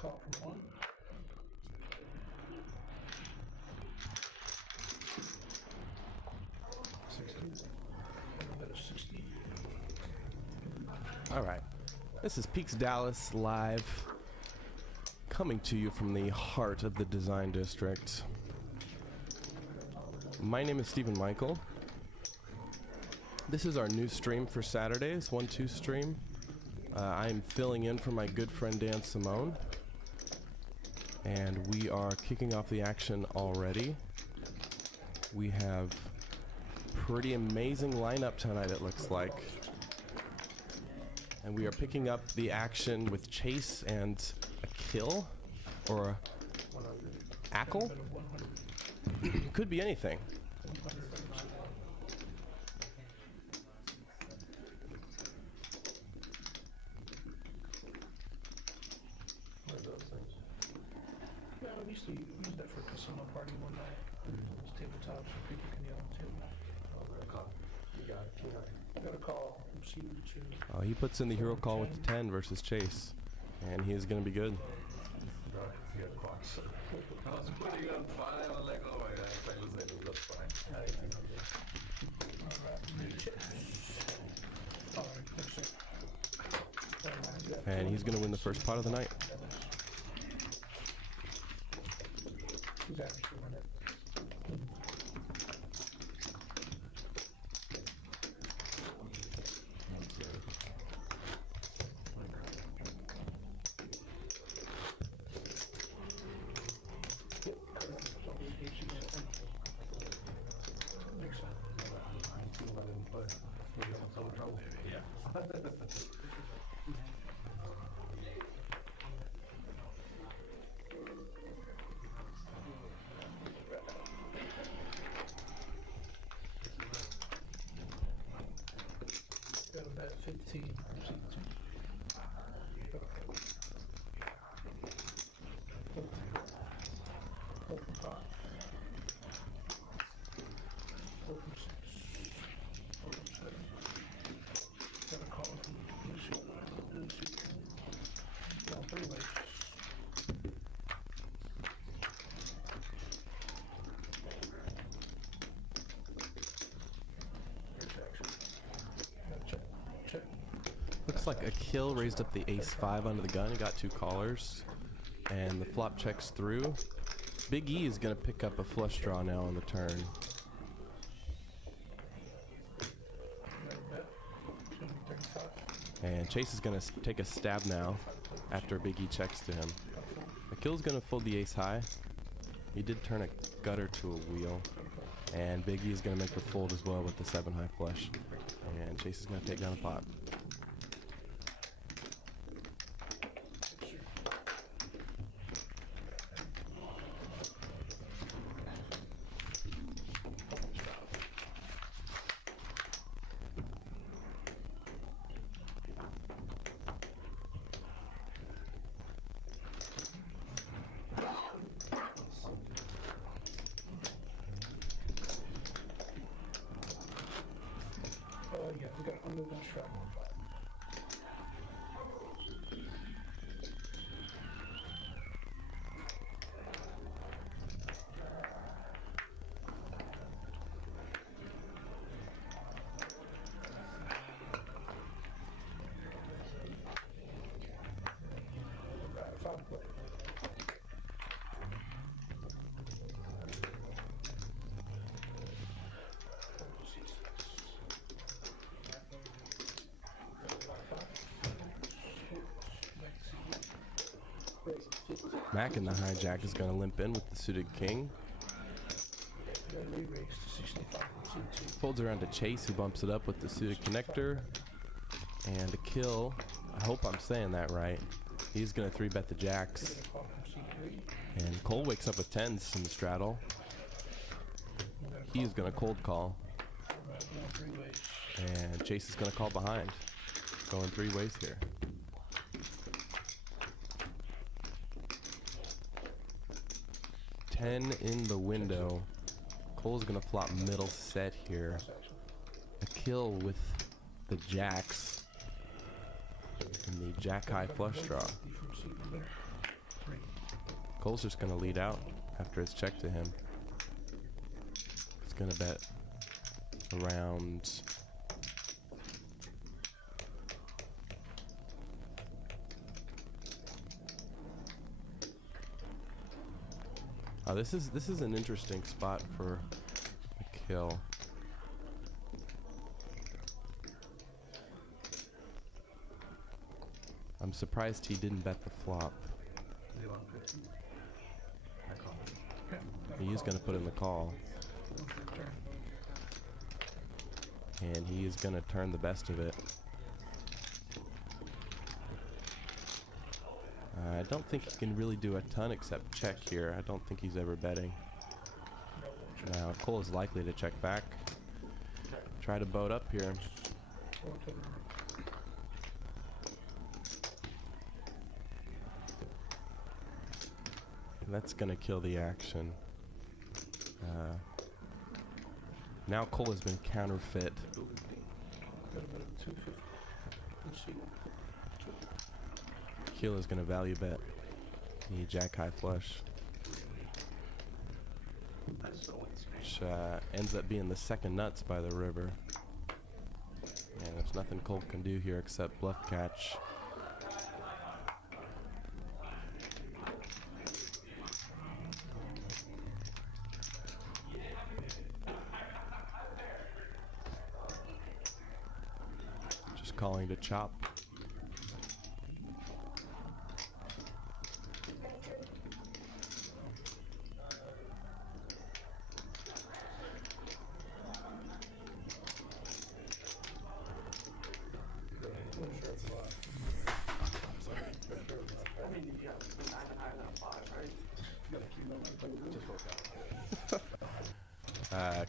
Call from one. All right, this is Peaks Dallas live, coming to you from the heart of the Design District. My name is Stephen Michael. This is our new stream for Saturdays, 1-2 stream. I'm filling in for my good friend Dan Simone, and we are kicking off the action already. We have pretty amazing lineup tonight, it looks like. And we are picking up the action with Chase and a kill, or a ackle. Could be anything. Yeah, we used to use that for a casino party one night. It's tabletop so people can yell too. You got a call from C2. Oh, he puts in the hero call with the 10 versus Chase, and he is going to be good. I was putting on fire. I was like, oh my god, if I lose, I lose. That's fine. And he's going to win the first pot of the night. Exactly. Yeah. Got a bet 15. Open 5. Open 6. Open 7. Got a call from Lucy. Down 3 ways. Check. Looks like a kill raised up the ace-5 under the gun. He got 2 callers, and the flop checks through. Big E is going to pick up a flush draw now on the turn. And Chase is going to take a stab now after Big E checks to him. Akil's going to fold the ace high. He did turn a gutter to a wheel. And Big E is going to make the fold as well with the 7 high flush. And Chase is going to take down the pot. Yeah, we got an unmoving strap on 5. Play. Mac in the hijack is going to limp in with the suited king. Folds around to Chase, who bumps it up with the suited connector. And a kill. I hope I'm saying that right. He's going to 3-bet the jacks. And Cole wakes up with 10s in the straddle. He's going to cold call. And Chase is going to call behind. Going 3 ways here. Ten in the window. Cole's gonna flop middle set here. A kill with the jacks and the jack high flush draw. Cole's just gonna lead out after it's checked to him. He's gonna bet around this is an interesting spot for a kill. I'm surprised he didn't bet the flop. He is gonna put in the call. And he is gonna turn the best of it. I don't think he can really do a ton except check here. I don't think he's ever betting. Now Cole is likely to check back. Try to boat up here. That's gonna kill the action. Now Cole has been counterfeit. Keel is gonna value bet the jack high flush, which ends up being the second nuts by the river. And there's nothing Cole can do here except bluff catch. Just calling to chop.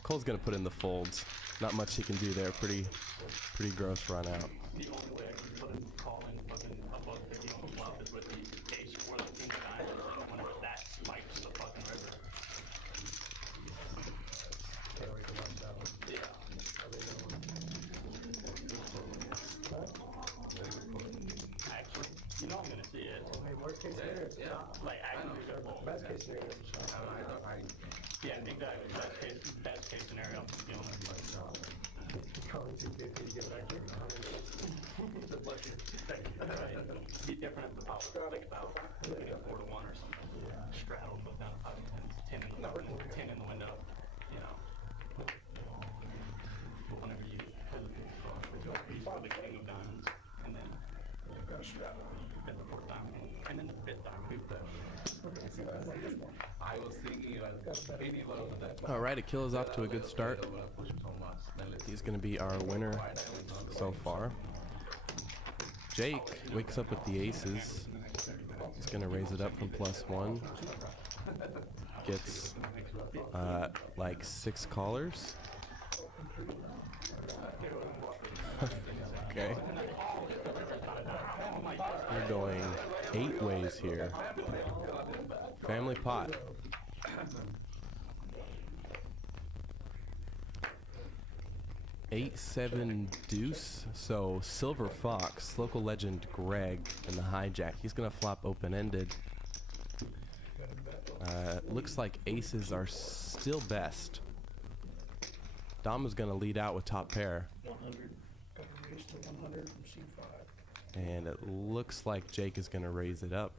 Cole's gonna put in the folds. Not much he can do there. Pretty gross run out. The only way I can put in calling fucking above the deal flop is with the ace or the king of diamonds, and whenever that spikes the fucking river. Yeah. Actually, you know I'm gonna see it. Hey, worst case scenario. Yeah. Like actually, Best case scenario. yeah, exactly. Best case scenario. You know. Calling 250 to get back here. It's a pleasure. Thank you. Be different if the power like about like a 4-to-1 or something. Straddle, but down 5 and 10 in the 10 in the window. You know. But whenever you he's for the king of diamonds, and then bet the 4th diamond, and then the 5th diamond. I was thinking like any one of that. All right, Akil is off to a good start. He's going to be our winner so far. Jake wakes up with the aces. He's going to raise it up from +1. Gets like 6 callers. Okay. We're going 8 ways here. Family pot. Eight, 7 deuce. So Silver Fox, local legend Greg in the hijack. He's gonna flop open-ended. Looks like aces are still best. Dom is gonna lead out with top pair. 100. Got to raise to 100 from C5. And it looks like Jake is gonna raise it up.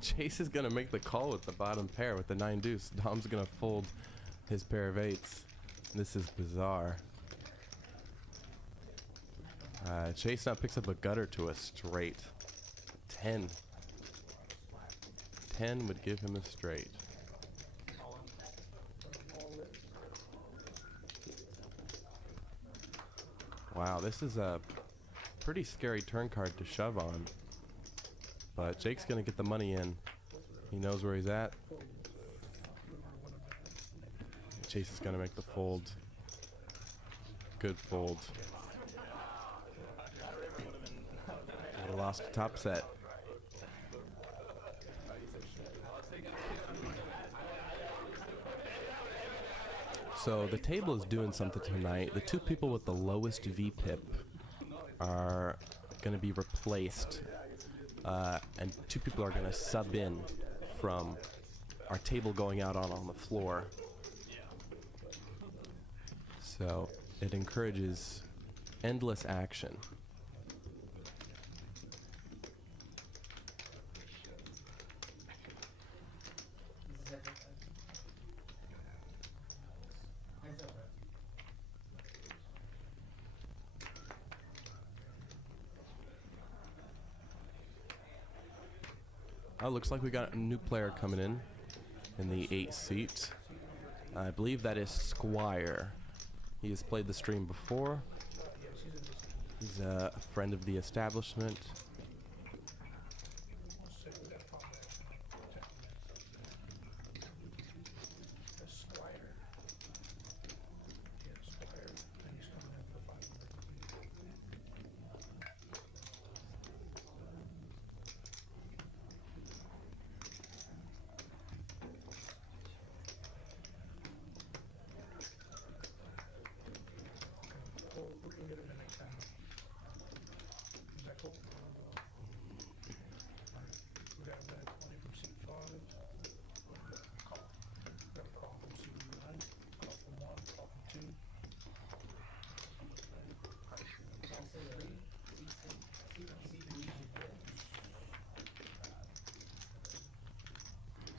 Chase is gonna make the call with the bottom pair with the 9 deuce. Dom's gonna fold his pair of 8s. This is bizarre. Chase now picks up a gutter to a straight. 10. 10 would give him a straight. Wow, this is a pretty scary turn card to shove on. But Jake's gonna get the money in. He knows where he's at. Chase is gonna make the fold. Good fold. A Lost top set. So the table is doing something tonight. The two people with the lowest VPIP are going to be replaced, and two people are going to sub in from our table going out on the floor. So it encourages endless action. Oh, looks like we got a new player coming in the 8 seat. I believe that is Squire. He has played the stream before. He's a friend of the establishment.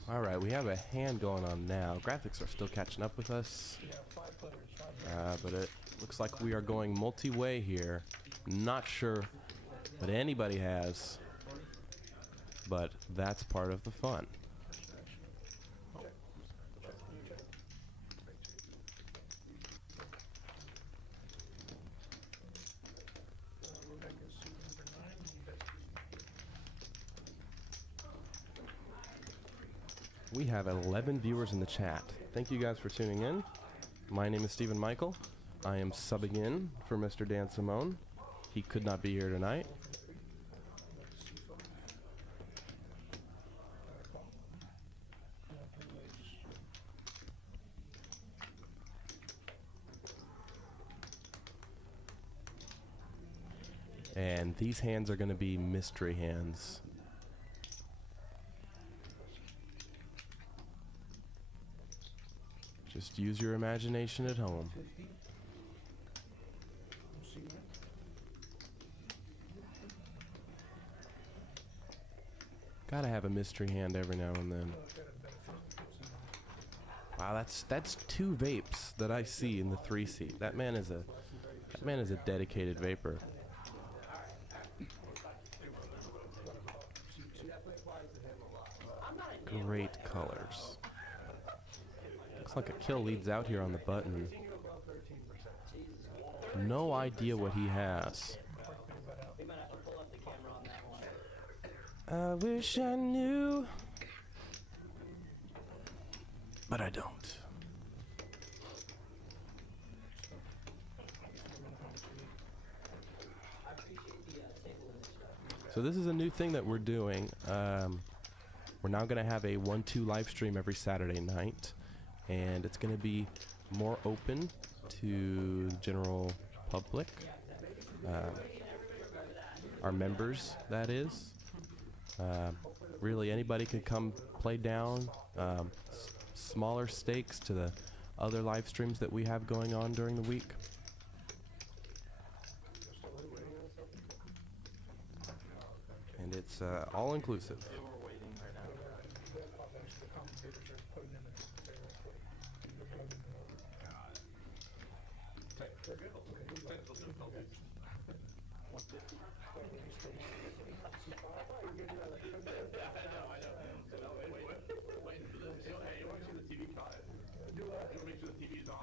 Alright, we have a hand going on now. Graphics are still catching up with us. But it looks like we are going multi-way here. Not sure what anybody has, but that's part of the fun. We have 11 viewers in the chat. Thank you guys for tuning in. My name is Stephen Michael. I am subbing in for Mr. Dan Simone. He could not be here tonight. And these hands are going to be mystery hands. Just use your imagination at home. Gotta have a mystery hand every now and then. Wow, that's 2 vapes that I see in the 3 seat. That man is a dedicated vapor. Great colors. Looks like a kill leads out here on the button. No idea what he has. I wish I knew, but I don't. So this is a new thing that we're doing. We're now going to have a 1-2 live stream every Saturday night, and it's going to be more open to the general public, our members, that is. Really anybody could come play down. Smaller stakes to the other live streams that we have going on during the week. And it's all inclusive. Make sure the TV's on.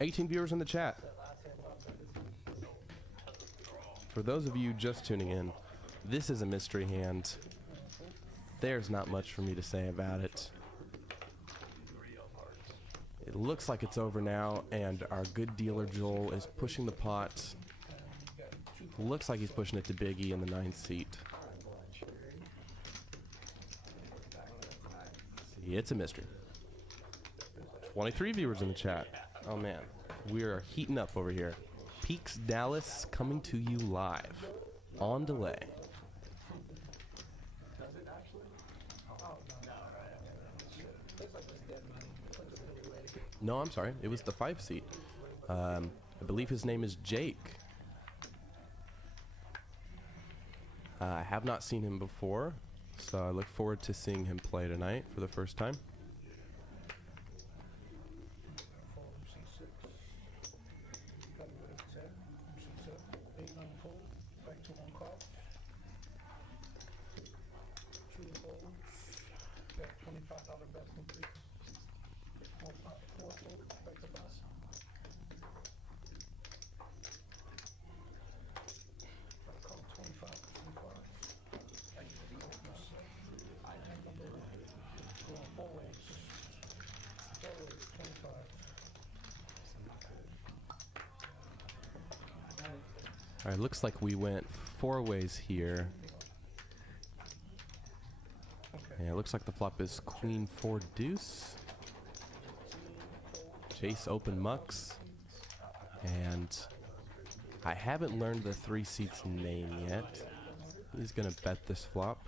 18 viewers in the chat. For those of you just tuning in, this is a mystery hand. There's not much for me to say about it. It It looks like it's over now, and our good dealer Joel is pushing the pot. Looks like he's pushing it to Biggie in the 9th seat. See, it's a mystery. 23 viewers in the chat. Oh man, we are heating up over here. Peaks Dallas coming to you live on delay. No, I'm sorry. It was the 5 seat. I believe his name is Jake. I have not seen him before, so I look forward to seeing him play tonight for the first time. Alright, looks like we went 4 ways here. Yeah, it looks like the flop is Queen 4 Deuce. Chase open mucks. And I haven't learned the 3 seat's name yet. He's gonna bet this flop.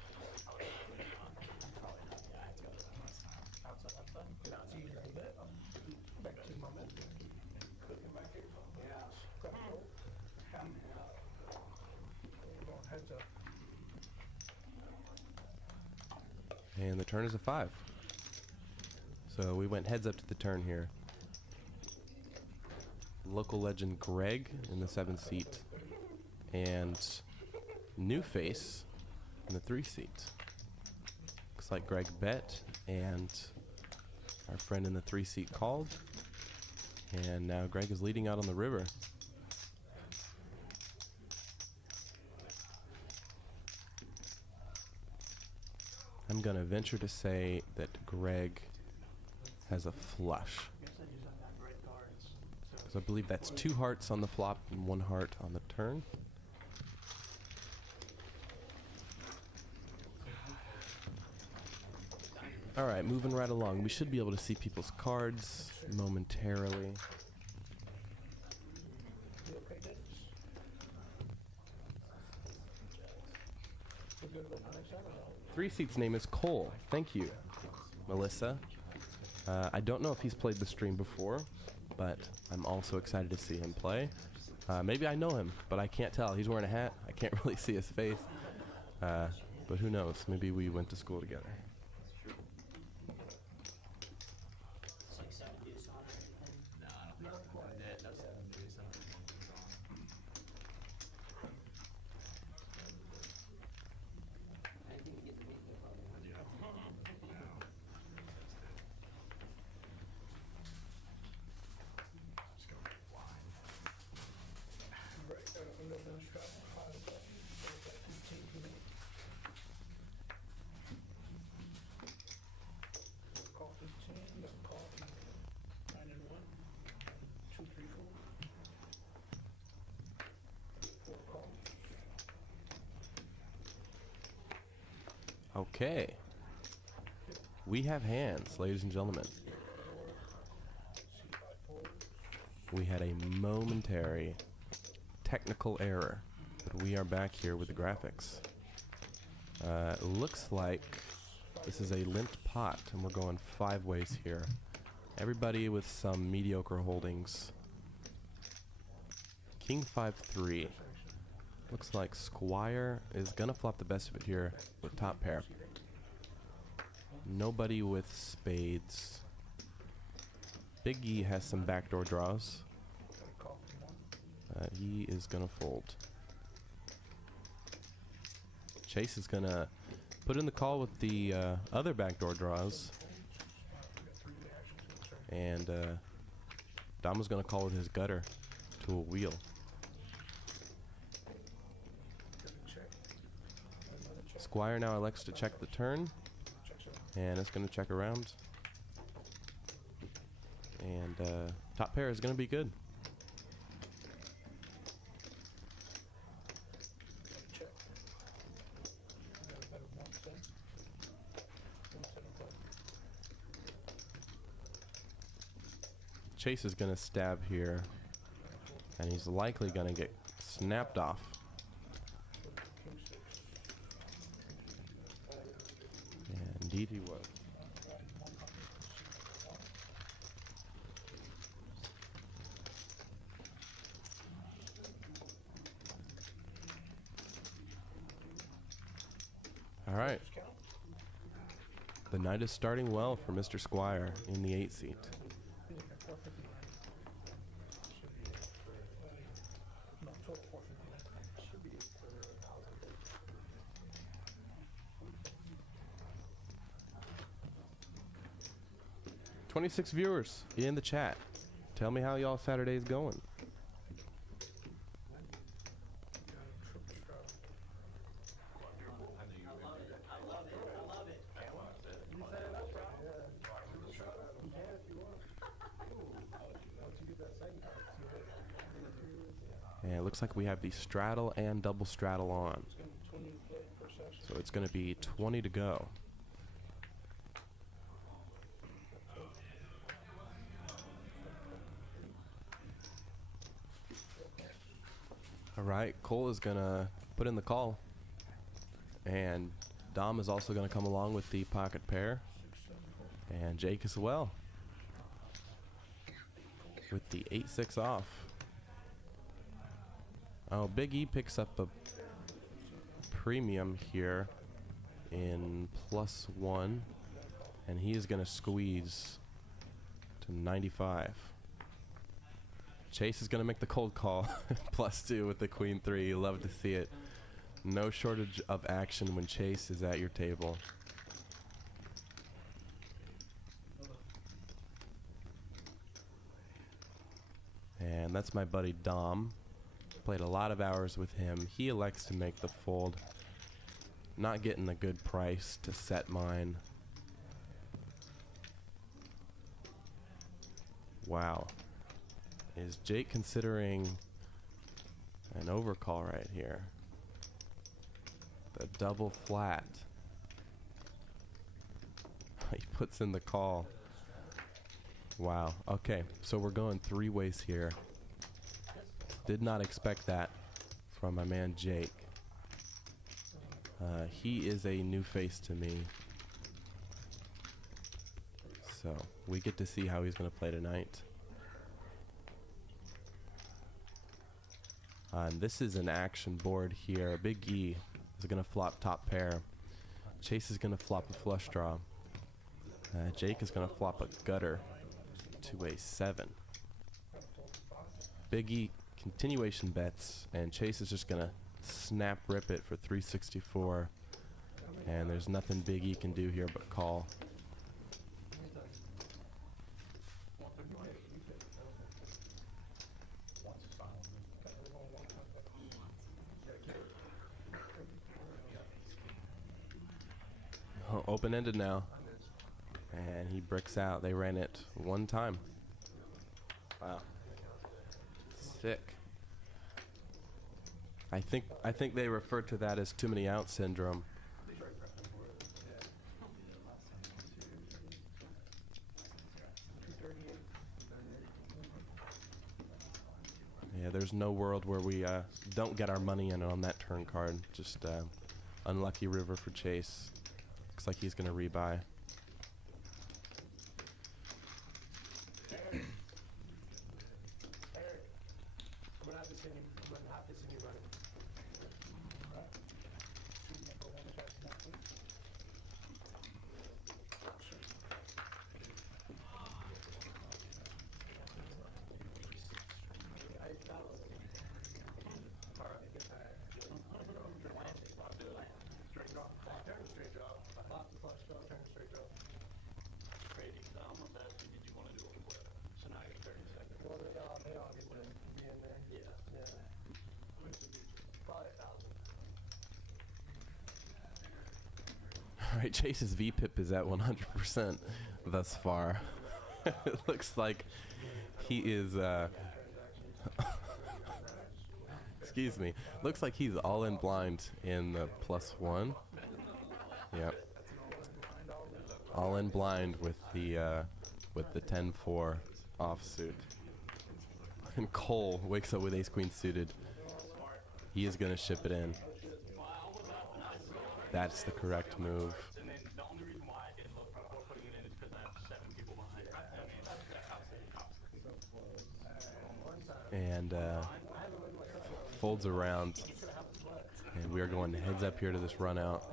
And the turn is a 5. So we went heads up to the turn here. Local legend Greg in the 7th seat. And New Face in the 3 seat. Looks like Greg bet and our friend in the 3 seat called. And now Greg is leading out on the river. I'm gonna venture to say that Greg has a flush. Because I believe that's 2 hearts on the flop and 1 heart on the turn. Alright, moving right along. We should be able to see people's cards momentarily. Three seat's name is Cole. Thank you, Melissa. I don't know if he's played the stream before, but I'm also excited to see him play. Maybe I know him, but I can't tell. He's wearing a hat. I can't really see his face. But who knows? Maybe we went to school together. Okay. We have hands, ladies and gentlemen. We had a momentary technical error, but we are back here with the graphics. Looks like this is a limped pot, and we're going 5 ways here. Everybody with some mediocre holdings. King 5-3. Looks like Squire is gonna flop the best of it here with top pair. Nobody with spades. Big E has some backdoor draws. He is gonna fold. Chase is gonna put in the call with the other backdoor draws. And Dama's gonna call with his gutter to a wheel. Squire now elects to check the turn, and it's going to check around. And top pair is going to be good. Check. Got a better 110. 175. Chase is going to stab here, and he's likely going to get snapped off. King 6. And indeed he was. All right. The night is starting well for Mr. Squire in the 8 seat. Yeah, 459. Should be no, total 459. Should be 26 viewers in the chat. Tell me how y'all Saturday's going. And it looks like we have the straddle and double straddle on. So it's going to be 20 to go. All right, Cole is going to put in the call. And Dom is also going to come along with the pocket pair. And Jake as well. With the 8-6 off. Oh, Big E picks up a premium here in +1. And he is going to squeeze to 95. Chase is going to make the cold call. +2 with the Queen 3. Love to see it. No shortage of action when Chase is at your table. And that's my buddy Dom. Played a lot of hours with him. He elects to make the fold. Not getting a good price to set mine. Wow. Is Jake considering an overcall right here? The double flat. He puts in the call. Wow. Okay, so we're going 3 ways here. Did not expect that from my man Jake. He is a new face to me. So we get to see how he's going to play tonight. And this is an action board here. Big E is going to flop top pair. Chase is going to flop a flush draw. Jake is going to flop a gutter to a 7. Big E continuation bets, and Chase is just going to snap rip it for 364. And there's nothing Big E can do here but call. Oh, open-ended now. And he bricks out. They ran it 1 time. Wow. Sick. I think they refer to that as too many out syndrome. Yeah, there's no world where we don't get our money in on that turn card. Just unlucky river for Chase. Looks like he's going to rebuy. Alright, Chase's VPIP is at 100% thus far. It looks like he is, excuse me, looks like he's all in blind in the +1. Yep. All in blind with the 10-4 offsuit. And Cole wakes up with ace queen suited. He is gonna ship it in. That's the correct move. And then the only reason why I didn't look before putting it in is because I have 7 people behind. I mean, that's And folds around. And we are going heads up here to this run out.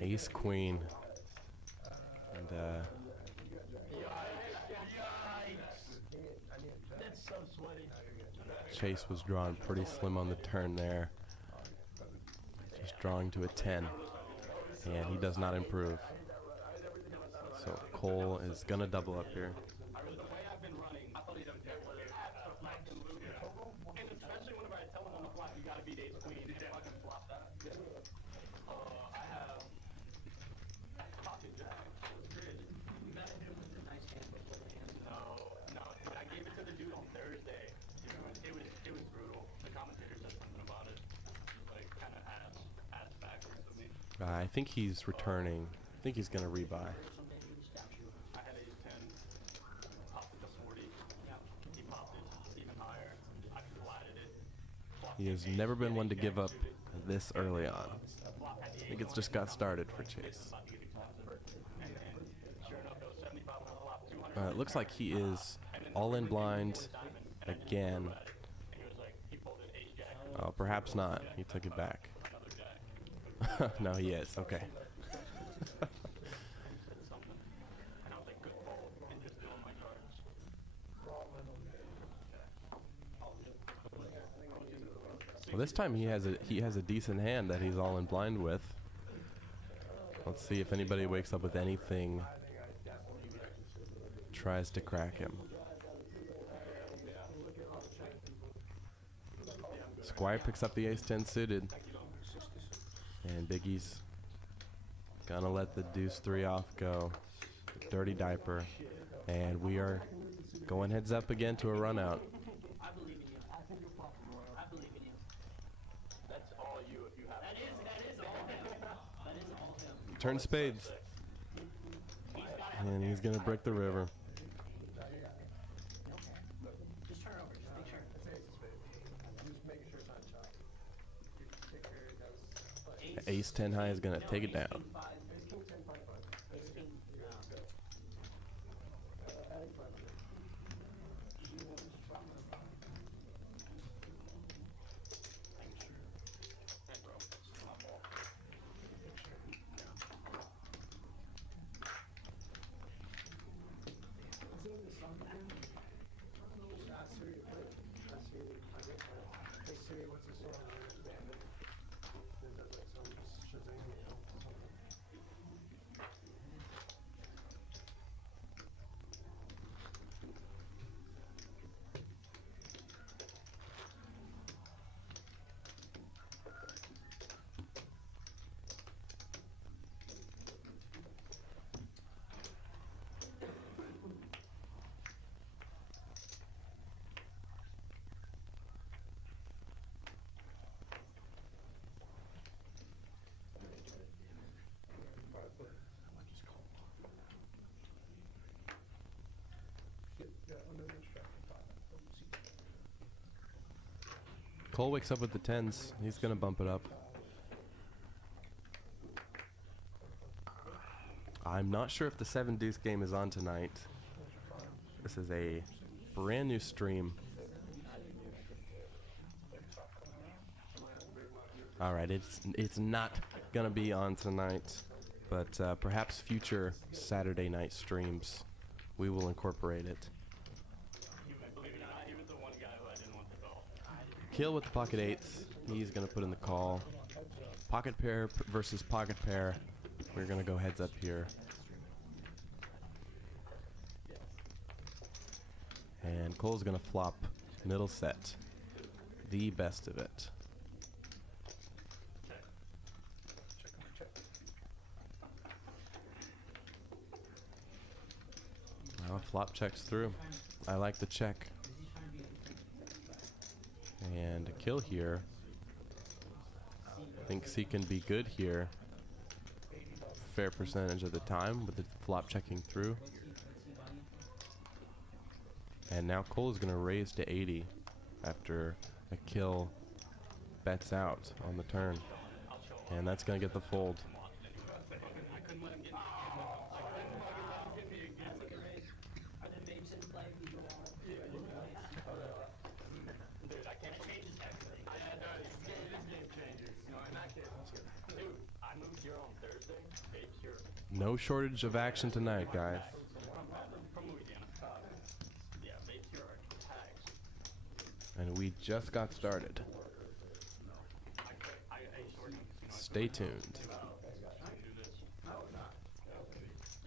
Ace queen. And Chase was drawn pretty slim on the turn there. Just drawing to a 10. And he does not improve. So Cole is gonna double up here. the way I've been running, I thought he'd have and especially whenever I tell him on the flop, you gotta beat ace queen, and I can flop that. I have pocket jack. No, I gave it to the dude on Thursday. It was brutal. The commentator said something about it, like kind of ass backwards with me. I think he's returning. I think he's gonna rebuy. I had ace 10, popped it to 40. He popped it even higher. I flatted it. He has never been one to give up this early on. I think it's just got started for Chase. It looks like he is all in blind again. Oh, perhaps not. He took it back. No, he is. Okay. Well, this time he has a decent hand that he's all in blind with. Let's see if anybody wakes up with anything, tries to crack him. Squire picks up the ace-10 suited, and Biggie's gonna let the deuce-3 off go. Dirty diaper, and we are going heads up again to a run out. I believe in you. I think you're flopping more. I believe in you. That's all you if you have that is all him. That is all him. Turn spades. And he's gonna break the river. Just turn over, just make sure. Ace-10 high is gonna take it down. Cole wakes up with the 10s. He's gonna bump it up. I'm not sure if the 7 deuce game is on tonight. This is a brand new stream. All right, it's not gonna be on tonight, but perhaps future Saturday night streams we will incorporate it. Kill with the pocket 8s. He's gonna put in the call. Pocket pair versus pocket pair. We're gonna go heads up here. And Cole's gonna flop middle set. The best of it. flop checks through. I like the check. And a kill here. Thinks he can be good here. Fair percentage of the time with the flop checking through. And now Cole is going to raise to 80 after a kill bets out on the turn. And that's going to get the fold. No shortage of action tonight, guys. And we just got started. Stay tuned.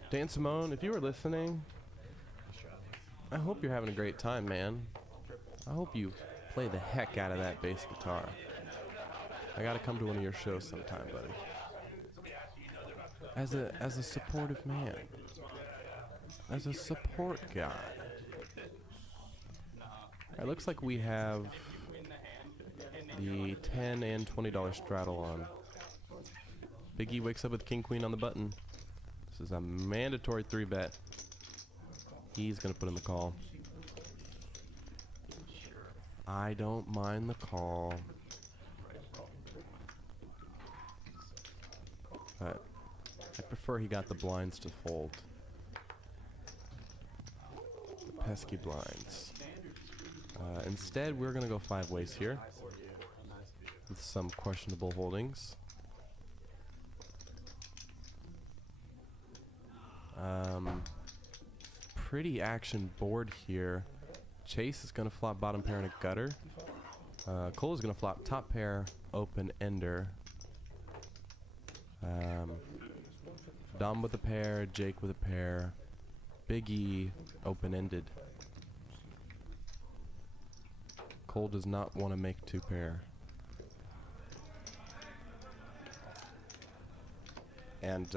Dan Simone, if you were listening, I hope you're having a great time, man. I hope you play the heck out of that bass guitar. I gotta come to one of your shows sometime, buddy. As a supportive man. As a support guy. It looks like we have the $10 and $20 straddle on. Big E wakes up with King Queen on the button. This is a mandatory 3-bet. He's gonna put in the call. I don't mind the call. But I prefer he got the blinds to fold. The pesky blinds. Instead, we're gonna go 5 ways here with some questionable holdings. Pretty action board here. Chase is gonna flop bottom pair and a gutter. Cole is gonna flop top pair, open ender. Dom with a pair, Jake with a pair, Big E open-ended. Cole does not want to make 2 pair. And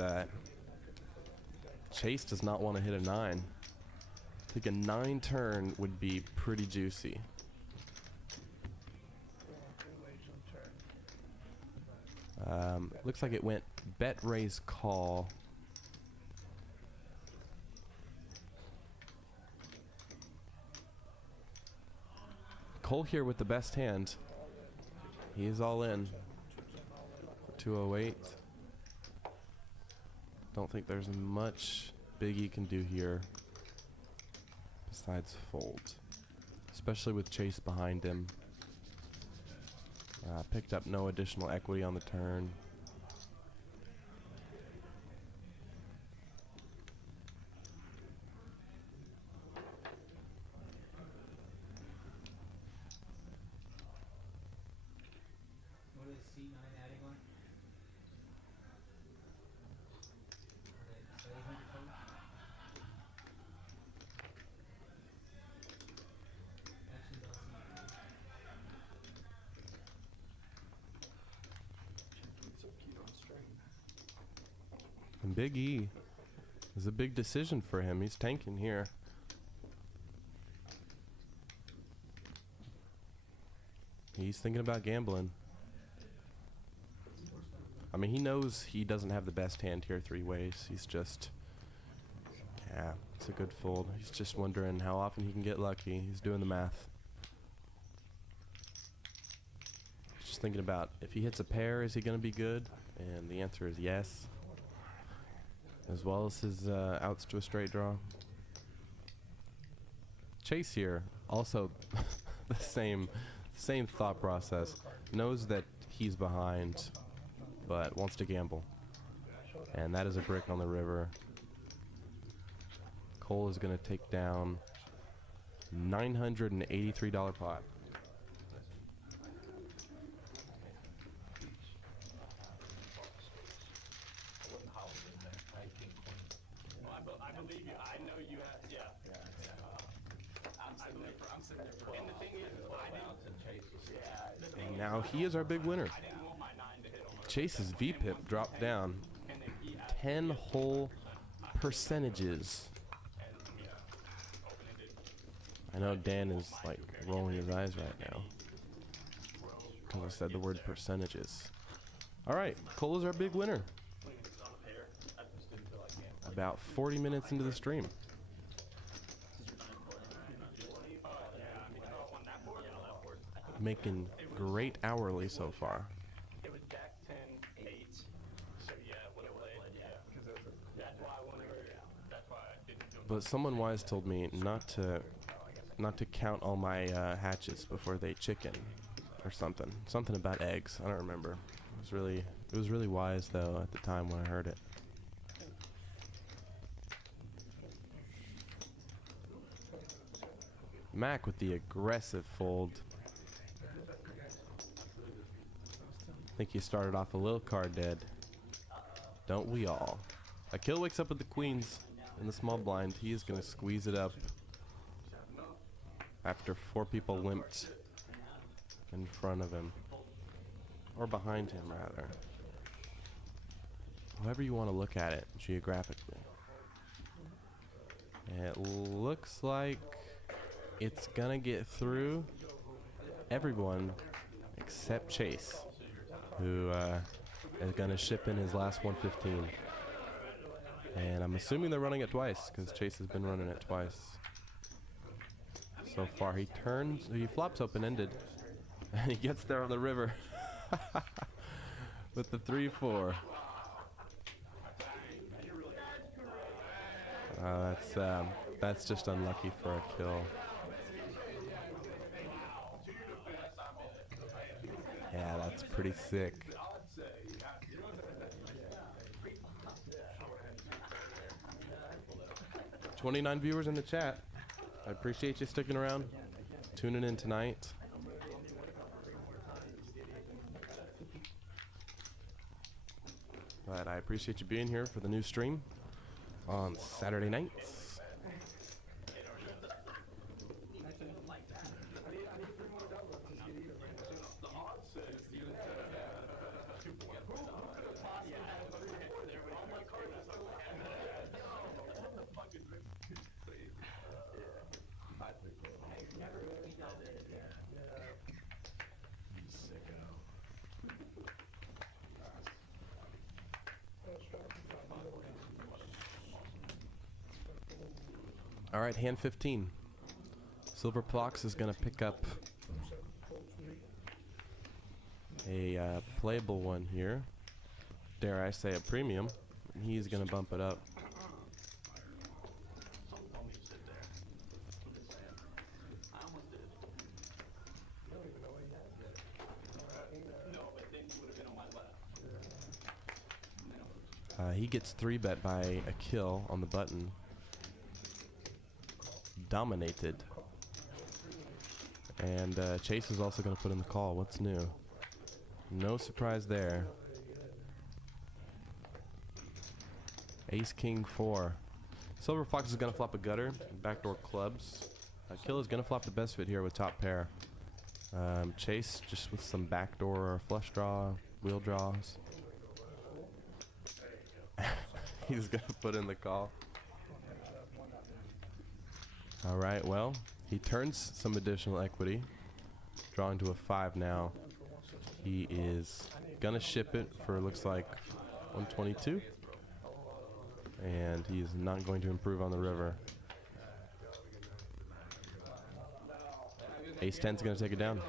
Chase does not want to hit a 9. I think a 9 turn would be pretty juicy. Looks like it went bet, raise, call. Cole here with the best hand. He is all in for 208. Don't think there's much Big E can do here besides fold, especially with Chase behind him. Picked up no additional equity on the turn. And Big E is a big decision for him. He's tanking here. He's thinking about gambling. I mean, he knows he doesn't have the best hand here 3 ways. He's just, yeah, it's a good fold. He's just wondering how often he can get lucky. He's doing the math. He's just thinking about, if he hits a pair, is he going to be good? And the answer is yes. As well as his outs to a straight draw. Chase here, also the same thought process. Knows that he's behind, but wants to gamble. And that is a brick on the river. Cole is going to take down $983 pot. Now he is our big winner. Chase's VPIP dropped down 10 whole percentages. I know Dan is like rolling his eyes right now because I said the word percentages. All right, Cole is our big winner. About 40 minutes into the stream. Making great hourly so far. It was Jack 10, 8. So yeah, what it was, yeah. That's why I wanted to, that's why I didn't do it. But someone wise told me not to count all my hatches before they chicken or something. Something about eggs. I don't remember. It was really wise though at the time when I heard it. Mac with the aggressive fold. I think he started off a little card dead. Don't we all? Akil wakes up with the queens in the small blind. He is going to squeeze it up after 4 people limped in front of him. Or behind him, rather. However you want to look at it geographically. It looks like it's going to get through everyone except Chase, who is going to ship in his last 115. And I'm assuming they're running it twice, because Chase has been running it twice. So far, he flops open-ended, and he gets there on the river with the 3-4. That's just unlucky for a kill. Yeah, that's pretty sick. 29 viewers in the chat. I appreciate you sticking around, tuning in tonight. But I appreciate you being here for the new stream on Saturday nights. All right, hand 15. Silver Plox is going to pick up a playable one here. Dare I say a premium. He's going to bump it up. He gets 3-bet by a kill on the button. Dominated. And Chase is also going to put in the call. What's new? No surprise there. Ace King 4. Silver Fox is going to flop a gutter. Backdoor clubs. Kill is going to flop the best fit here with top pair. Chase just with some backdoor flush draw, wheel draws. He's going to put in the call. Alright, well, he turns some additional equity. Drawing to a 5 now. He is going to ship it for, looks like, 122. And he's not going to improve on the river. Ace 10's going to take it down.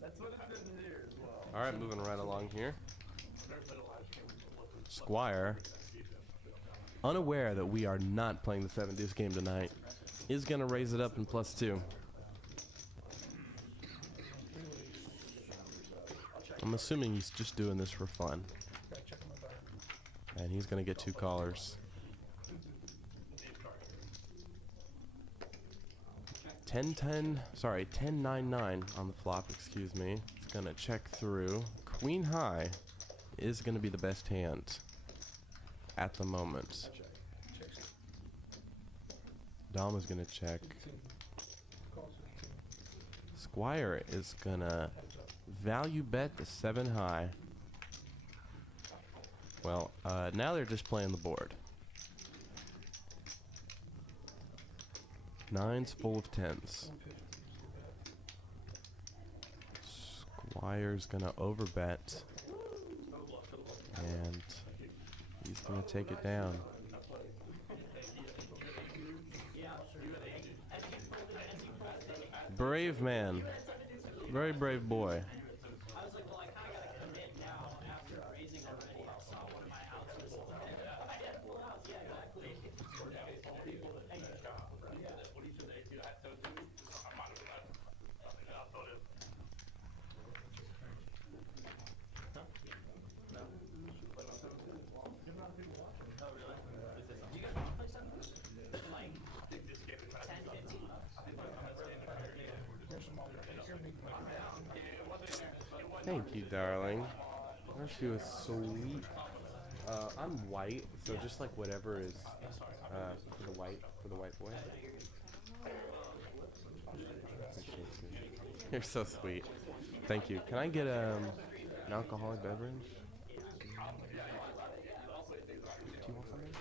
That's what it's been here as well. Alright, moving right along here. Squire, unaware that we are not playing the 7 deuce game tonight, is going to raise it up in +2. I'm assuming he's just doing this for fun. And he's going to get 2 callers. 10-10, sorry, 10-9-9 on the flop, excuse me. It's going to check through. Queen high is going to be the best hand at the moment. Dom is going to check. Squire is going to value bet the 7 high. Well, now they're just playing the board. 9's full of 10s. Squire's gonna overbet, and he's gonna take it down. Brave man, very brave boy. Thank you, darling. Oh, she was sweet. I'm white, so just like whatever is for the white boy. You're so sweet. Thank you. Can I get an alcoholic beverage? Do you want something?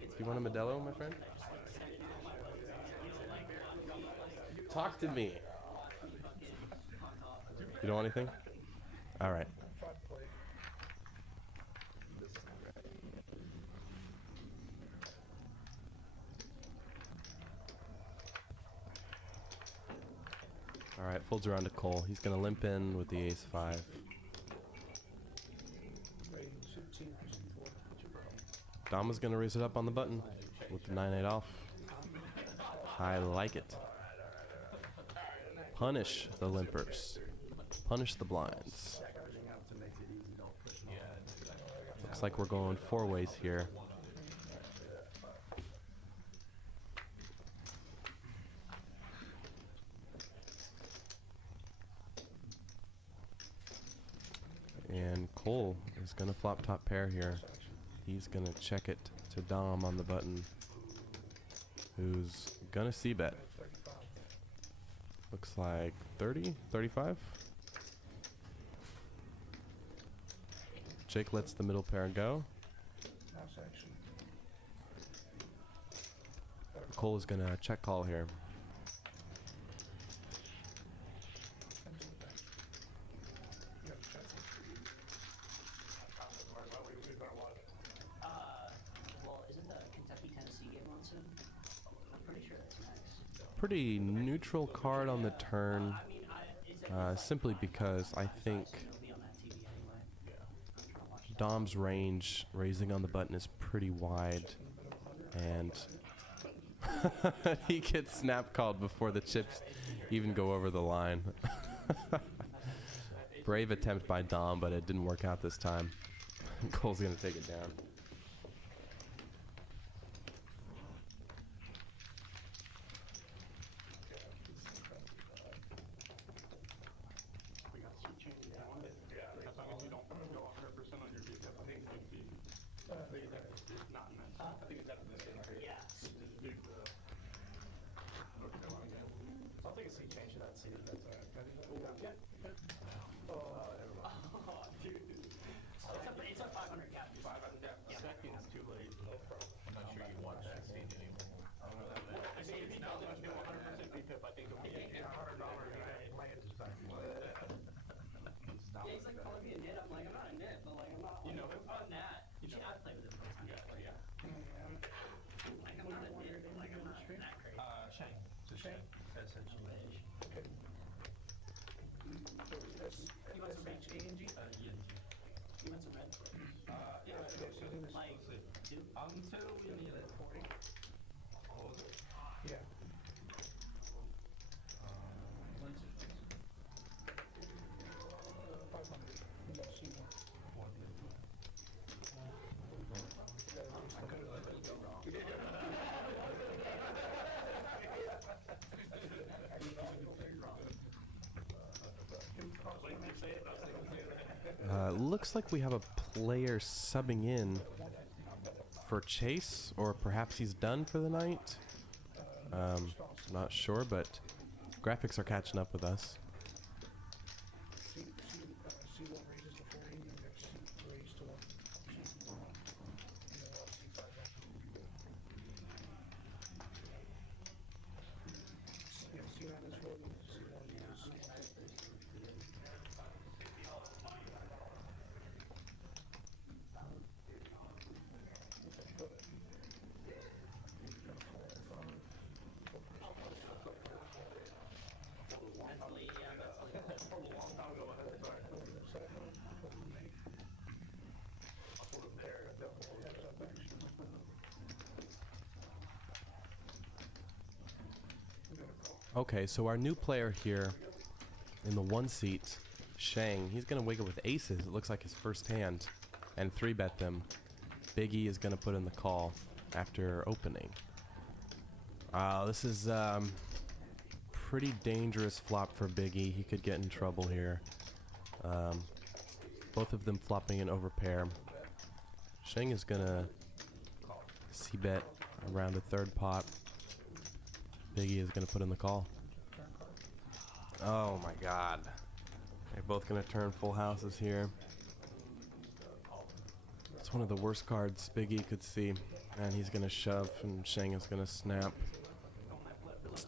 Do you want a Modelo, my friend? Talk to me. You don't want anything? All right. All right, folds around to Cole. He's gonna limp in with the ace-5. Dom is gonna raise it up on the button with the 9-8 off. I like it. Punish the limpers. Punish the blinds. Looks like we're going 4 ways here. And Cole is going to flop top pair here. He's going to check it to Dom on the button, who's going to c-bet. Looks like 30, 35. Jake lets the middle pair go. Cole is going to check call here. Pretty neutral card on the turn, simply because I think Dom's range raising on the button is pretty wide, and he gets snap called before the chips even go over the line. Brave attempt by Dom, but it didn't work out this time. Cole's gonna take it down. So that's ENG? You went to red. Like, until we need it. Yeah. 500. We got C1. Looks like we have a player subbing in for Chase, or perhaps he's done for the night. Not sure, but graphics are catching up with us. C1 raises to 40, and next raise to 1. Yeah, C9 is 40, C1 is Okay, so our new player here in the 1 seat, Shang, he's going to wake up with aces. It looks like his first hand, and 3-bet them. Biggie is going to put in the call after opening. This is pretty dangerous flop for Biggie. He could get in trouble here. Both of them flopping an overpair. Shang is going to c-bet around the 3rd pot. Biggie is going to put in the call. Oh my god. They're both going to turn full houses here. It's one of the worst cards Biggie could see. And he's going to shove, and Shang is going to snap.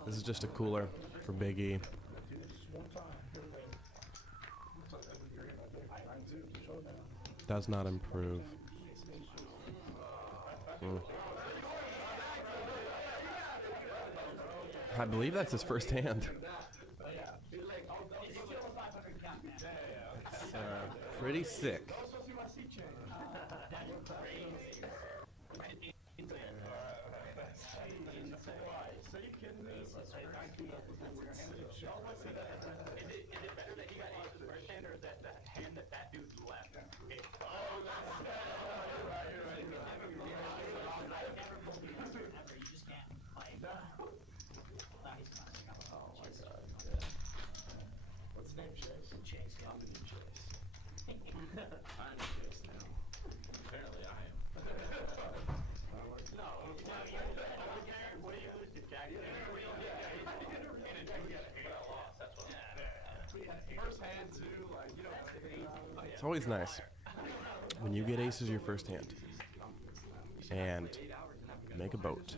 This is just a cooler for Biggie. Does not improve. I believe that's his first hand. It's pretty sick. It's always nice when you get aces your first hand and make a boat.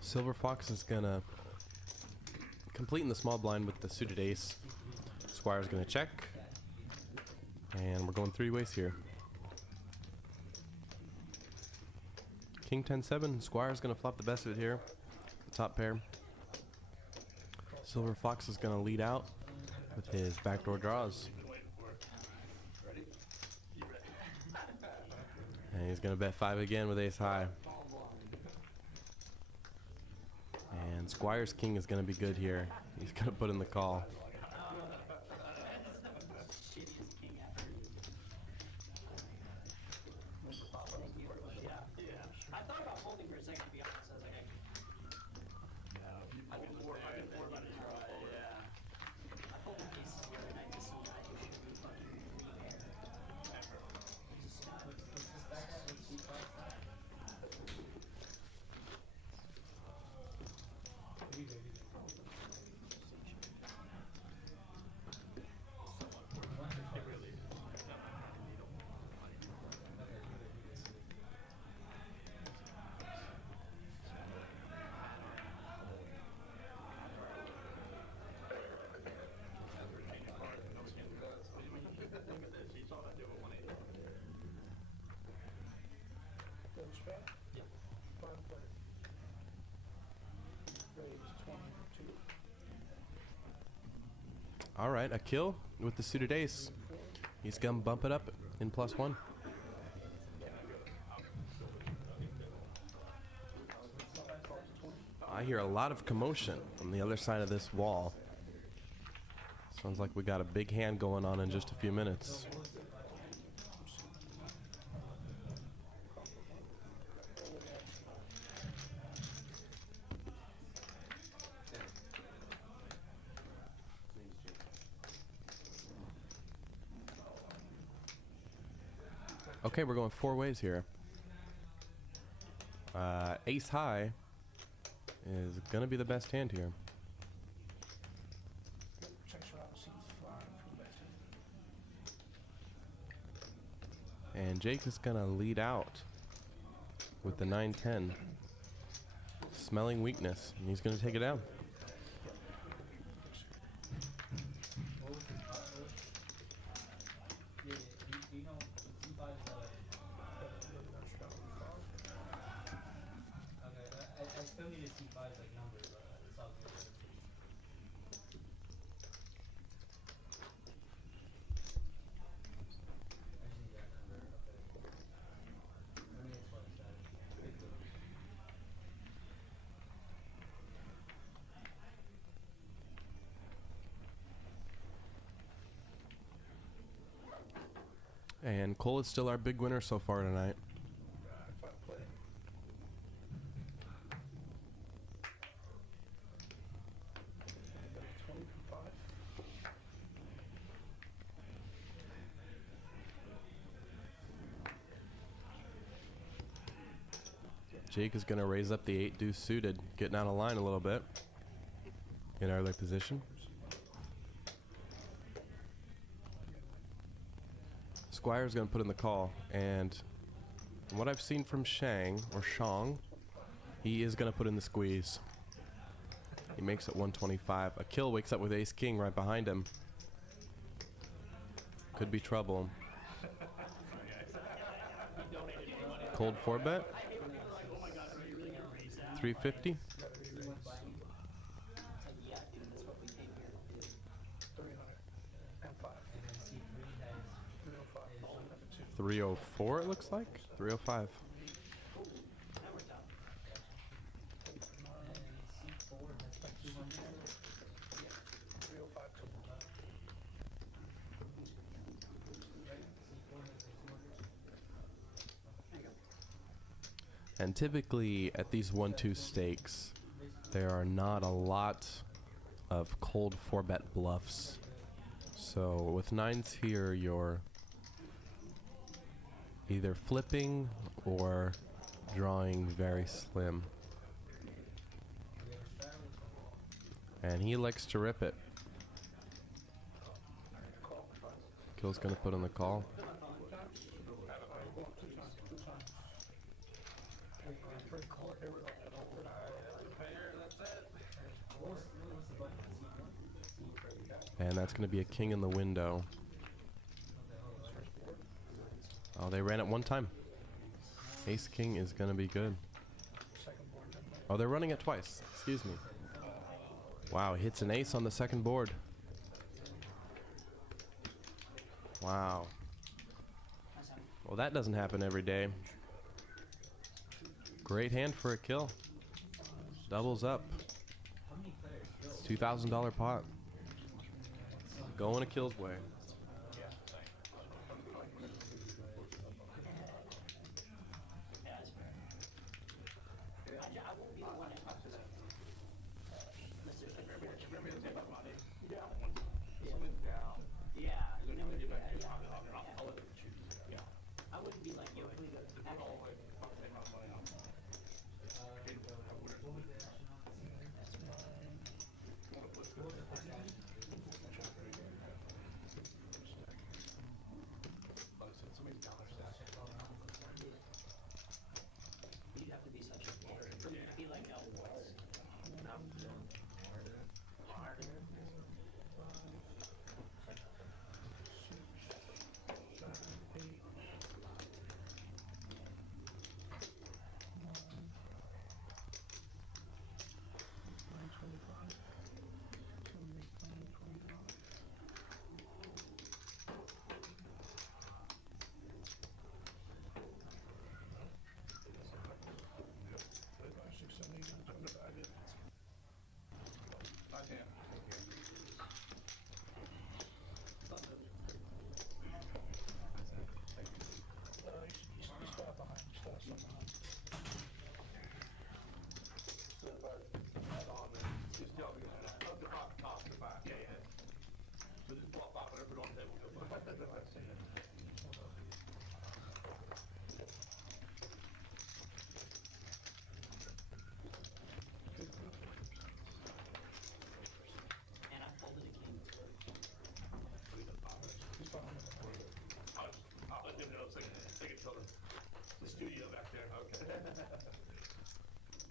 Silver Fox is gonna complete in the small blind with the suited ace. Squire's gonna check, and we're going 3 ways here. King 10-7. Squire's gonna flop the best of it here. The top pair. Silver Fox is gonna lead out with his backdoor draws. And he's gonna bet 5 again with ace high. And Squire's king is gonna be good here. He's gonna put in the call. All right, a kill with the suited ace. He's gonna bump it up in +1. I hear a lot of commotion on the other side of this wall. Sounds like we got a big hand going on in just a few minutes. Okay, we're going 4 ways here. Ace high is gonna be the best hand here. And Jake is gonna lead out with the 9-10. Smelling weakness, and he's gonna take it down. And Cole is still our big winner so far tonight. Jake is going to raise up the 8 deuce suited, getting out of line a little bit in early position. Squire's going to put in the call, and from what I've seen from Shang, he is going to put in the squeeze. He makes it 125. A kill wakes up with ace king right behind him. Could be trouble. Cold 4-bet. 350. $304 it looks like. 305. And typically at these 1-2 stakes, there are not a lot of cold 4-bet bluffs. So with 9s here, you're either flipping or drawing very slim. And he likes to rip it. Kill's gonna put in the call. And that's going to be a king in the window. Oh, they ran it one time. Ace king is going to be good. Oh, they're running it twice. Excuse me. Wow, hits an ace on the second board. Wow. Well, that doesn't happen every day. Great hand for a kill. Doubles up. $2,000 pot. Going a kill's way.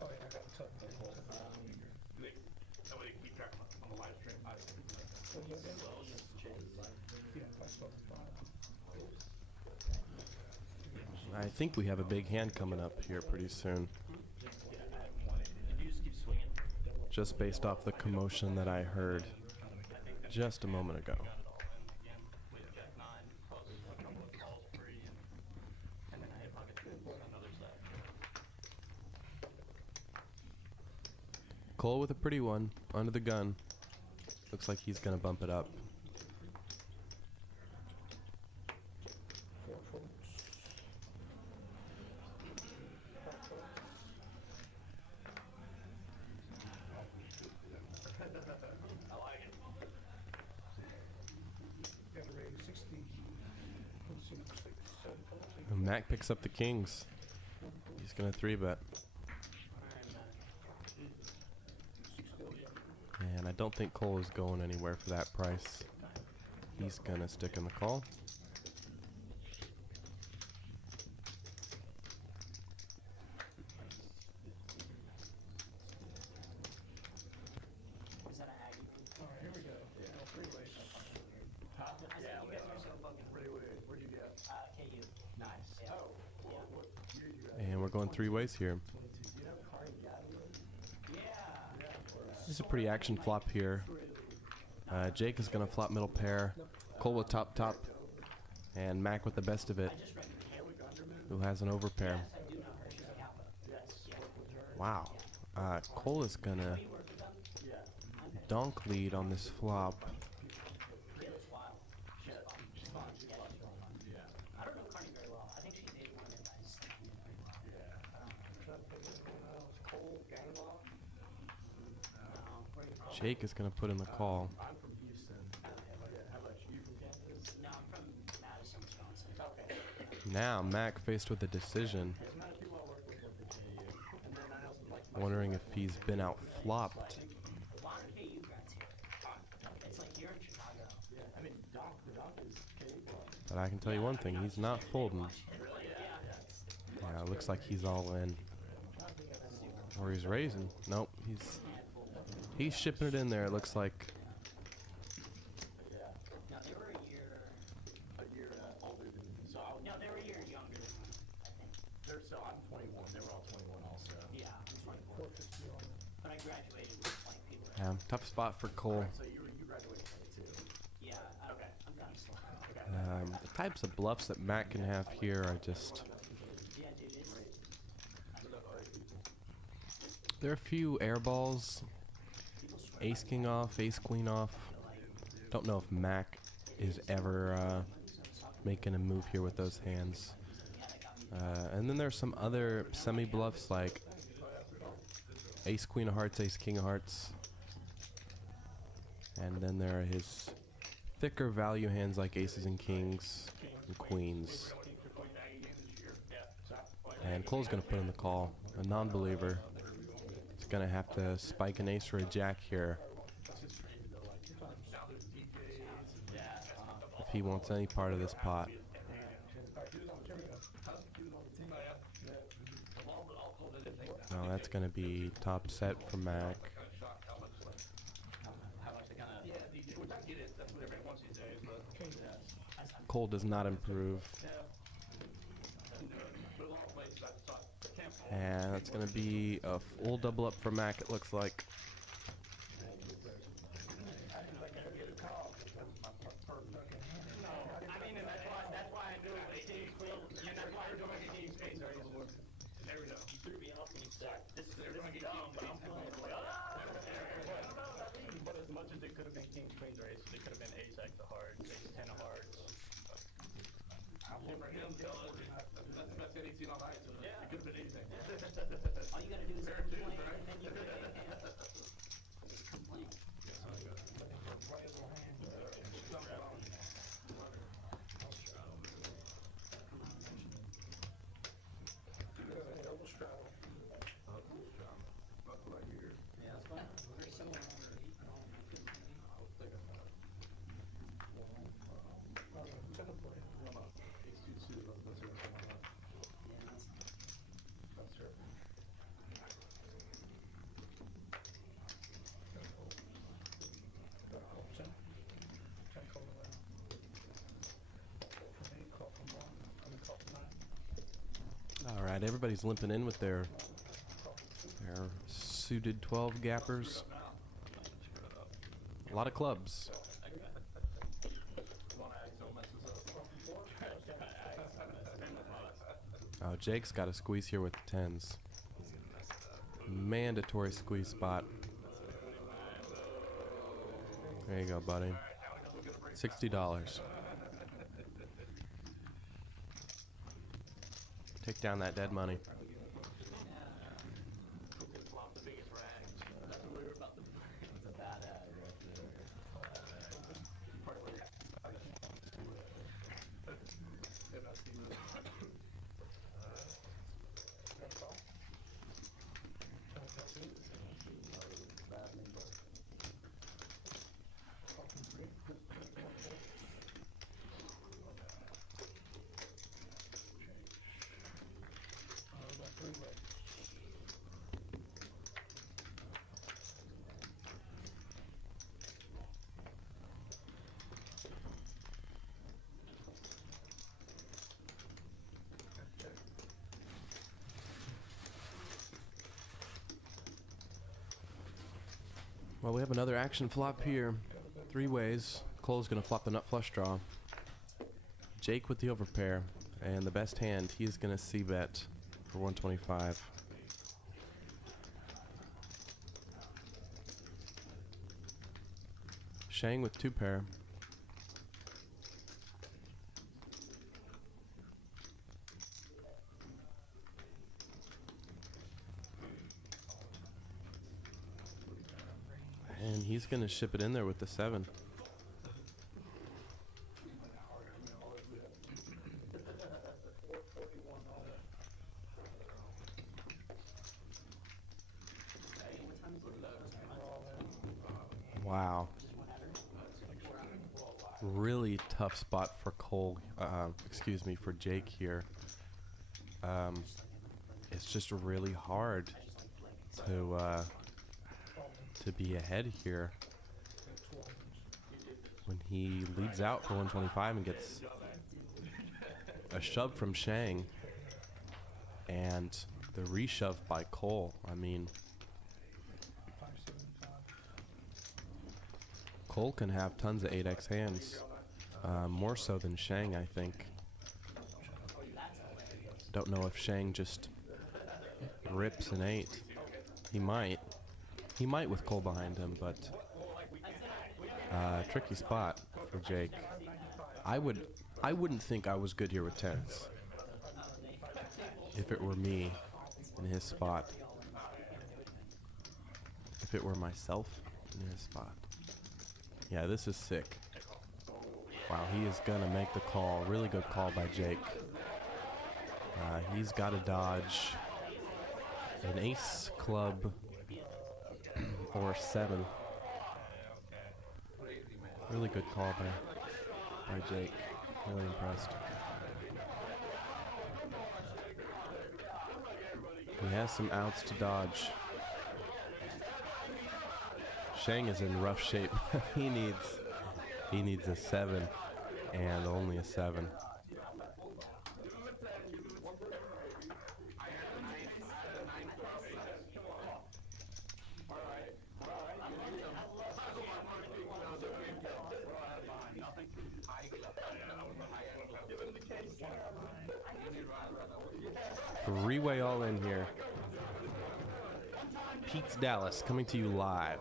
Oh, yeah, I got the top. Nobody keep track on the live stream. Yeah, I saw the file. I think we have a big hand coming up here pretty soon. You just keep swinging. Just based off the commotion that I heard just a moment ago. Cole with a pretty one under the gun. Looks like he's gonna bump it up. And Mac picks up the kings. He's gonna 3-bet. And I don't think Cole is going anywhere for that price. He's gonna stick in the call. And we're going 3 ways here. This is a pretty action flop here. Jake is going to flop middle pair. Cole with top, and Mac with the best of it, who has an overpair. Wow. Cole is going to donk lead on this flop. Jake is going to put in the call. I'm from Houston. How about you from Kansas? No, I'm from Madison, Wisconsin. Okay. Now Mac faced with a decision, wondering if he's been out flopped. A lot of KU grads here. It's like you're in Chicago. Yeah, I mean, the donk is KU. But I can tell you one thing, he's not folding. Yeah, it looks like he's all in. Or he's raising. Nope, he's shipping it in there, it looks like. No, they were a year Older than me. So no, they were a year younger than me, I think. I'm 21. They were all 21 also. Yeah, I'm 24. But I graduated with like people. Yeah, tough spot for Cole. So you graduated 22. Yeah, okay. I'm kind of slow. The types of bluffs that Mac can have here are just... Yeah, dude, it's There are a few air balls. Ace king off, ace queen off. Don't know if Mac is ever making a move here with those hands. And then there's some other semi bluffs like ace queen of hearts, ace king of hearts. And then there are his thicker value hands like aces and kings and queens. And Cole's gonna put in the call. A non-believer. Gonna have to spike an ace or a jack here if he wants any part of this pot. No, that's gonna be top set for Mac. Cole does not improve. And that's going to be a full double up for Mac, it looks like. I mean, that's why I do it. They say that's why we're doing the space. There we go. You threw me off when you start. This is dumb, but I'm playing it. But as much as it could have been kings, queens, or aces, it could have been ace X of hearts, ace 10 of hearts. That's an 18 on height. Yeah. It could have been anything. all you gotta do is complain, and then you get it. Just complain. Yeah, that's fine. Very similar. Alright, everybody's limping in with their suited 12 gappers. A lot of clubs. Oh, Jake's got a squeeze here with the 10s. Mandatory squeeze spot. There you go, buddy. $60. Take down that dead money. Well, we have another action flop here. 3 ways. Cole's gonna flop the nut flush draw. Jake with the overpair. And the best hand, he's gonna c-bet for 125. Shang with 2 pair. And he's gonna ship it in there with the 7. Wow. Really tough spot for Cole, excuse me, for Jake here. It's just really hard to be ahead here when he leads out for 125 and gets a shove from Shang and the reshove by Cole. I mean, Cole can have tons of 8x hands, more so than Shang, I think. Don't know if Shang just rips an 8. He might. He might with Cole behind him, but tricky spot for Jake. I wouldn't think I was good here with 10s if it were me in his spot. If it were myself in his spot. Yeah, this is sick. Wow, he is gonna make the call. Really good call by Jake. He's got to dodge an ace club or 7. Really good call by Jake. Really impressed. He has some outs to dodge. Shang is in rough shape. he needs a 7 and only a 7. Three-way all in here. Pete's Dallas coming to you live.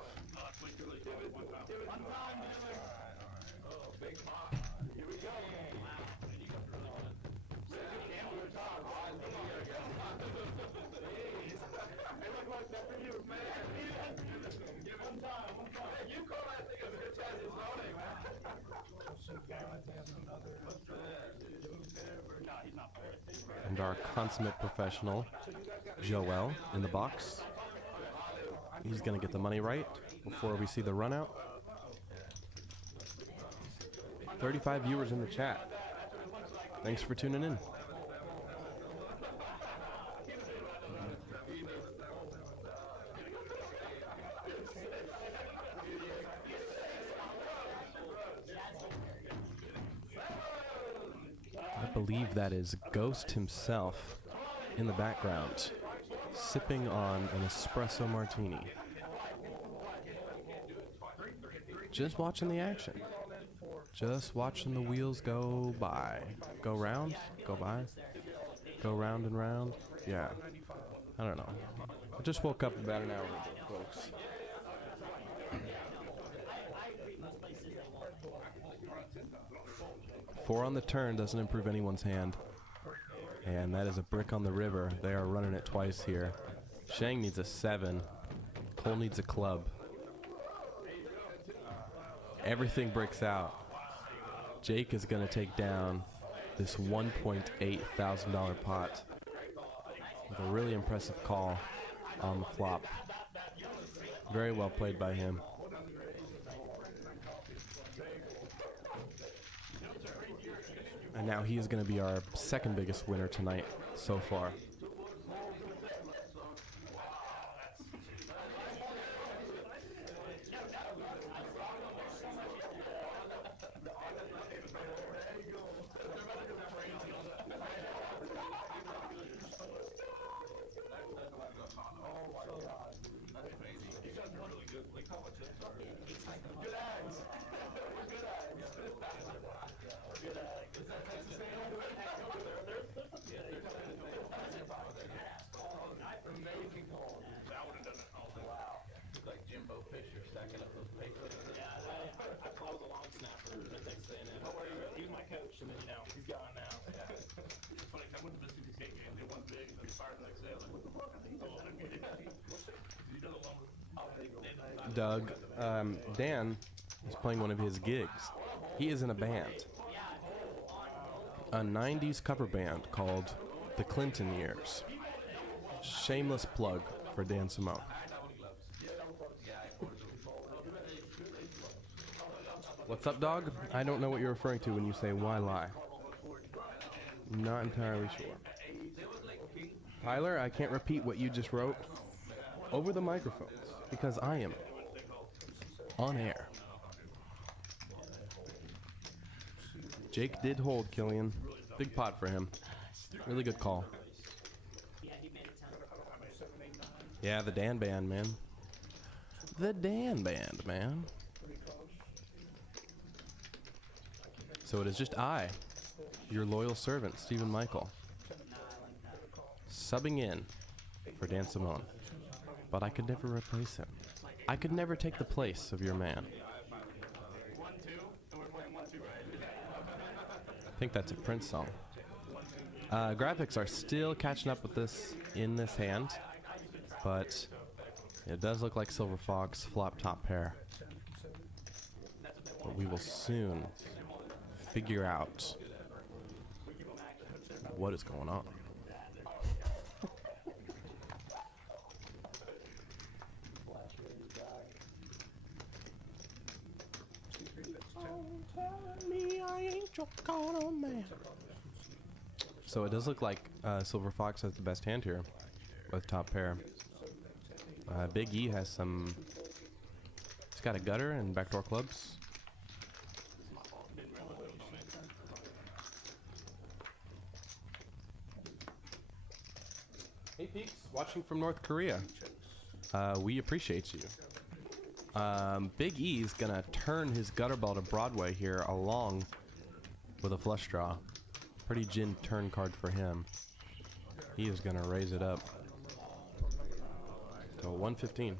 And our consummate professional, Joel, in the box. He's going to get the money right before we see the run out. 35 viewers in the chat. Thanks for tuning in. I believe that is Ghost himself in the background, sipping on an espresso martini. Just watching the action. Just watching the wheels go by. Go round, go by. Go round and round. Yeah. I don't know. I just woke up about an hour ago, folks. 4 on the turn doesn't improve anyone's hand. And that is a brick on the river. They are running it twice here. Shang needs a 7. Cole needs a club. Everything bricks out. Jake is going to take down this $1.8 thousand pot with a really impressive call on the flop. Very well played by him. And now he is going to be our second biggest winner tonight so far. Doug, Dan is playing one of his gigs. He is in a band, a 90s cover band called The Clinton Years. Shameless plug for Dan Simone. What's up, dog? I don't know what you're referring to when you say why lie. Not entirely sure. Tyler, I can't repeat what you just wrote over the microphones because I am on air. Jake did hold, Killian. Big pot for him. Really good call. Yeah, the Dan Band, man. The Dan Band, man. So it is just I, your loyal servant, Stephen Michael, subbing in for Dan Simone. But I could never replace him. I could never take the place of your man. I think that's a Prince song. Graphics are still catching up with this in this hand, but it does look like Silver Fox flop top pair. But we will soon figure out what is going on. So it does look like Silver Fox has the best hand here with top pair. Big E has some. He's got a gutter and backdoor clubs. Hey peeps, watching from North Korea. We appreciate you. Big E's gonna turn his gutter ball to Broadway here along with a flush draw. Pretty gin turn card for him. He is gonna raise it up to 115.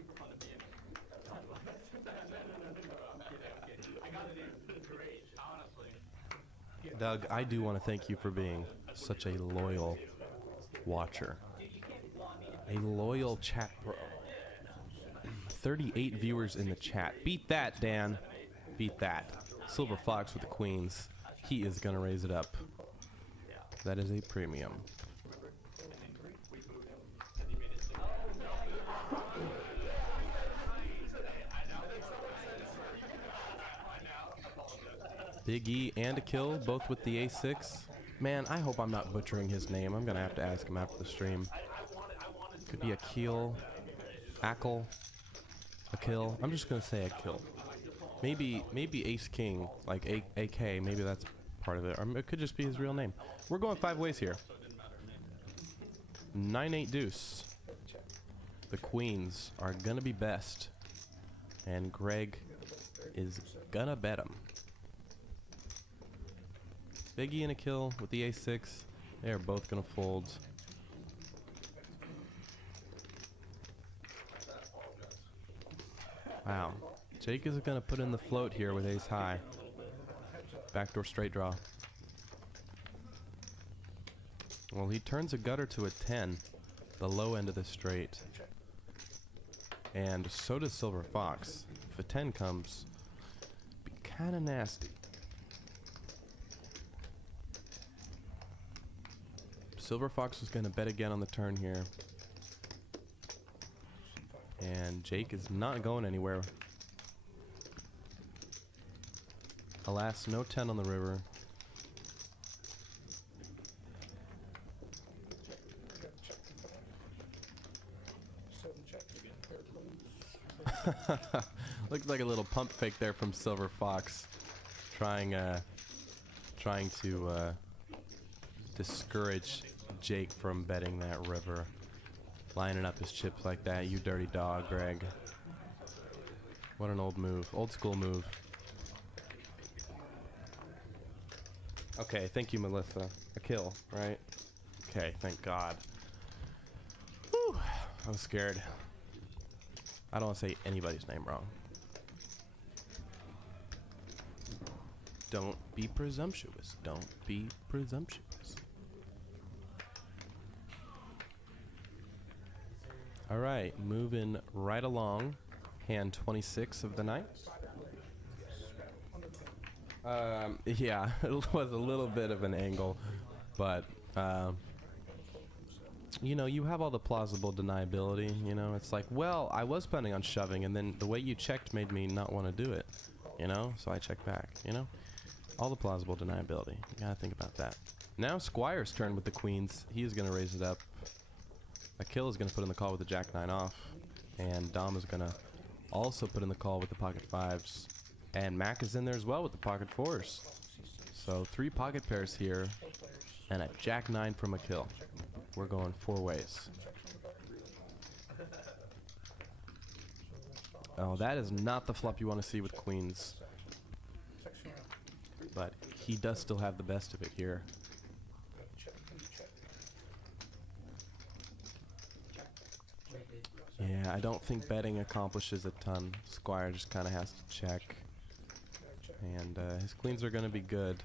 super fun to be in. No, I'm kidding. I got it in great, honestly. Doug, I do want to thank you for being such a loyal watcher. A loyal chat bro. 38 viewers in the chat. Beat that, Dan. Beat that. Silver Fox with the queens. He is going to raise it up. That is a premium. Big E and a kill, both with the A6. Man, I hope I'm not butchering his name. I'm going to have to ask him after the stream. Could be Akil, Akil, Akil. I'm just going to say Akil. Maybe Ace King, like AK, maybe that's part of it. Or it could just be his real name. We're going 5 ways here. 9-8 deuce. The queens are going to be best. And Greg is going to bet him. Biggie and a kill with the A6. They are both going to fold. Wow. Jake is going to put in the float here with ace high. Backdoor straight draw. Well, he turns a gutter to a 10. The low end of the straight. And so does Silver Fox. If a 10 comes, be kind of nasty. Silver Fox is going to bet again on the turn here. And Jake is not going anywhere. Alas, no 10 on the river. Looks like a little pump fake there from Silver Fox, trying to discourage Jake from betting that river. Lining up his chips like that, you dirty dog, Greg. What an old move, old school move. Okay, thank you, Melissa. A kill, right? Okay, thank God. Whew, I was scared. I don't want to say anybody's name wrong. Don't be presumptuous. Don't be presumptuous. All right, moving right along. Hand 26 of the night. Yeah, it was a little bit of an angle, but you know, you have all the plausible deniability. You know, it's like, well, I was planning on shoving, and then the way you checked made me not want to do it. You know, so I checked back. You know, all the plausible deniability. You gotta think about that. Now Squire's turn with the queens. He is gonna raise it up. Akil is gonna put in the call with the jack 9 off, and Dom is gonna also put in the call with the pocket 5s, and Mac is in there as well with the pocket 4s. So 3 pocket pairs here, and a jack 9 from Akil. We're going 4 ways. Oh, that is not the flop you want to see with queens. But he does still have the best of it here. Yeah, I don't think betting accomplishes a ton. Squire just kind of has to check. And his queens are going to be good.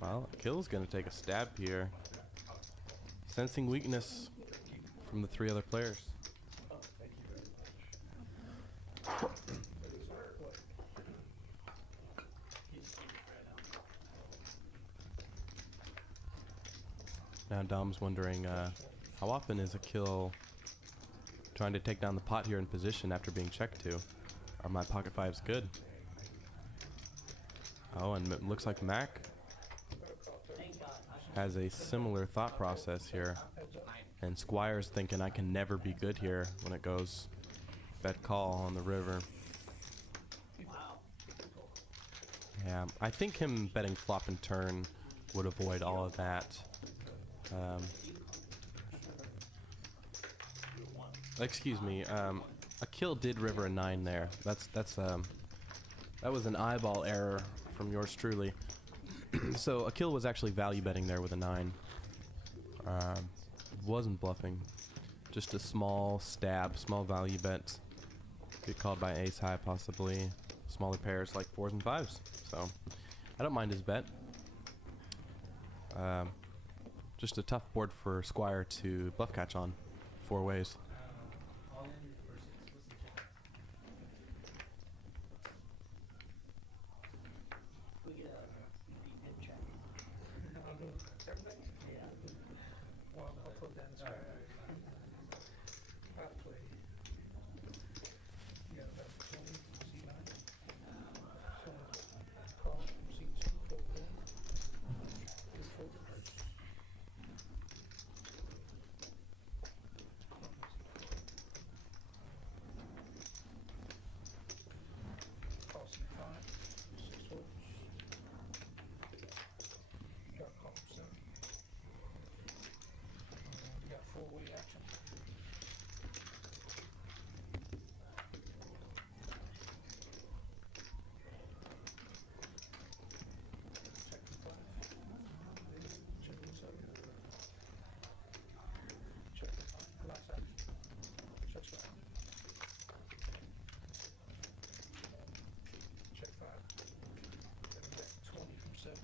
Well, Akil's going to take a stab here. Sensing weakness from the 3 other players. Now Dom's wondering, how often is Akil trying to take down the pot here in position after being checked to? Are my pocket 5s good? Oh, and it looks like Mac has a similar thought process here. And Squire's thinking, I can never be good here when it goes bet call on the river. Yeah, I think him betting flop and turn would avoid all of that. Excuse me, Akil did river a 9 there. That was an eyeball error from yours truly. So Akil was actually value betting there with a 9. Wasn't bluffing. Just a small stab, small value bet. Get called by ace high possibly. Smaller pairs like 4s and 5s. So I don't mind his bet. Just a tough board for Squire to bluff catch on 4 ways. We get a good check. I'll do everything. Yeah. Well, I'll put that in the I'll play. Yeah, that's 20, C9. So, call from C2, fold in. Good fold. Call C5, 6 folds. Got call from 7. You got 4-way action. Check the 5. Check the 7. Check the 5. Last action. Check 5. Check 5. Then we got 20 from 7.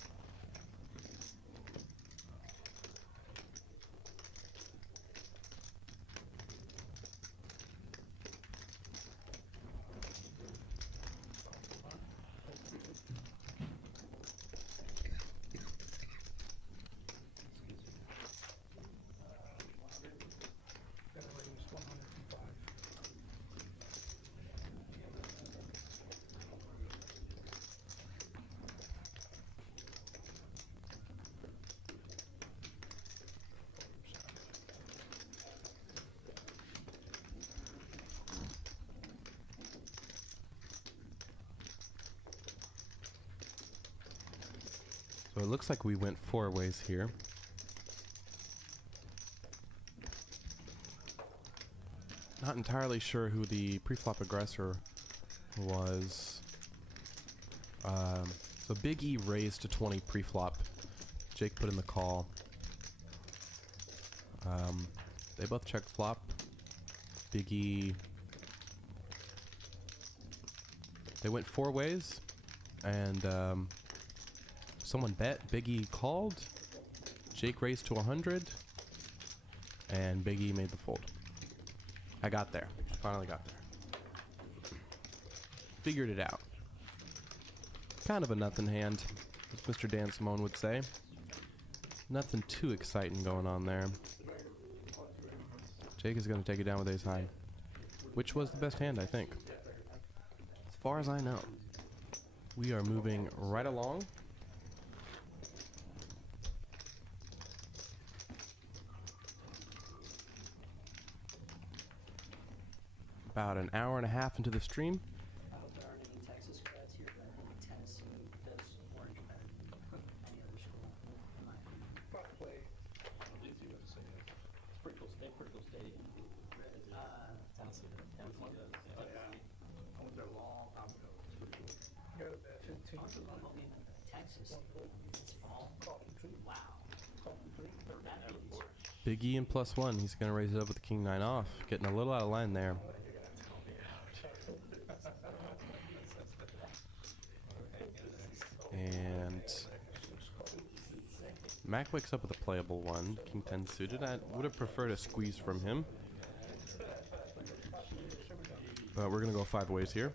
That rating is 105. So it looks like we went 4 ways here. Not entirely sure who the pre-flop aggressor was. So Big E raised to 20 pre-flop. Jake put in the call. They both checked flop. Big E. They went 4 ways, and someone bet. Big E called. Jake raised to 100, and Big E made the fold. I got there. Finally got there. Figured it out. Kind of a nothing hand, as Mr. Dan Simone would say. Nothing too exciting going on there. Jake is going to take it down with ace high, which was the best hand, I think. As far as I know. We are moving right along. About an hour and a half into the stream. I hope there aren't any Texas grads here, but I think Tennessee does orange better than any other school, in my opinion. Pop play. It's pretty cool state, pretty cool stadium. Tennessee does. Tennessee does. Oh, yeah. I went there a long time ago. It's pretty cool. You got a bet 15. Also, I mean, Texas, it's fall. Call from 2. Wow. Call from 3. That means Big E and +1. He's going to raise it up with the king 9 off. Getting a little out of line there. And Mac wakes up with a playable one. King 10 suited. I would have preferred a squeeze from him. But we're going to go 5 ways here.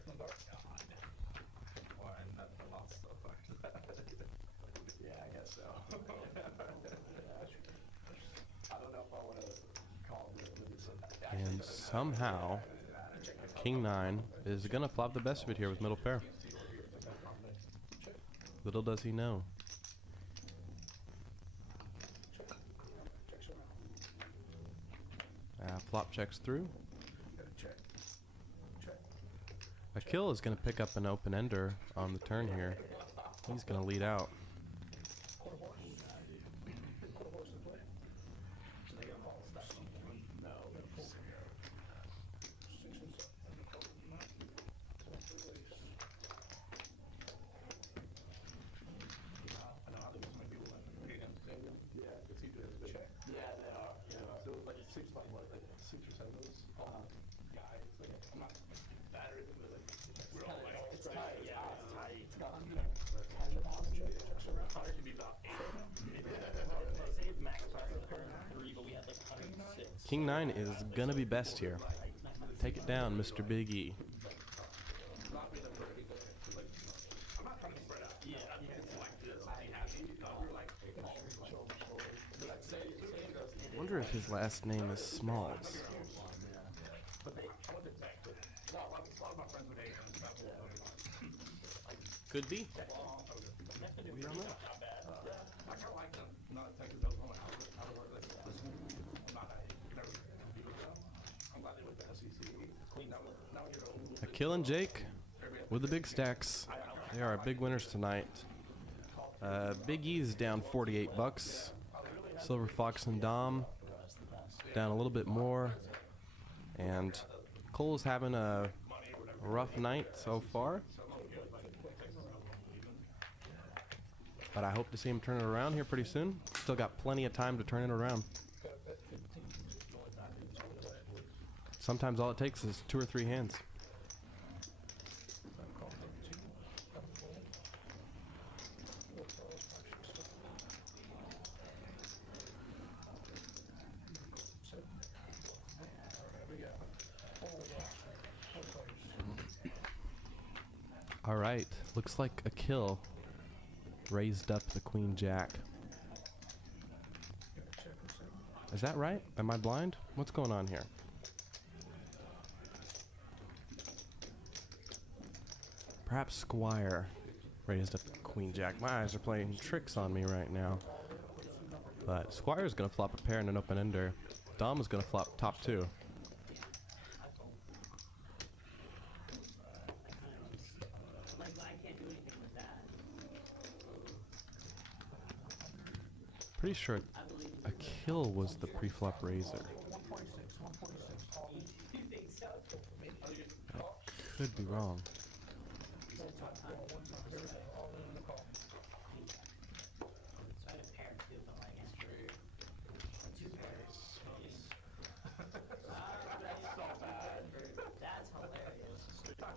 Or not a lot of stuff. Yeah, I guess so. I don't know if I want to call it. And somehow, King 9 is going to flop the best of it here with middle pair. Little does he know. Flop checks through. Check. Check. A kill is going to pick up an open ender on the turn here. He's going to lead out. Quarter horse. Quarter horse to play. So they got all stuff. No. 6 and 7. I know, I think it's maybe one. Yeah, because he did. Check. Yeah, they are. Yeah, so it was like 6 by what, like 6 or King 9 is gonna be best here. Take it down, Mr. Big E. I wonder if his last name is Smalls. Could be. We don't know. Akil and Jake with the big stacks. They are our big winners tonight. Big E's down 48 bucks. Silver Fox and Dom down a little bit more. And Cole's having a rough night so far. But I hope to see him turn it around here pretty soon. Still got plenty of time to turn it around. Sometimes all it takes is 2 or 3 hands. All right, looks like Akil raised up the Queen Jack. Is that right? Am I blind? What's going on here? Perhaps Squire raised up the Queen Jack. My eyes are playing tricks on me right now. But Squire's gonna flop a pair and an open ender. Dom is gonna flop top 2. Pretty sure Akil was the pre-flop raiser. I could be wrong.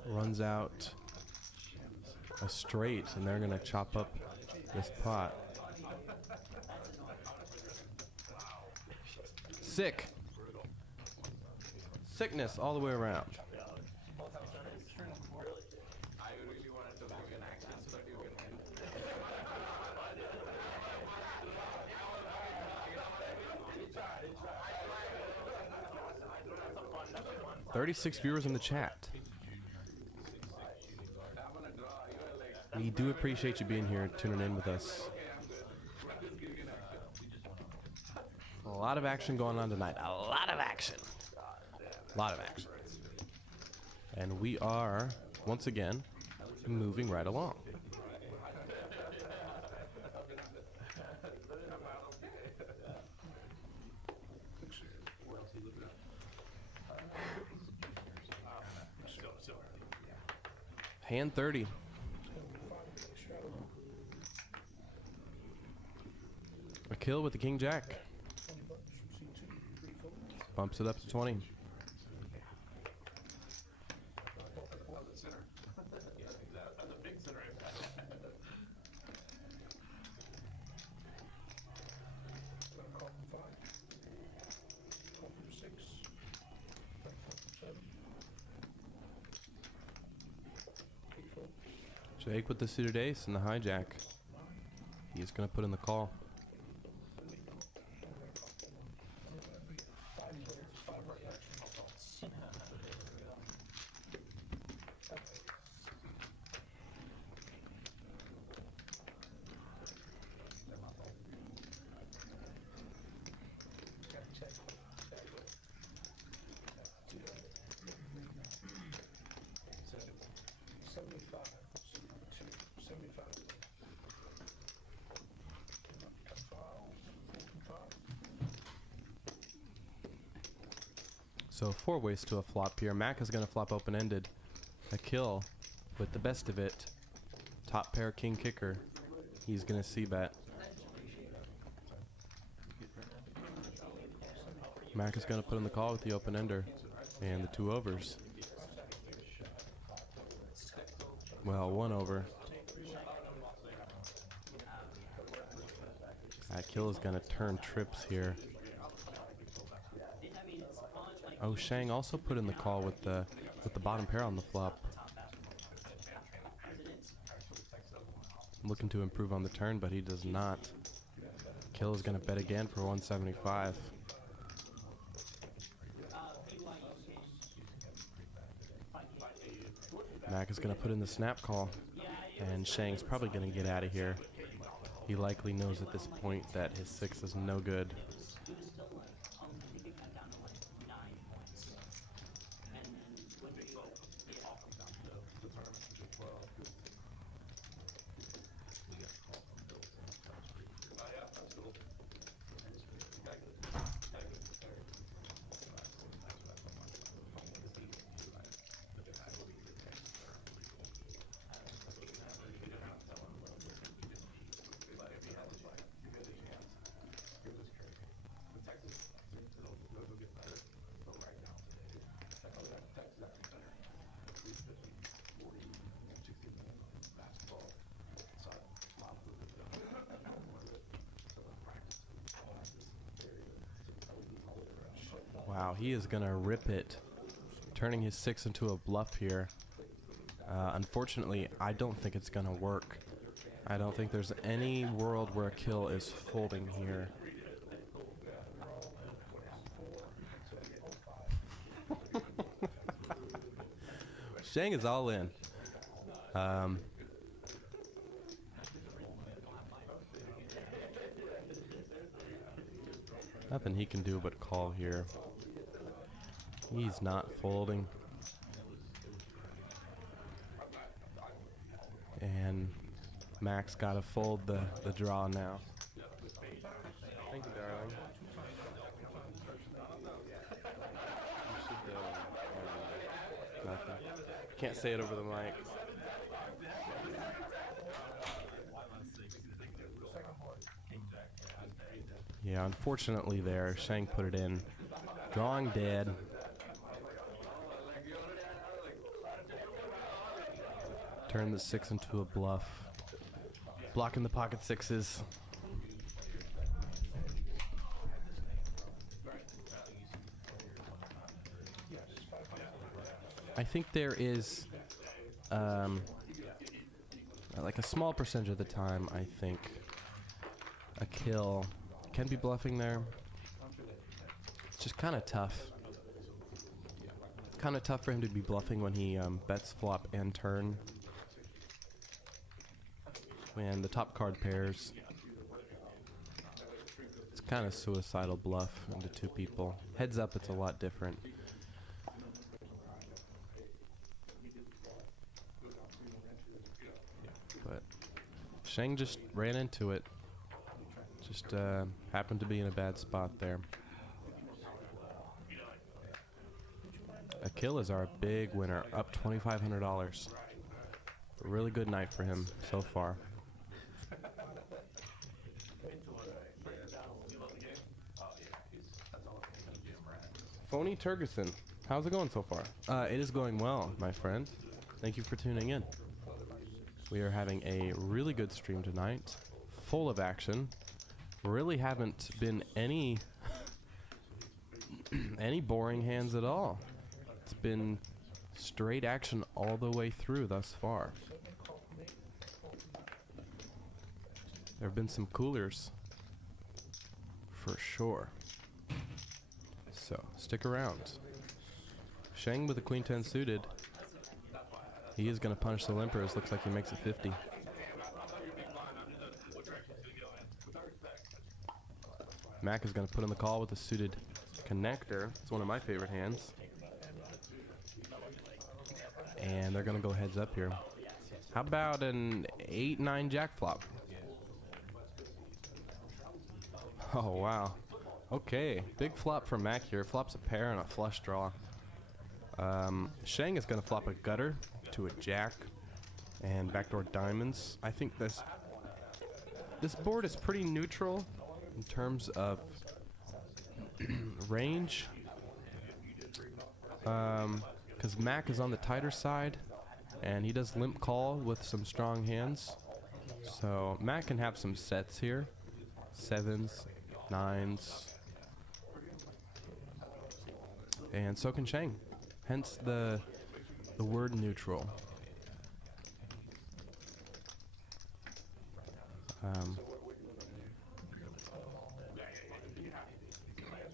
Runs out a straight, and they're gonna chop up this pot. Sick. Sickness all the way around. I really wanted to make an accent so that you can. 36 viewers in the chat. We do appreciate you being here, tuning in with us. A lot of action going on tonight. A lot of action. A lot of action. And we are, once again, moving right along. Hand 30. A kill with the King Jack. Bumps it up to 20. Jake with the suited ace and the hijack. He's going to put in the call. So 4 ways to a flop here. Mac is going to flop open-ended. A kill with the best of it. Top pair king kicker. He's going to c-bet. Mac is going to put in the call with the open-ender and the 2 overs. Well, 1 over. That kill is going to turn trips here. Oh, Shang also put in the call with the bottom pair on the flop. Looking to improve on the turn, but he does not. Kill is going to bet again for 175. Mac is going to put in the snap call, and Shang's probably going to get out of here. He likely knows at this point that his 6 is no good. Wow, he is going to rip it, turning his 6 into a bluff here. Unfortunately, I don't think it's going to work. I don't think there's any world where a kill is folding here. Shang is all in. Nothing he can do but call here. He's not folding. And Mac's got to fold the draw now. Thank you, darling. Nothing. Can't say it over the mic. Yeah, unfortunately there, Shang put it in. Drawing dead. Turn the 6 into a bluff. Blocking the pocket 6s. I think there is like a small percentage of the time, I think a kill can be bluffing there. It's just kind of tough. Kind of tough for him to be bluffing when he bets flop and turn. When the top card pairs. It's kind of suicidal bluff into two people. Heads up, it's a lot different. But Shang just ran into it. Just happened to be in a bad spot there. A kill is our big winner, up $2,500. A really good night for him so far. Phony Turgeson, how's it going so far? It is going well, my friend. Thank you for tuning in. We are having a really good stream tonight, full of action. Really haven't been any boring hands at all. It's been straight action all the way through thus far. There have been some coolers, for sure. So, stick around. Shang with a Queen 10 suited. He is going to punish the limpers. Looks like he makes it 50. Mac is going to put in the call with a suited connector. It's one of my favorite hands. And they're going to go heads up here. How about an 8-9 jack flop? Oh, wow. Okay, big flop for Mac here. Flops a pair and a flush draw. Shang is going to flop a gutter to a jack and backdoor diamonds. I think this board is pretty neutral in terms of range. Because Mac is on the tighter side and he does limp call with some strong hands. So Mac can have some sets here. 7s, 9s. And so can Shang. Hence the word neutral.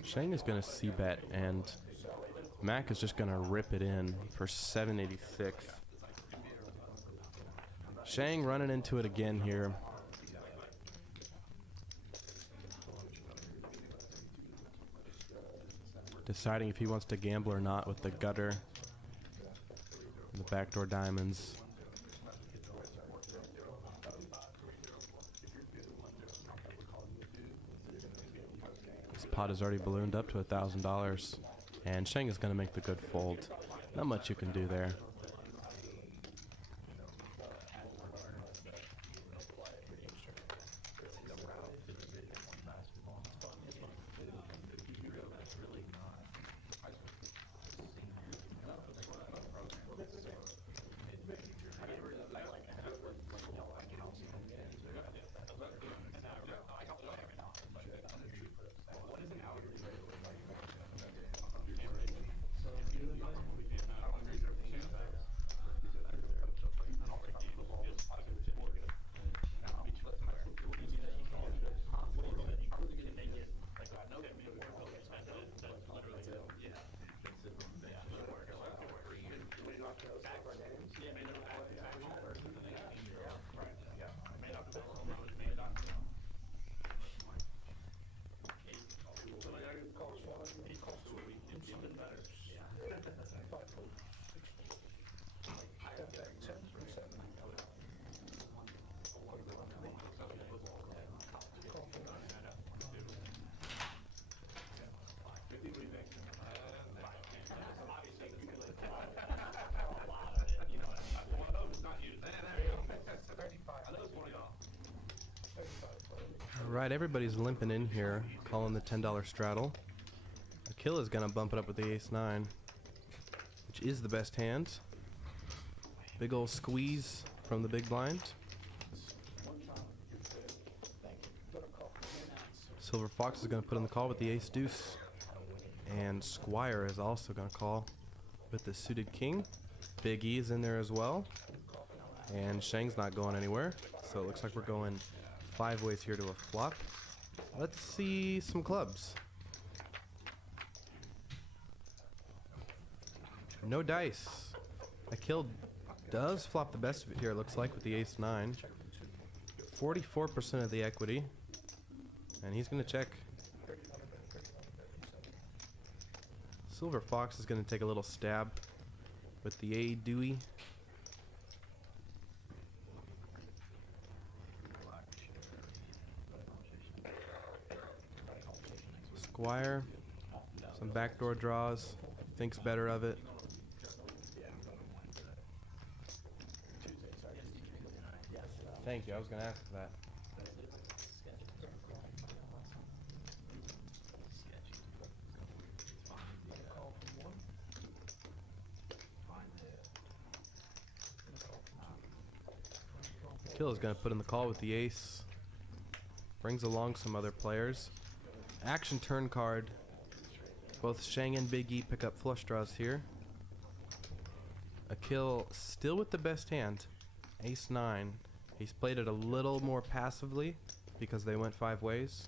Shang is going to c-bet, and Mac is just going to rip it in for 786. Shang running into it again here. Deciding if he wants to gamble or not with the gutter. The backdoor diamonds. This pot is already ballooned up to $1,000. And Shang is going to make the good fold. Not much you can do there. Alright, everybody's limping in here, calling the $10 straddle. Akil is going to bump it up with the ace-9, which is the best hand. Big ol' squeeze from the big blind. Silver Fox is going to put in the call with the ace-deuce. And Squire is also going to call with the suited king. Big E is in there as well. And Shang's not going anywhere, so it looks like we're going 5 ways here to a flop. Let's see some clubs. No dice. Akil does flop the best of it here, it looks like, with the ace-9. 44% of the equity. And he's going to check. Silver Fox is going to take a little stab with the A Dewey. Squire, some backdoor draws, thinks better of it. Thank you, I was going to ask for that. Kill is going to put in the call with the ace. Brings along some other players. Action turn card. Both Shang and Big E pick up flush draws here. Akil still with the best hand. Ace-9. He's played it a little more passively because they went 5 ways.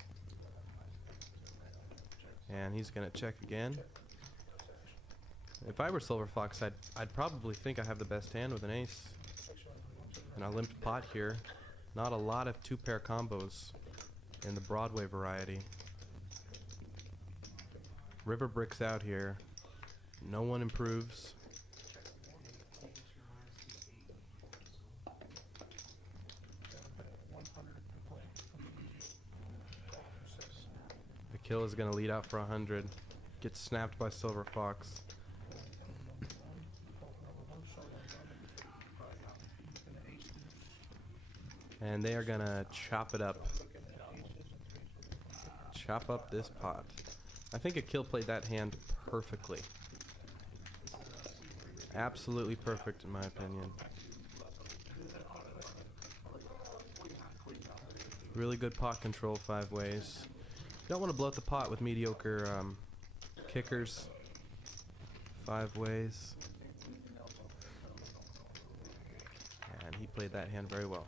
And he's going to check again. If I were Silver Fox, I'd probably think I have the best hand with an ace. And I limped pot here. Not a lot of 2-pair combos in the Broadway variety. River bricks out here. No one improves. Akil is going to lead out for 100. Gets snapped by Silver Fox. And they are going to chop it up. Chop up this pot. I think Akil played that hand perfectly. Absolutely perfect in my opinion. Really good pot control 5 ways. You don't want to blow up the pot with mediocre kickers. 5 ways. And he played that hand very well.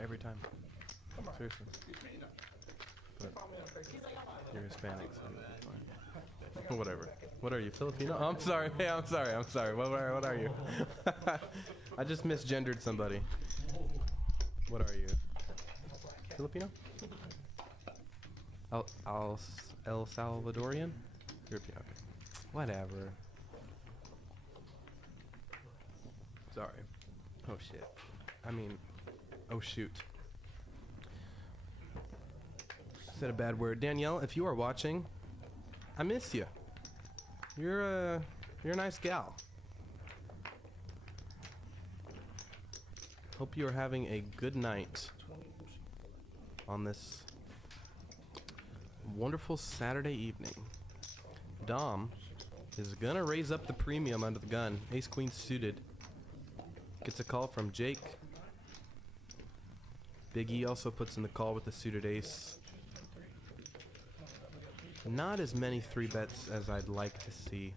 Every time. Seriously. But you're Hispanic, so you'll be fine. Whatever. What are you, Filipino? Oh, I'm sorry. Hey, I'm sorry. What are you? I just misgendered somebody. What are you? Filipino? El Salvadorian? European, okay. Whatever. Sorry. Oh shit. I mean, oh shoot. Said a bad word. Danielle, if you are watching, I miss you. You're a nice gal. Hope you are having a good night on this wonderful Saturday evening. Dom is gonna raise up the premium under the gun. Ace Queen suited. Gets a call from Jake. Big E also puts in the call with the suited ace. Not as many 3-bets as I'd like to see.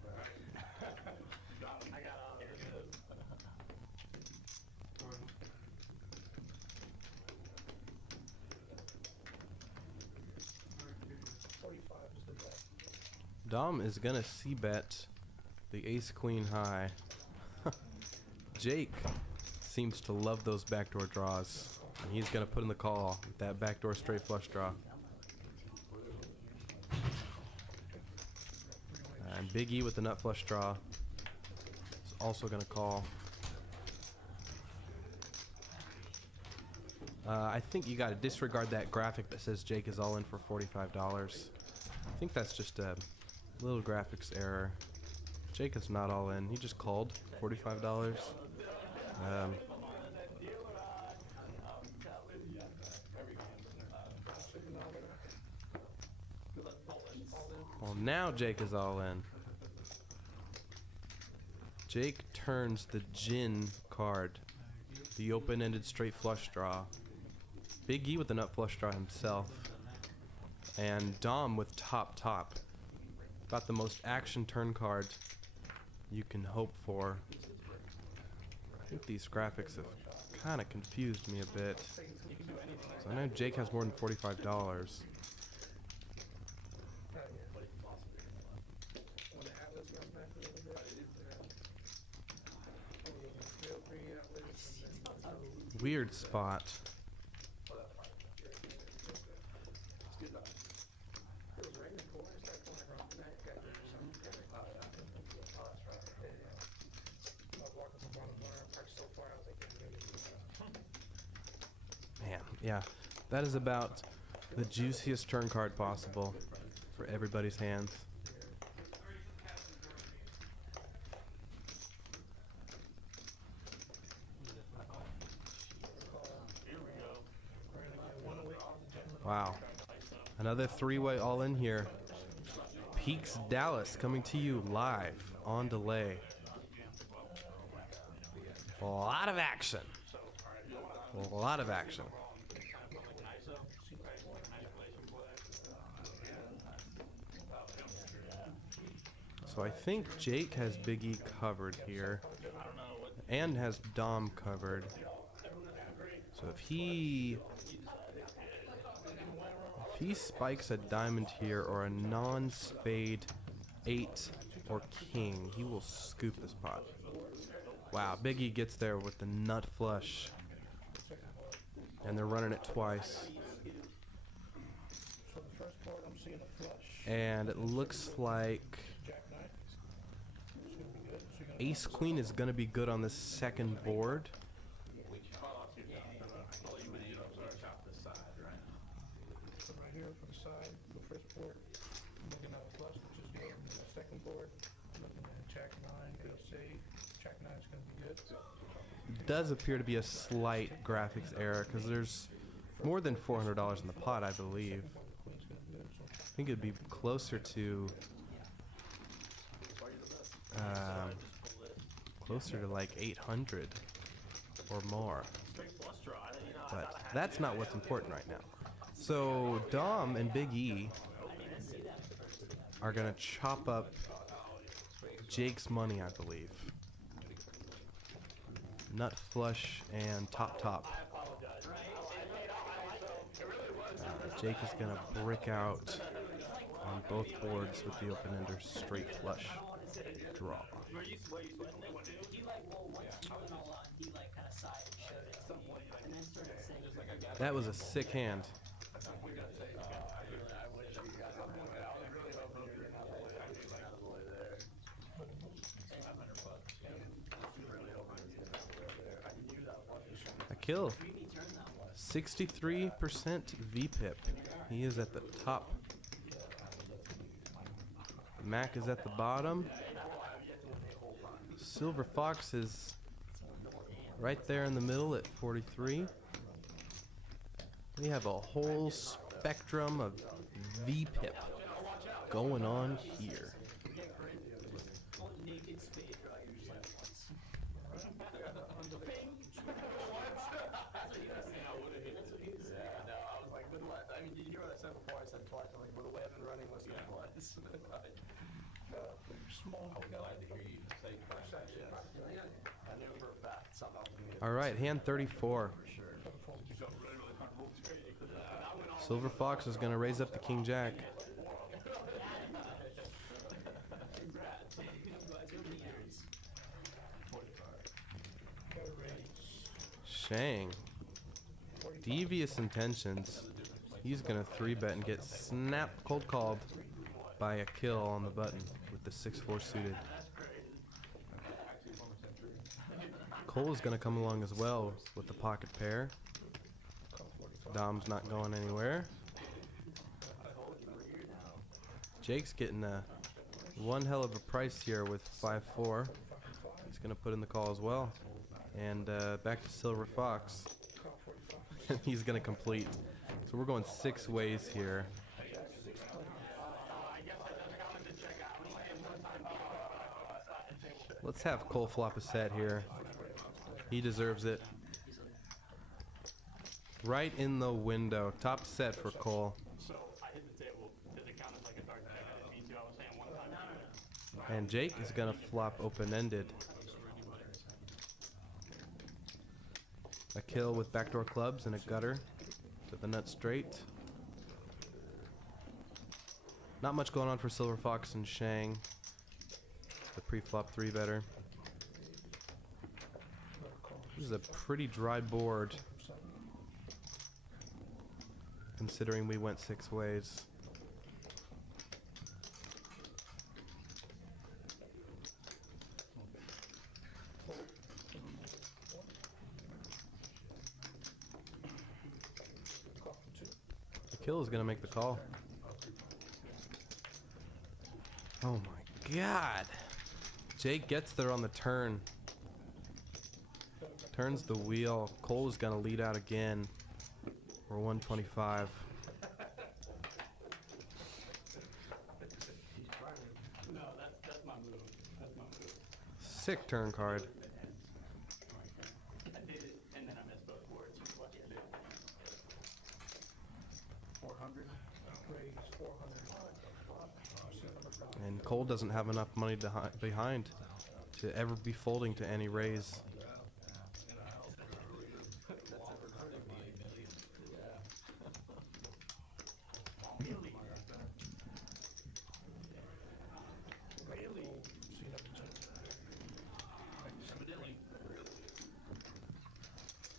Dom is gonna c-bet the ace queen high. Jake seems to love those backdoor draws. And he's gonna put in the call with that backdoor straight flush draw. And Big E with the nut flush draw is also gonna call. I think you gotta disregard that graphic that says Jake is all in for $45. I think that's just a little graphics error. Jake is not all in. He just called $45. Well, now Jake is all in. Jake turns the gin card, the open-ended straight flush draw. Big E with the nut flush draw himself. And Dom with top. About the most action turn card you can hope for. I think these graphics have kind of confused me a bit. So I know Jake has more than $45. Weird spot. Man, yeah, that is about the juiciest turn card possible for everybody's hands. Wow. Another 3-way all in here. Peaks Dallas coming to you live on delay. A lot of action. A lot of action. So I think Jake has Big E covered here. And has Dom covered. So if he spikes a diamond here or a non-spade 8 or king, he will scoop this pot. Wow, Big E gets there with the nut flush. And they're running it twice. And it looks like Ace Queen is going to be good on the second board. Does appear to be a slight graphics error because there's more than $400 in the pot, I believe. I think it'd be closer to like 800 or more. But that's not what's important right now. So Dom and Big E are gonna chop up Jake's money, I believe. Nut flush and top. Jake is gonna brick out on both boards with the open-ender straight flush draw. That was a sick hand. A kill. 63% VPIP. He is at the top. Mac is at the bottom. Silver Fox is right there in the middle at 43. We have a whole spectrum of VPIP going on here. All right, hand 34. Silver Fox is going to raise up the King Jack. Shang. Devious intentions. He's going to 3-bet and get snapped cold called by a kill on the button with the 6-4 suited. Cole is going to come along as well with the pocket pair. Dom's not going anywhere. Jake's getting one hell of a price here with 5-4. He's going to put in the call as well. And back to Silver Fox. He's going to complete. So we're going 6 ways here. Let's have Cole flop a set here. He deserves it. Right in the window. Top set for Cole. And Jake is going to flop open-ended. A kill with backdoor clubs and a gutter to the nut straight. Not much going on for Silver Fox and Shang. The pre-flop 3-better. This is a pretty dry board, considering we went 6 ways. The kill is going to make the call. Oh my god. Jake gets there on the turn. Turns the wheel. Cole is going to lead out again. We're 125. No, that's my move. That's my move. Sick turn card. I did it, and then I missed both boards. What you do? 400. Raise 400. And Cole doesn't have enough money behind to ever be folding to any raise.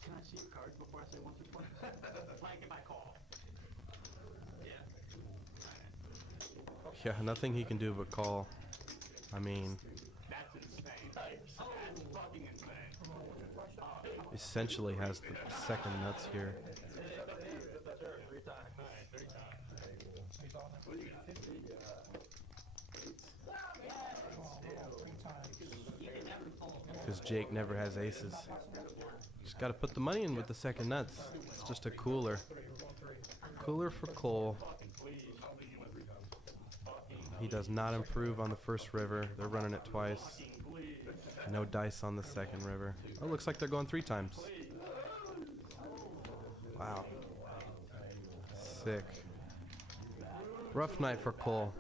Can I see your cards before I say 1 through 20? Flank my call. Yeah. Yeah, nothing he can do but call. I mean, That's insane. That's fucking insane. essentially has the second nuts here. Because Jake never has aces. Just gotta put the money in with the second nuts. It's just a cooler. Cooler for Cole. He does not improve on the first river. They're running it twice. No dice on the second river. Oh, looks like they're going 3 times. Wow. Sick. Rough night for Cole.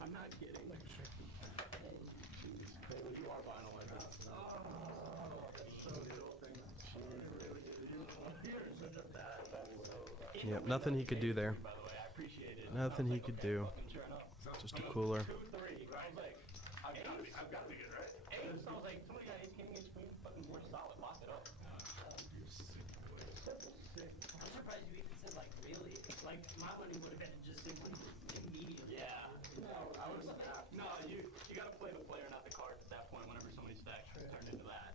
I'm not kidding. You are buying a weapon. Yep, nothing he could do there. Nothing he could do. Just a cooler. I've got to be good, right? Hey, it sounds like somebody got 8 king against queen. Fucking more solid. Lock it up. I'm surprised you even said like really. Like my money would have been just simply immediately. Yeah. No, you got to play the player, not the cards at that point. Whenever somebody's stack turned into that,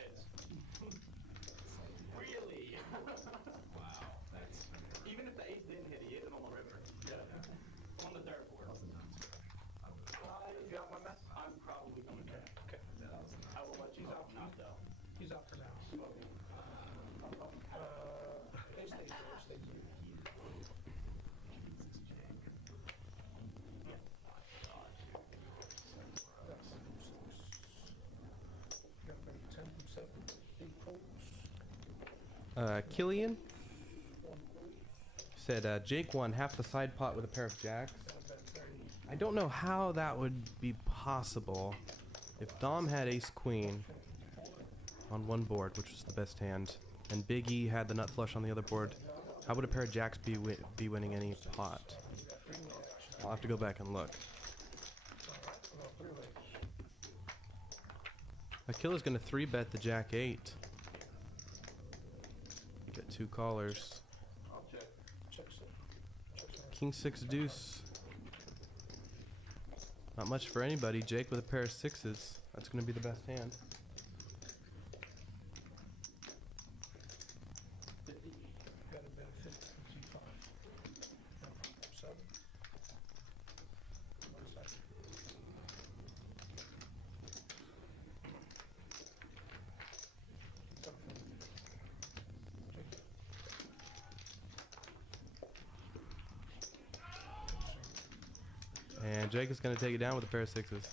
it's really. Wow. That's even if the ace didn't hit, he hit it on the river. Yeah. On the third board. You got my mess? I'm probably going to. Okay. I will let you know. Not though. He's out for now. They stay there. Stay here. Got maybe 10 from 7. 8 folds. Killian 1 fold. said Jake won half the side pot with a pair of jacks. I bet 30. I don't know how that would be possible. If Dom had ace queen on one board, which was the best hand, and Big E had the nut flush on the other board, how would a pair of jacks be winning any pot? I'll have to go back and look. Akila's gonna 3-bet the jack 8. You get 2 callers. I'll check. King 6 deuce. Not much for anybody. Jake with a pair of 6s. That's gonna be the best hand. Got a bet 50 from G5. 7. 1 second. And Jake is gonna take it down with a pair of 6s.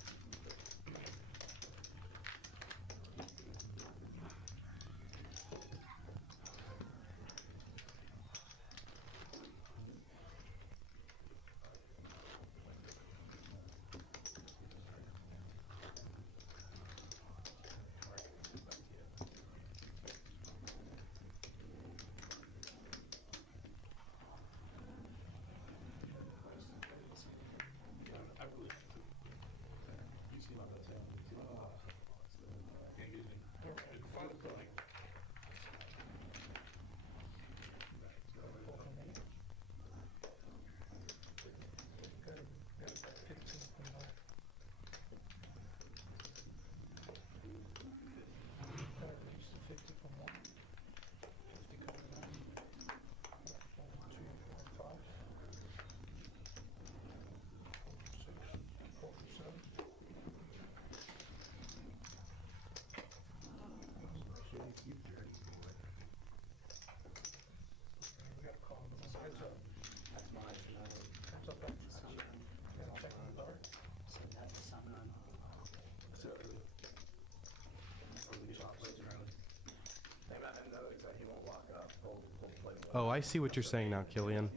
Oh, I see what you're saying now, Killian.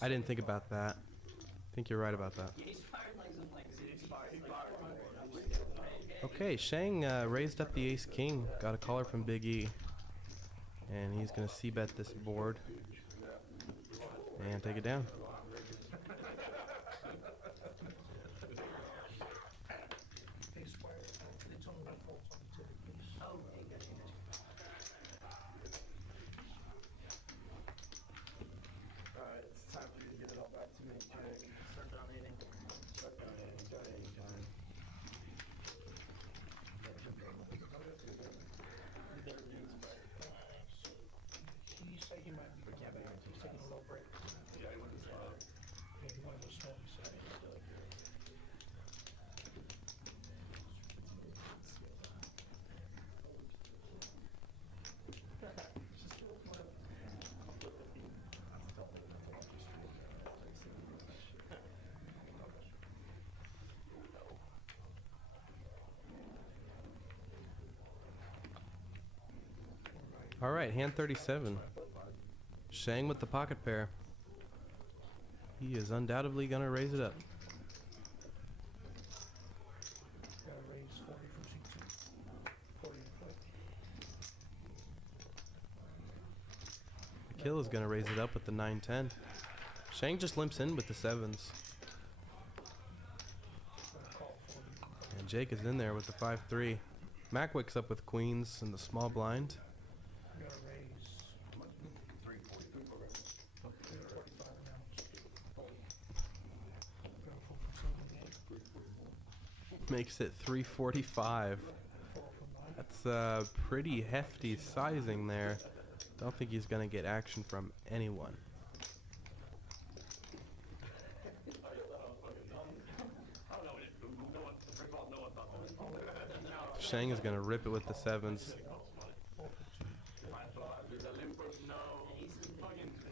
I didn't think about that. I think you're right about that. Okay, Shang raised up the ace king, got a caller from Big E, and he's gonna c-bet this board and take it down. All right, hand 37. Shang with the pocket pair. He is undoubtedly gonna raise it up. Gotta raise 40 from C2. 40 and play. Akil is gonna raise it up with the 9-10. Shang just limps in with the 7s. Gonna call 40. And Jake is in there with the 5-3. Mac wakes up with queens in the small blind. Gotta raise 345 now. Gotta pull from 78. Makes it 345. Fall from 9. That's a pretty hefty sizing there. Don't think he's gonna get action from anyone. Shang is gonna rip it with the 7s.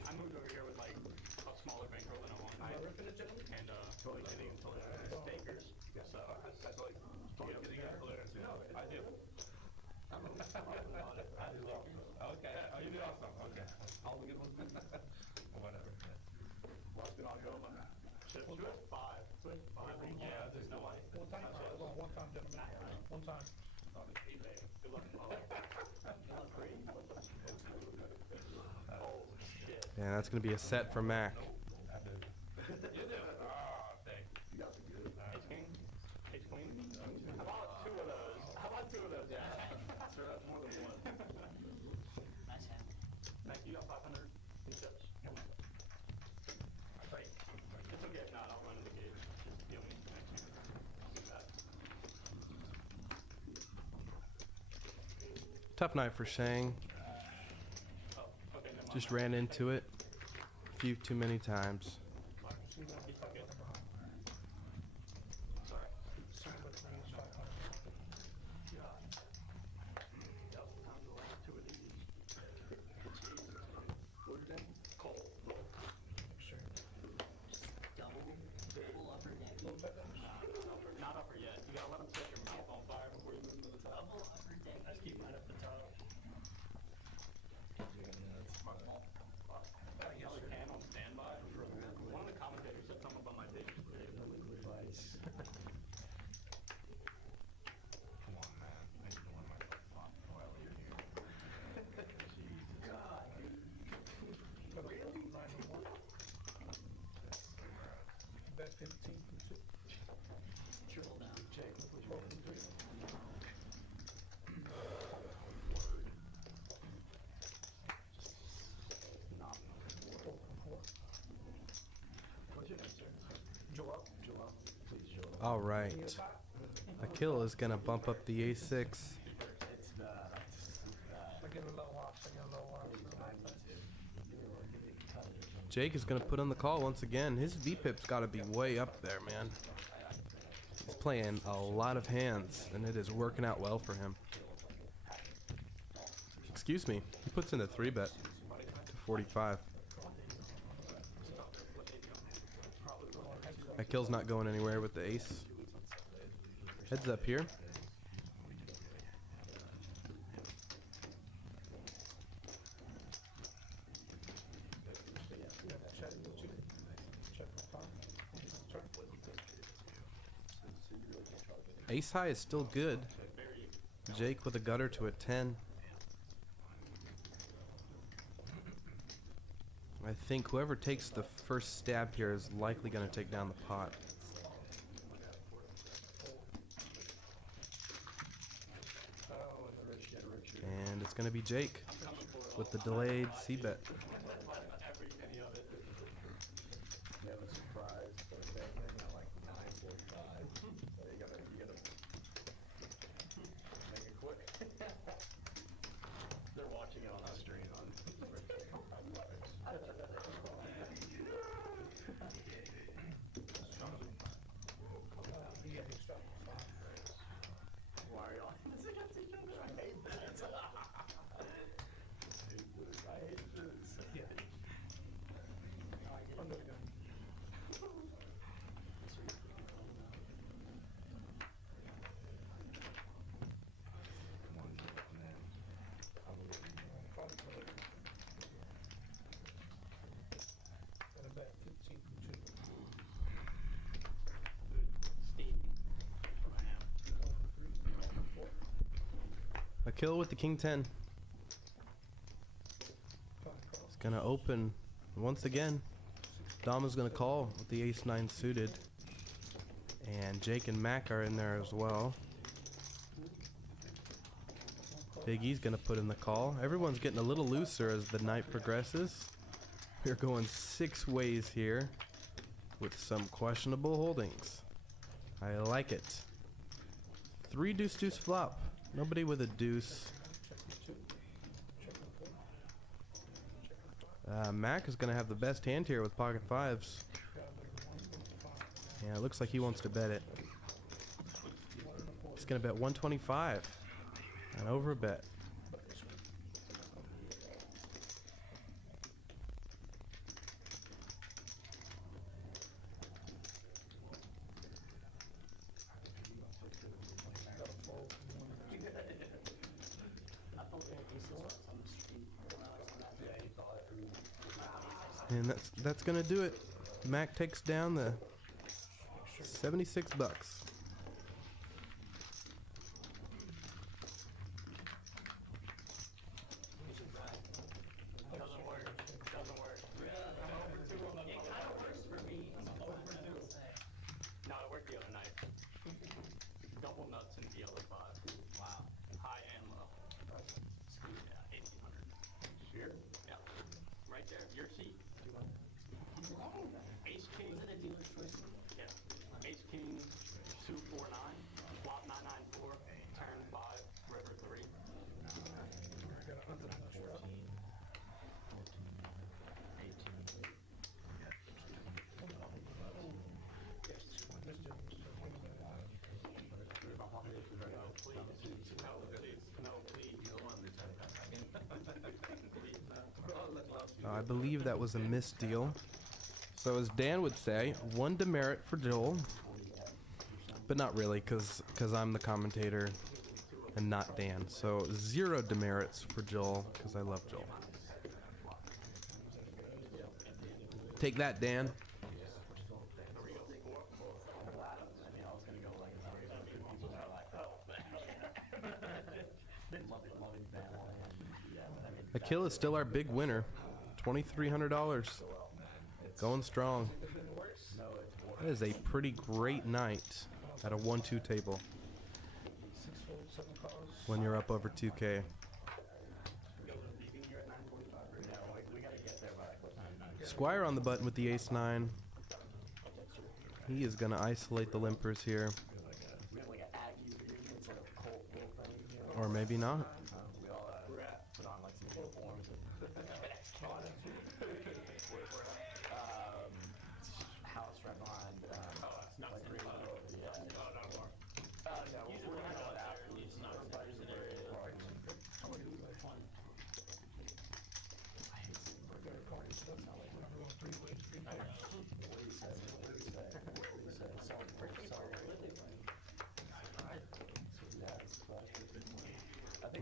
I moved over here with like a smaller bankroll than I want. And totally getting into the stakers. So that's like totally getting into it. I do. Okay. Oh, you do awesome. Okay. All the good ones. Whatever. What's good on go? Should have 5. Yeah, there's no way. One time, gentlemen. One time. Good luck. Oh, shit. Yeah, that's gonna be a set for Mac. You do? Thanks. Ace king? Ace queen? How about 2 of those? How about 2 of those, yeah? Sure, that's more than 1. Nice hand. Thank you, got 500 in chips. Great. It's okay if not, I'll run in the gauge. Just deal me next year. I'll do that. Tough night for Shang. Oh, okay, never mind. Just ran into it a few too many times. See that? It's okay. Behind. Sorry. See what range 500. Cold. Sure. Double upper deck. Not upper yet. You gotta let them set your mouth on fire before you move to the top. Double upper deck. Let's keep mine at the top. I yell can on standby. One of the commentators said something about my dick. Bet 15 from 6. Triple down. Check with 12 from 3. What's your name, sir? Joel. Joel. Please, Joel. All right. Akil is gonna bump up the A6. It's the. I get a low off. Jake is gonna put on the call once again. His VPIP's gotta be way up there, man. He's playing a lot of hands, and it is working out well for him. Excuse me. He puts in a 3-bet to 45. Akil's not going anywhere with the ace. Heads up here. Ace high is still good. Jake with a gutter to a 10. I think whoever takes the first stab here is likely going to take down the pot. And it's going to be Jake with the delayed C-bet. Every penny of it. You have a surprise for the bet thing at like 9:45. So you gotta make it quick. They're watching it on the stream on. Why are y'all this against each other? I hate that. I hate this. Under the gun. kill with the king 10. It's gonna open once again. Dom is gonna call with the ace 9 suited. And Jake and Mac are in there as well. Big E's gonna put in the call. Everyone's getting a little looser as the night progresses. We're going 6 ways here with some questionable holdings. I like it. 3 deuce deuce flop. Nobody with a deuce. Mac is gonna have the best hand here with pocket 5s. Yeah, it looks like he wants to bet it. He's gonna bet 125 and over a bet. And that's gonna do it. Mac takes down the 76 bucks. No, it worked the other night. Double nuts in the other 5. Wow. High and low. Yeah, 1800. Sure? Yeah. Right there, your seat. Ace king. Isn't it dealer's choice? Yeah. Ace king 249. Flop 994. Turn 5. River 3. I believe that was a missed deal. So as Dan would say, 1 demerit for Joel. But not really, because I'm the commentator and not Dan. So 0 demerits for Joel, because I love Joel. Take that, Dan. Akil is still our big winner. $2,300. Going strong. That is a pretty great night at a 1-2 table when you're up over 2K. Squire on the button with the ace 9. He is going to isolate the limpers here. Or maybe not.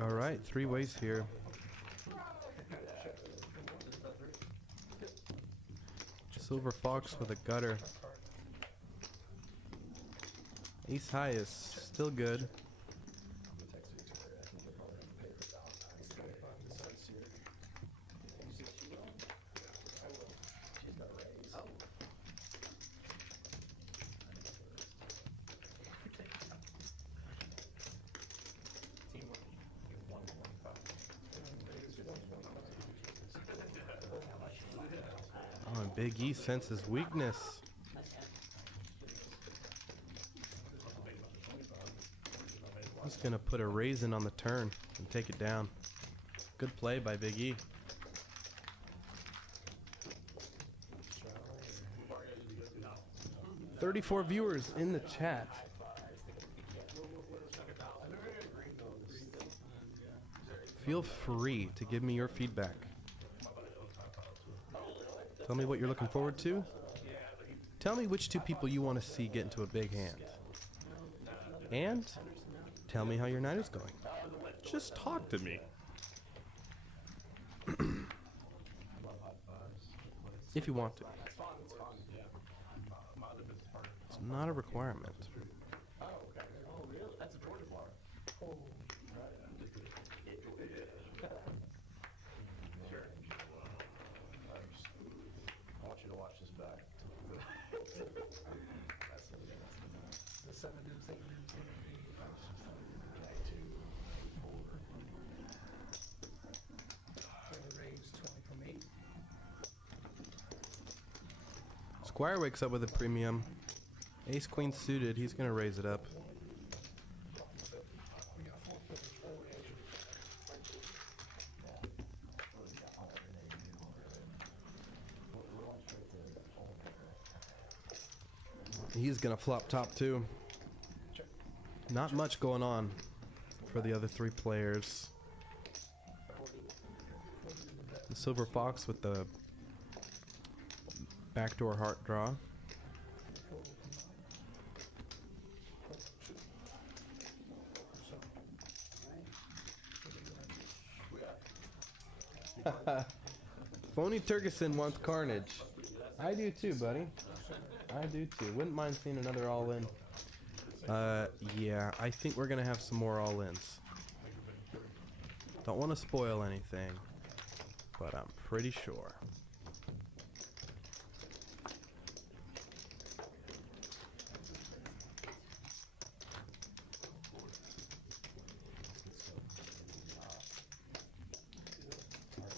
All right, 3 ways here. Silver Fox with a gutter. Ace high is still good. Oh, and Big E senses weakness. He's gonna put a raisin on the turn and take it down. Good play by Big E. $34 viewers in the chat. Feel free to give me your feedback. Tell me what you're looking forward to. Tell me which 2 people you want to see get into a big hand. And tell me how your night is going. Just talk to me. If you want to. It's not a requirement. Squire wakes up with a premium. Ace queen suited, he's gonna raise it up. He's gonna flop top too. Not much going on for the other three players. The Silver Fox with the backdoor heart draw. Phony Turgeson wants carnage. I do too, buddy. I do too. Wouldn't mind seeing another all-in. Yeah, I think we're gonna have some more all-ins. Don't want to spoil anything, but I'm pretty sure.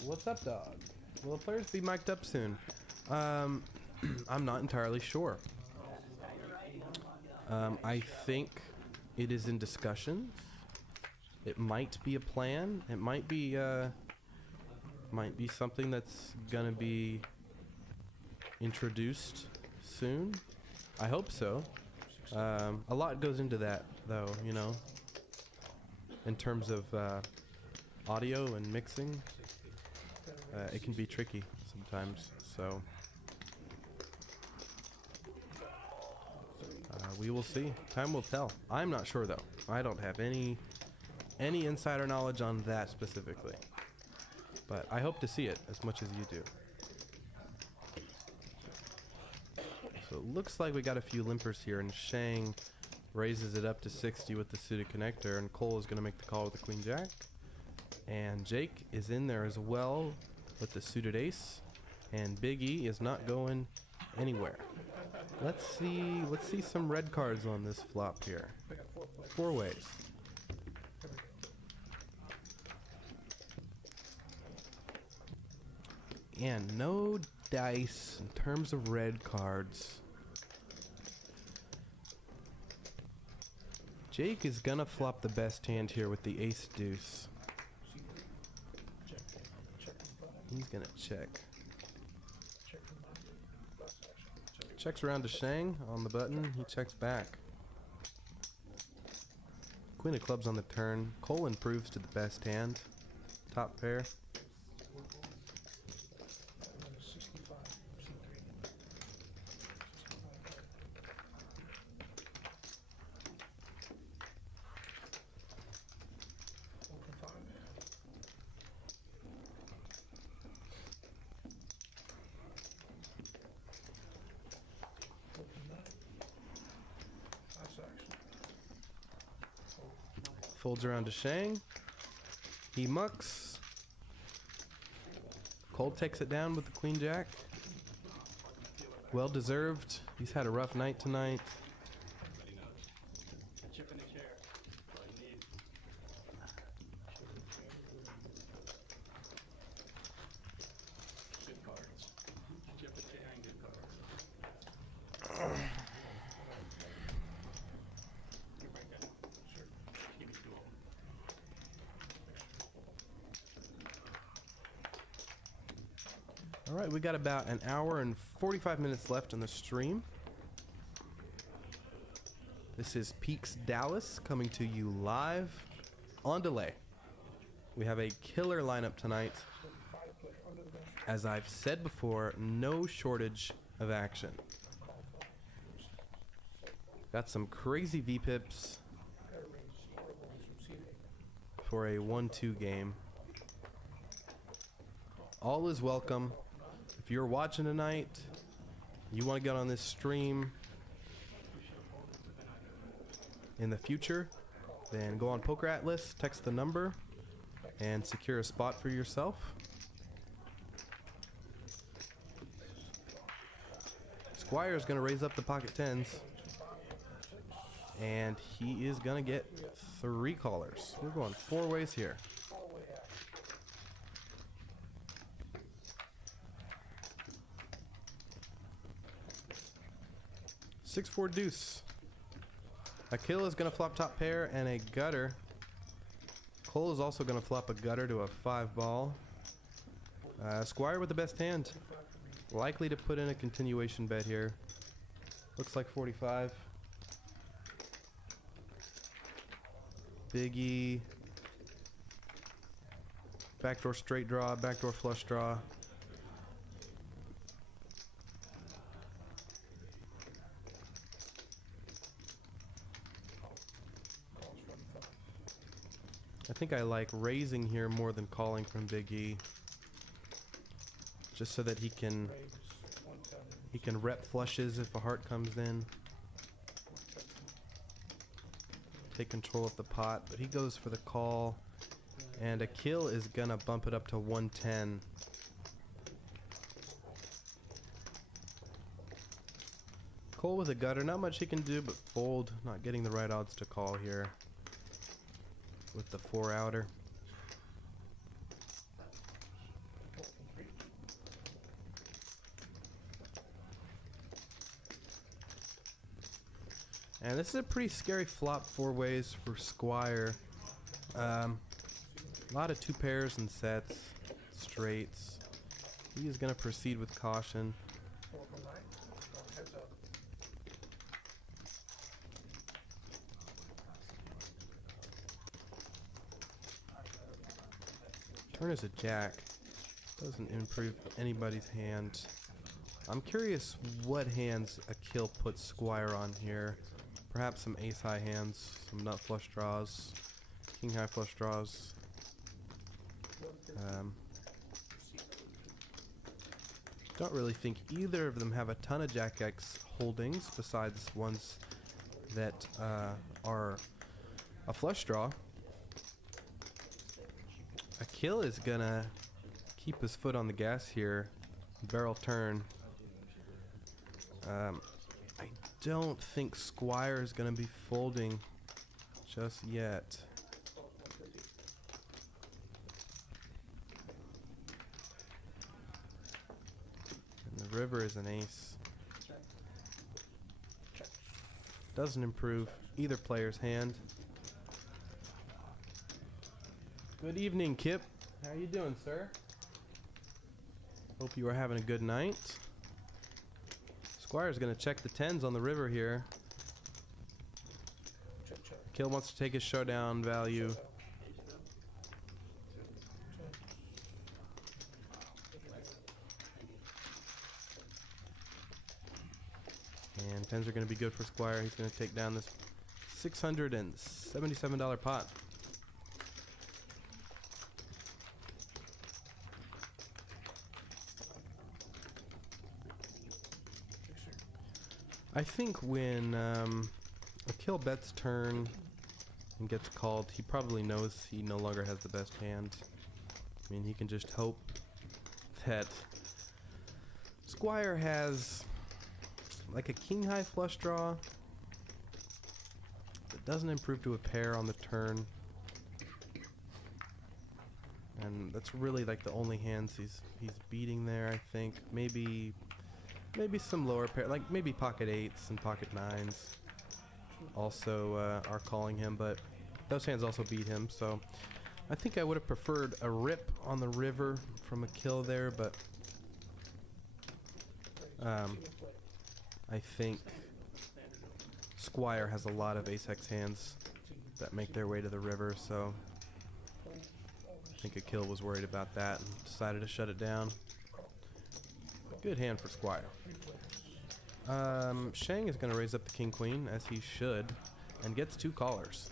What's up, dog? Will the players be mic'd up soon? I'm not entirely sure. I think it is in discussion. It might be a plan. It might be something that's gonna be introduced soon. I hope so. A lot goes into that, though, you know, in terms of audio and mixing. It can be tricky sometimes, so we will see. Time will tell. I'm not sure though. I don't have any insider knowledge on that specifically, but I hope to see it as much as you do. So it looks like we got a few limpers here, and Shang raises it up to 60 with the suited connector, and Cole is going to make the call with the queen jack, and Jake is in there as well with the suited ace, and Big E is not going anywhere. Let's see some red cards on this flop here. 4 ways. And no dice in terms of red cards. Jake is gonna flop the best hand here with the ace deuce. He's gonna check. Checks around to Shang on the button. He checks back. Queen of clubs on the turn. Cole improves to the best hand. Top pair. Folds around to Shang. He mucks. Cole takes it down with the queen jack. Well deserved. He's had a rough night tonight. A chip in the chair. That's all you need. Good cards. Chip in the chair and good cards. You break that. Sure. Give me 2 of them. All right, we got about an hour and 45 minutes left in the stream. This is Peaks Dallas coming to you live on delay. We have a killer lineup tonight. As I've said before, no shortage of action. Got some crazy VPIPs for a 1-2 game. All is welcome. If you're watching tonight, you want to get on this stream in the future, then go on Poker Atlas, text the number, and secure a spot for yourself. Squire is going to raise up the pocket tens, and he is going to get 3 callers. We're going 4 ways here. 6-4 deuce. A kill is going to flop top pair and a gutter. Cole is also going to flop a gutter to a 5-ball. Squire with the best hand. Likely to put in a continuation bet here. Looks like 45. Biggie. Backdoor straight draw, backdoor flush draw. I think I like raising here more than calling from Big E. Just so that he can rep flushes if a heart comes in. Take control of the pot, but he goes for the call. And a kill is gonna bump it up to 110. Cole with a gutter, not much he can do but fold. Not getting the right odds to call here with the 4-outer. And this is a pretty scary flop 4 ways for Squire. A lot of 2 pairs and sets, straights. He is going to proceed with caution. Turn is a jack. Doesn't improve anybody's hand. I'm curious what hands a kill puts Squire on here. Perhaps some ace high hands, some nut flush draws, king high flush draws. Don't really think either of them have a ton of Jack X holdings besides ones that are a flush draw. A kill is gonna keep his foot on the gas here. Barrel turn. I don't think Squire is gonna be folding just yet. And the river is an ace. Doesn't improve either player's hand. Good evening, Kip. How you doing, sir? Hope you are having a good night. Squire's gonna check the 10s on the river here. Kill wants to take his showdown value. And 10s are gonna be good for Squire. He's gonna take down this $677 pot. I think when a kill bets turn and gets called, he probably knows he no longer has the best hand. I mean, he can just hope that Squire has like a king high flush draw that doesn't improve to a pair on the turn. And that's really like the only hands he's beating there, I think. Maybe some lower pair, like maybe pocket 8s and pocket 9s also are calling him, but those hands also beat him, so I think I would have preferred a rip on the river from a kill there, but I think Squire has a lot of ace-hex hands that make their way to the river, so I think a kill was worried about that and decided to shut it down. Good hand for Squire. Shang is going to raise up the king-queen, as he should, and gets 2 callers.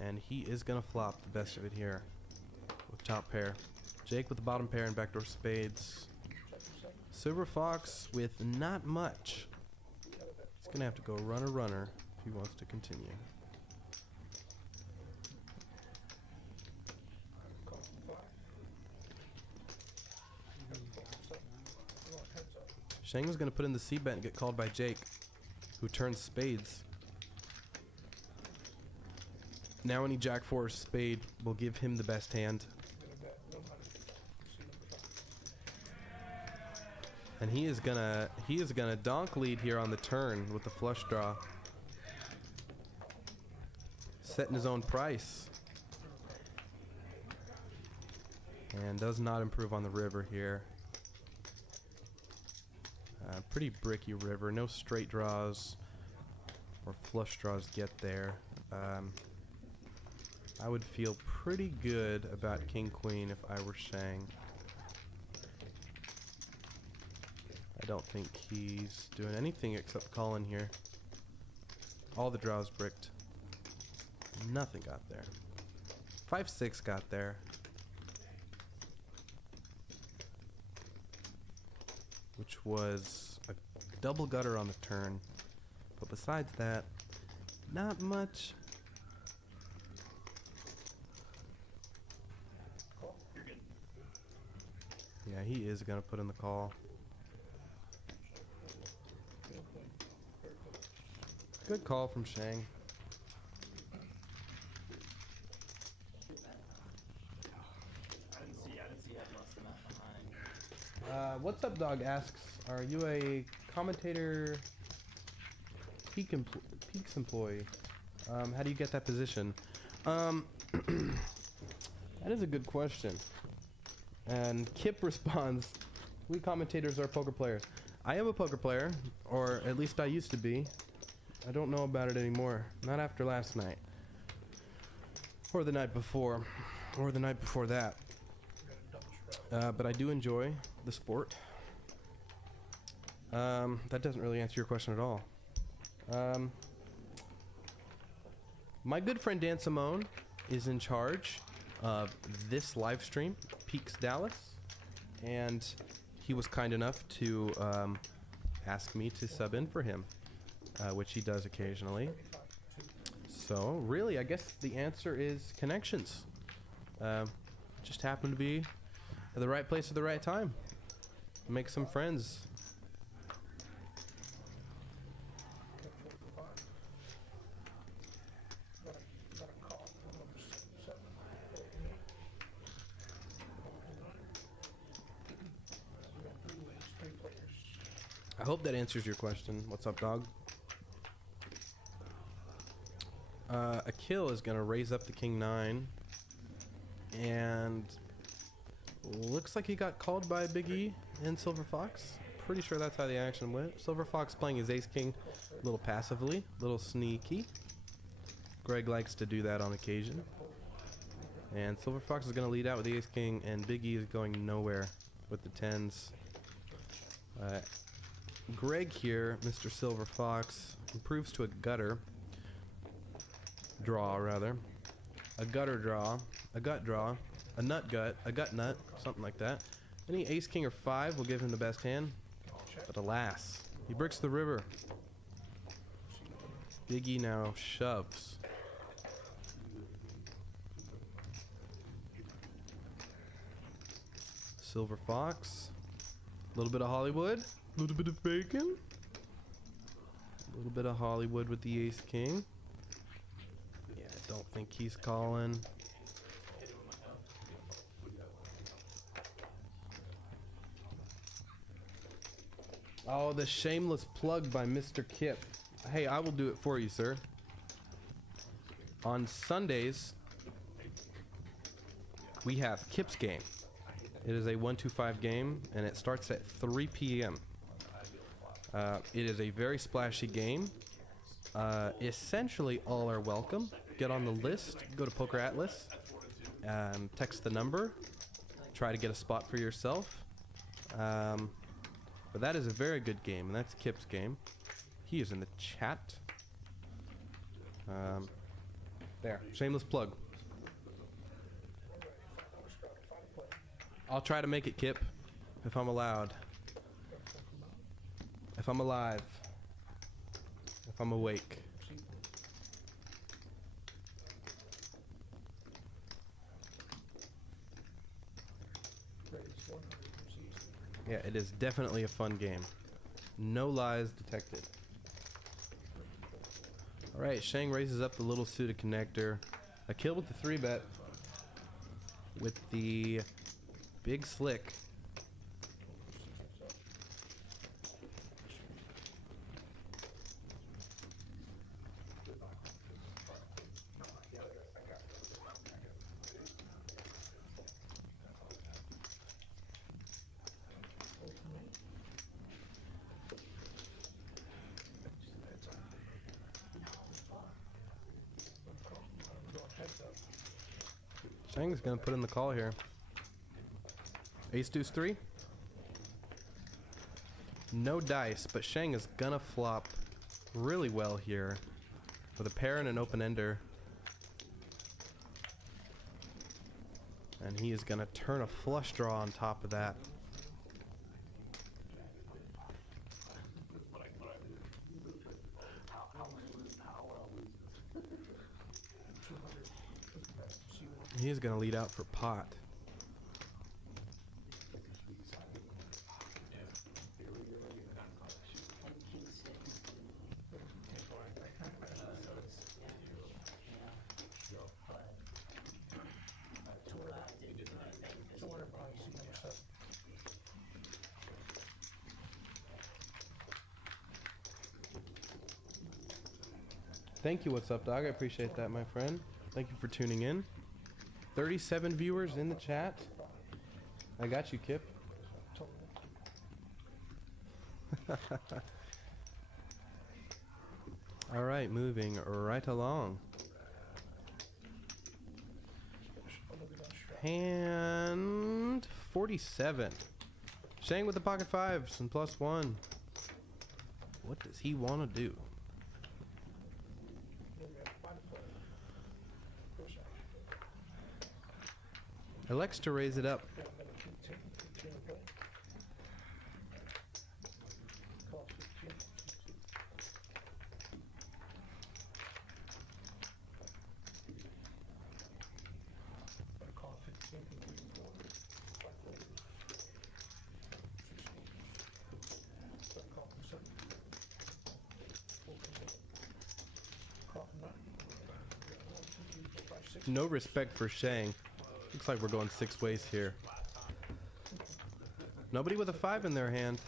And he is going to flop the best of it here with top pair. Jake with the bottom pair and backdoor spades. Silver Fox with not much. He's going to have to go runner if he wants to continue. Shang was going to put in the C bet and get called by Jake, who turns spades. Now any Jack 4 spade will give him the best hand. And he is gonna donk lead here on the turn with the flush draw. Setting his own price. And does not improve on the river here. Pretty bricky river. No straight draws or flush draws get there. I would feel pretty good about King Queen if I were Shang. I don't think he's doing anything except calling here. All the draws bricked. Nothing got there. 5-6 got there. Which was a double gutter on the turn. But besides that, not much. Yeah, he is going to put in the call. Good call from Shang. I didn't see it less than that behind. What's up, dog asks, are you a commentator Peaks employee? How do you get that position? That is a good question. And Kip responds, we commentators are poker players. I am a poker player, or at least I used to be. I don't know about it anymore. Not after last night. Or the night before. Or the night before that. But I do enjoy the sport. That doesn't really answer your question at all. My good friend Dan Simone is in charge of this live stream, Peaks Dallas, and he was kind enough to ask me to sub in for him, which he does occasionally. So really, I guess the answer is connections. Just happen to be at the right place at the right time. Make some friends. I hope that answers your question. What's up, dog? Akil is going to raise up the King 9. And looks like he got called by Big E and Silver Fox. Pretty sure that's how the action went. Silver Fox playing his Ace King a little passively, a little sneaky. Greg likes to do that on occasion. And Silver Fox is going to lead out with the Ace King, and Big E is going nowhere with the 10s. Greg here, Mr. Silver Fox, improves to a gutter draw, rather. A gutter draw, a gut draw, a nut gut, a gut nut, something like that. Any Ace King or 5 will give him the best hand. But alas, he bricks the river. Big E now shoves. Silver Fox. A little bit of Hollywood. A little bit of bacon. A little bit of Hollywood with the Ace King. Yeah, I don't think he's calling. Oh, the shameless plug by Mr. Kip. Hey, I will do it for you, sir. On Sundays, we have Kip's game. It is a 1-2-5 game, and it starts at 3 p.m. It is a very splashy game. Essentially, all are welcome. Get on the list, go to Poker Atlas, text the number, try to get a spot for yourself. But that is a very good game, and that's Kip's game. He is in the chat. There, shameless plug. I'll try to make it, Kip, if I'm allowed. If I'm alive. If I'm awake. Yeah, it is definitely a fun game. No lies detected. Alright, Shang raises up the little suited connector. A kill with the 3-bet. With the big slick. Shang's gonna put in the call here. Ace deuce 3. No dice, but Shang is gonna flop really well here with a pair and an open ender. And he is gonna turn a flush draw on top of that. He is gonna lead out for pot. Thank you, what's up, dog? I appreciate that, my friend. Thank you for tuning in. 37 viewers in the chat. I got you, Kip. All right, moving right along. Hand 47. Shang with the pocket fives and +1. What does he want to do? Elects to raise it up. No respect for Shang. Looks like we're going 6 ways here. Nobody with a 5 in their hand.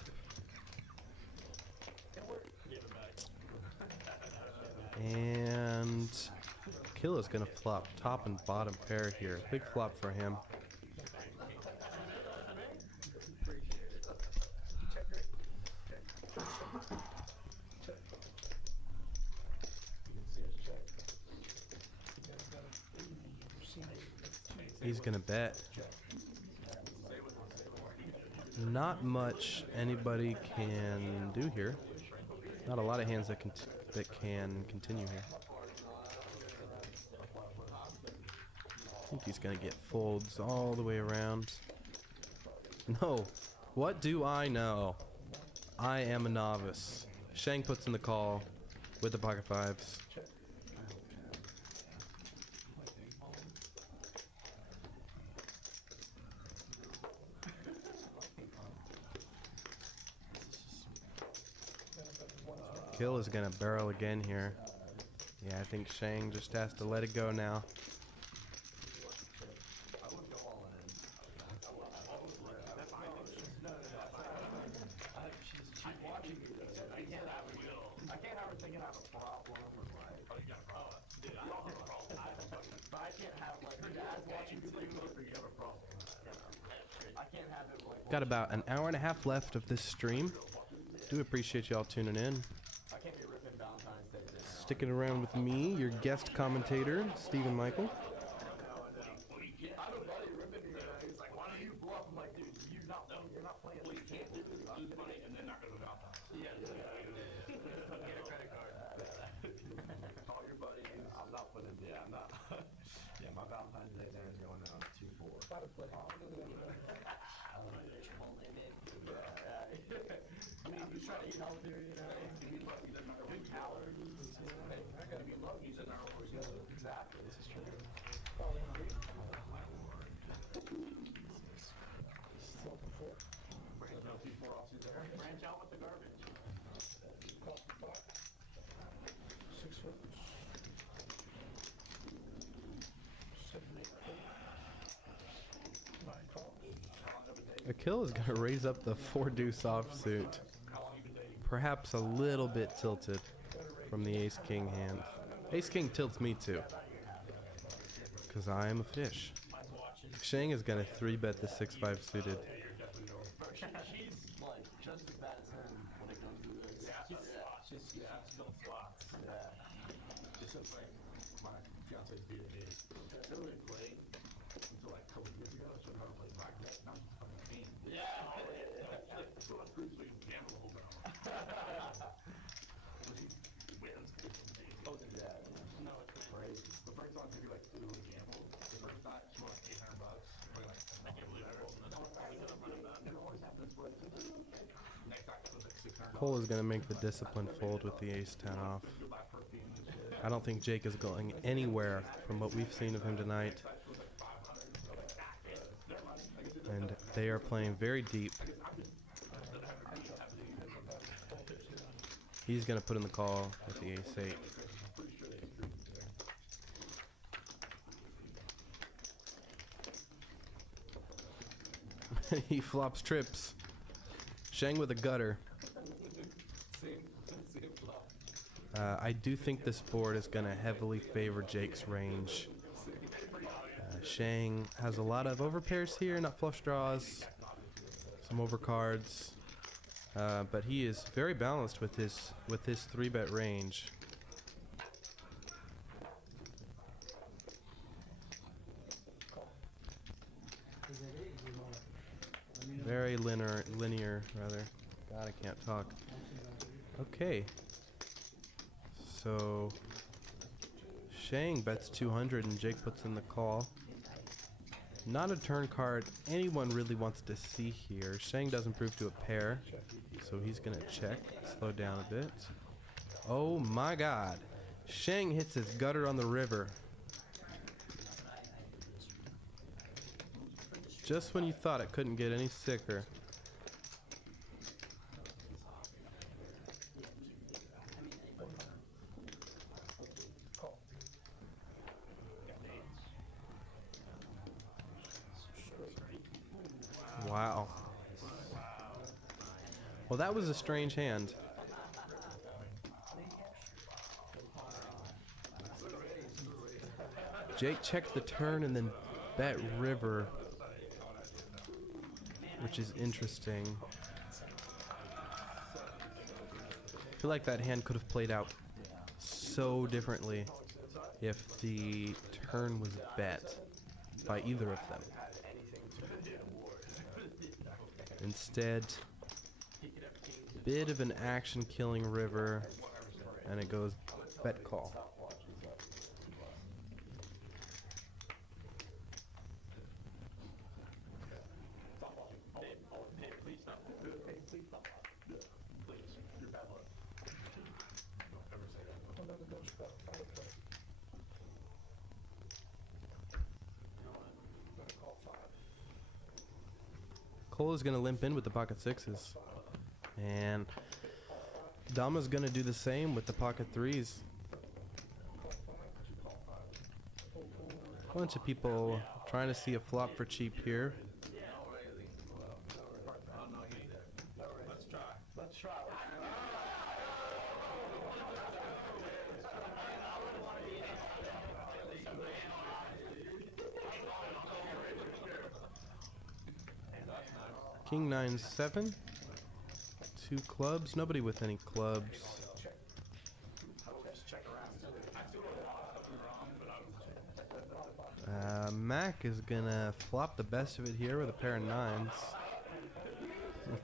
And Kill is gonna flop top and bottom pair here. Big flop for him. He's gonna bet. Not much anybody can do here. Not a lot of hands that can continue here. I think he's gonna get folds all the way around. No, what do I know? I am a novice. Shang puts in the call with the pocket fives. Kill is gonna barrel again here. Yeah, I think Shang just has to let it go now. Got about an hour and a half left of this stream. Do appreciate y'all tuning in. Sticking around with me, your guest commentator, Stephen Michael. Akil is going to raise up the 4 deuce offsuit. Perhaps a little bit tilted from the ace king hand. Ace king tilts me too, because I am a fish. Shang is going to 3-bet the 6-5 suited. until like a couple years ago. So I never played blackjack. Now I'm just fucking fiend. So I'm cruising gamble the whole time. He wins. Oh, yeah. No, it's Crazy. The first time maybe like two a gamble. The first night she won like $800. Like, I can't believe I rolled in the top. it always happens. But next night it was like $600. Cole is going to make the discipline fold with the ace-10 off. I don't think Jake is going anywhere from what we've seen of him tonight. And they are playing very deep. He's going to put in the call with the ace-8. He flops trips. Shang with a gutter. I do think this board is going to heavily favor Jake's range. Shang has a lot of overpairs here, not flush draws, some overcards, but he is very balanced with his 3-bet range. Very linear, rather. God, I can't talk. Okay. So Shang bets 200 and Jake puts in the call. Not a turn card anyone really wants to see here. Shang doesn't prove to a pair, so he's gonna check, slow down a bit. Oh my god. Shang hits his gutter on the river. Just when you thought it couldn't get any sicker. Wow. Well, that was a strange hand. Jake checked the turn and then bet river, which is interesting. I feel like that hand could have played out so differently if the turn was bet by either of them. Instead, bit of an action-killing river, and it goes bet call. Cole is going to limp in with the pocket sixes. And Dama's going to do the same with the pocket threes. Bunch of people trying to see a flop for cheap here. Let's try. King 9-7. 2 clubs. Nobody with any clubs. Mac is gonna flop the best of it here with a pair of 9s.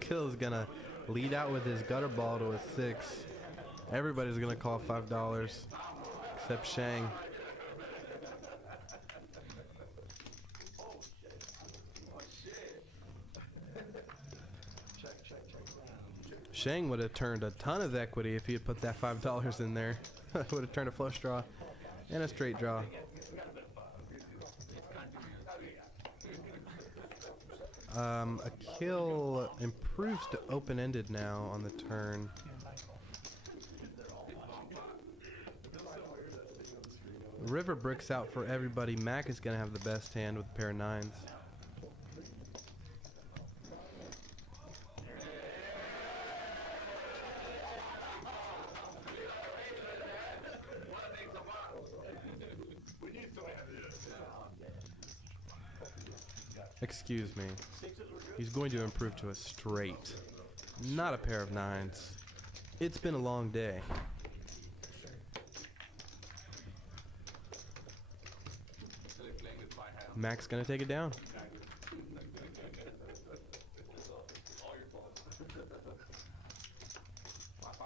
Kill is gonna lead out with his gutter ball to a 6. Everybody's gonna call $5 except Shang. Shang would have turned a ton of equity if he had put that $5 in there. Would have turned a flush draw and a straight draw. A kill improves to open-ended now on the turn. River bricks out for everybody. Mac is going to have the best hand with a pair of 9s. Excuse me. He's going to improve to a straight, not a pair of 9s. It's been a long day. They're playing with my hand. Mac's gonna take it down.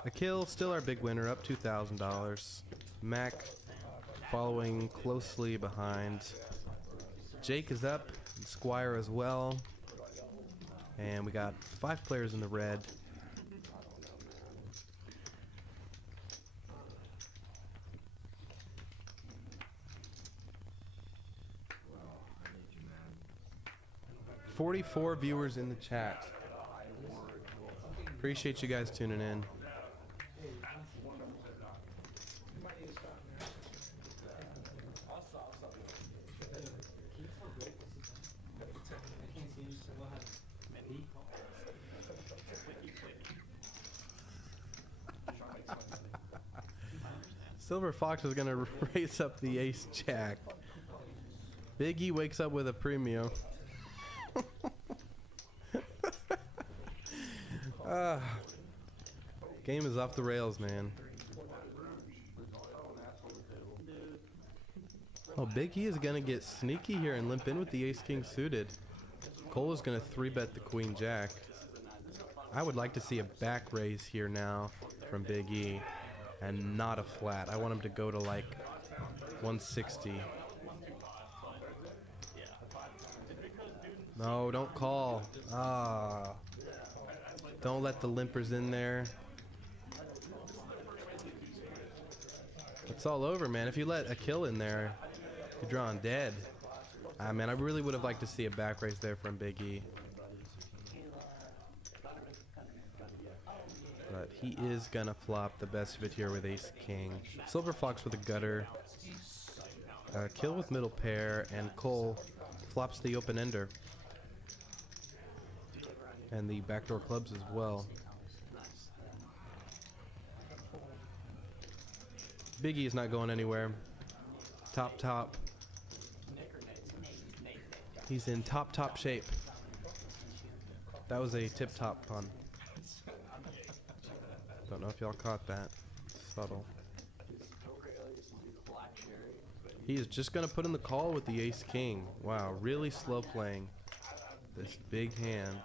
A kill, still our big winner, up $2,000. Mac following closely behind. Jake is up, and Squire as well. And we got 5 players in the red. $44 viewers in the chat. Appreciate you guys tuning in. Silver Fox is gonna race up the ace jack. Big E wakes up with a premium. Game is off the rails, man. Oh, Big E is gonna get sneaky here and limp in with the ace king suited. Cole is gonna 3-bet the queen jack. I would like to see a back raise here now from Big E and not a flat. I want him to go to like 160. No, don't call. Ah. Don't let the limpers in there. It's all over, man. If you let a kill in there, you're drawing dead. Ah, man, I really would have liked to see a back raise there from Big E. But he is gonna flop the best of it here with ace king. Silver Fox with a gutter. Kill with middle pair, and Cole flops the open ender. And the backdoor clubs as well. Big E is not going anywhere. Top. He's in top shape. That was a tip-top pun. Don't know if y'all caught that. Subtle. He is just gonna put in the call with the ace king. Wow, really slow playing this big hand.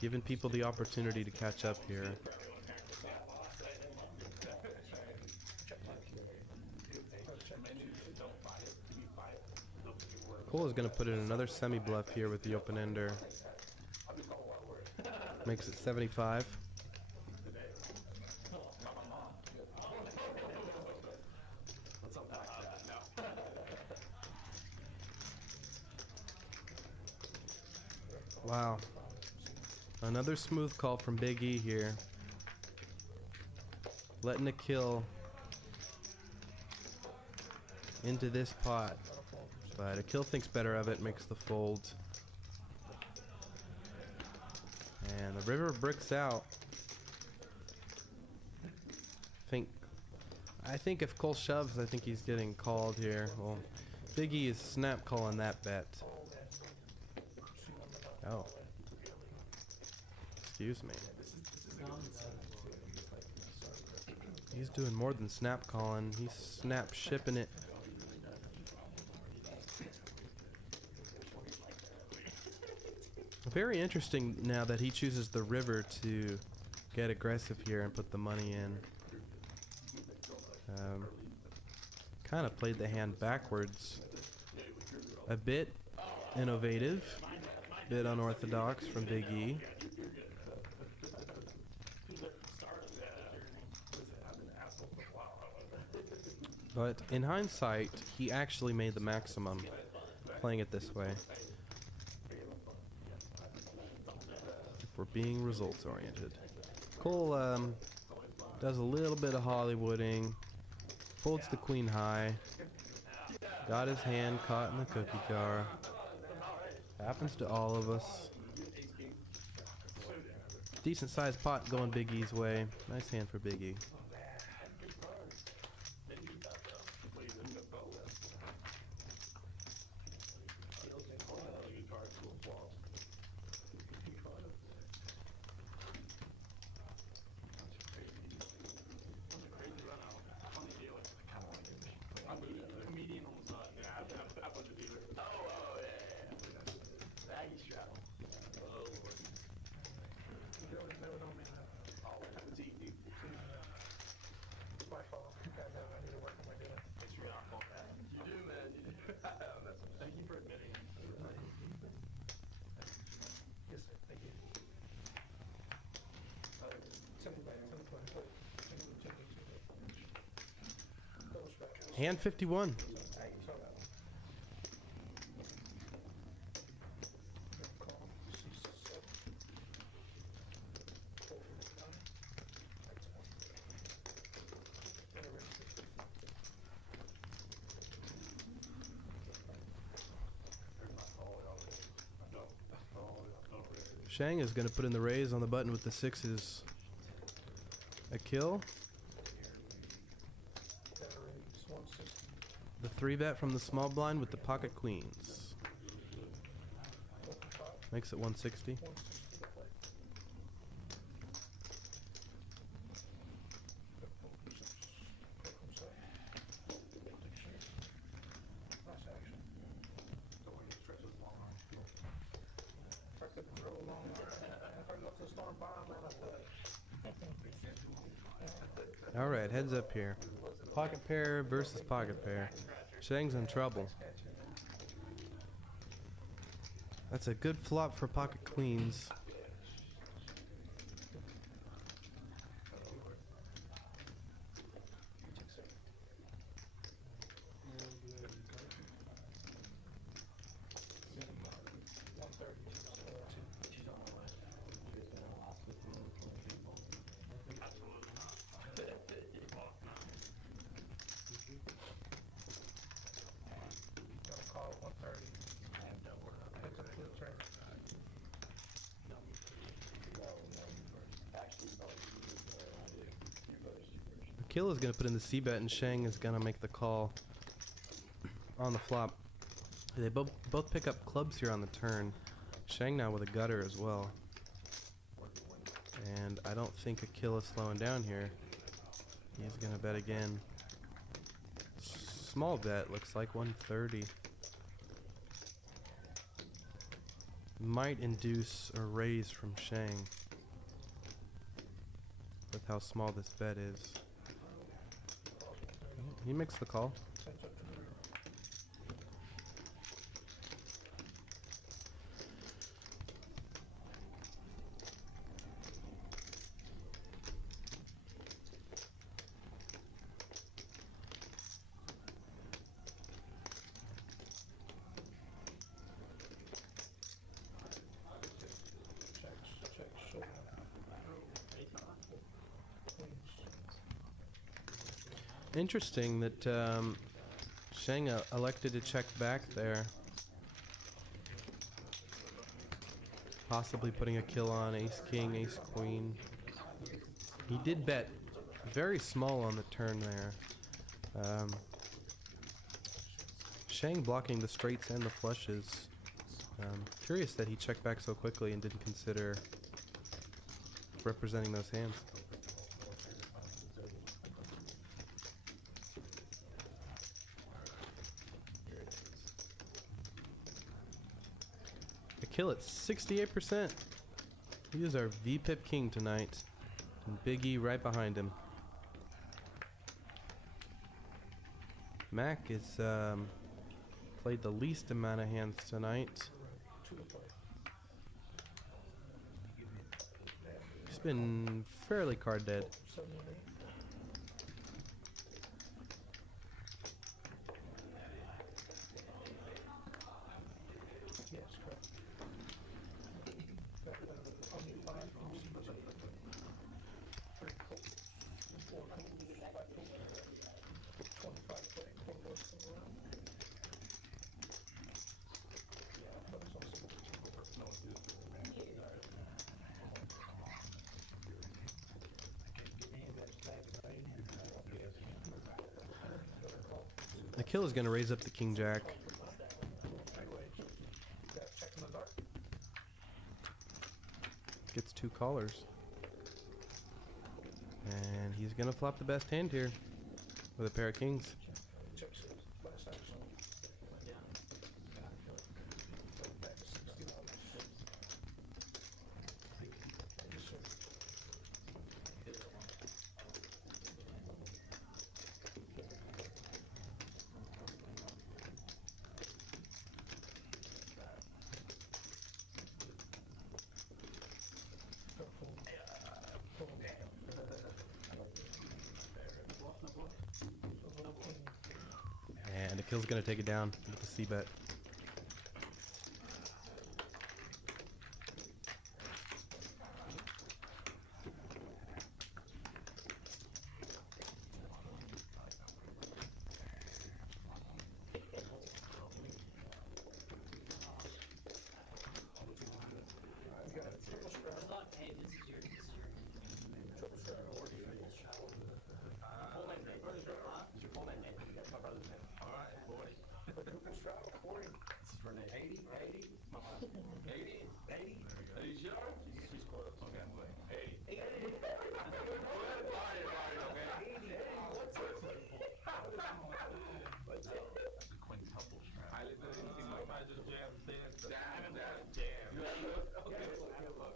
Giving people the opportunity to catch up here. Cole is going to put in another semi-bluff here with the open ender. Makes it 75. Wow. Another smooth call from Big E here. Letting a kill into this pot. But a kill thinks better of it, makes the fold. And the river bricks out. I think if Cole shoves, I think he's getting called here. Well, Big E is snap calling that bet. Oh. Excuse me. He's doing more than snap calling. He's snap shipping it. Very interesting now that he chooses the river to get aggressive here and put the money in. Kind of played the hand backwards. A bit innovative, bit unorthodox from Big E. But in hindsight, he actually made the maximum playing it this way. If we're being results oriented. Cole does a little bit of Hollywooding, folds the queen high, got his hand caught in the cookie jar. Happens to all of us. Decent sized pot going Big E's way. Nice hand for Big E. Hand 51. Shang is going to put in the raise on the button with the sixes. A kill. The 3-bet from the small blind with the pocket queens. Makes it 160. Alright, heads up here. Pocket pair versus pocket pair. Shang's in trouble. That's a good flop for pocket queens. Kill is going to put in the C-bet and Shang is going to make the call on the flop. They both pick up clubs here on the turn. Shang now with a gutter as well. And I don't think a kill is slowing down here. He's going to bet again. Small bet, looks like 130. Might induce a raise from Shang with how small this bet is. He makes the call. Interesting that Shang elected to check back there. Possibly putting a kill on ace king, ace queen. He did bet very small on the turn there. Shang blocking the straights and the flushes. Curious that he checked back so quickly and didn't consider representing those hands. Kill at 68%. He is our VPIP king tonight. And Big E right behind him. Mac is played the least amount of hands tonight. He's been fairly card dead. The kill is going to raise up the king jack. Gets two callers. And he's going to flop the best hand here with a pair of kings. And Akil's gonna take it down with the C-bet. Hey, this is your full name, Dave. Huh? It's your full name, Dave. That's my brother's name. All right, 40. This This is for Nate. 80? 80? 80? 80? Are you sure? She's close. Okay, I'm going. 80. 80. That's a quintuple strap. I listen to anything like that, just jam, jam. You ready? Okay,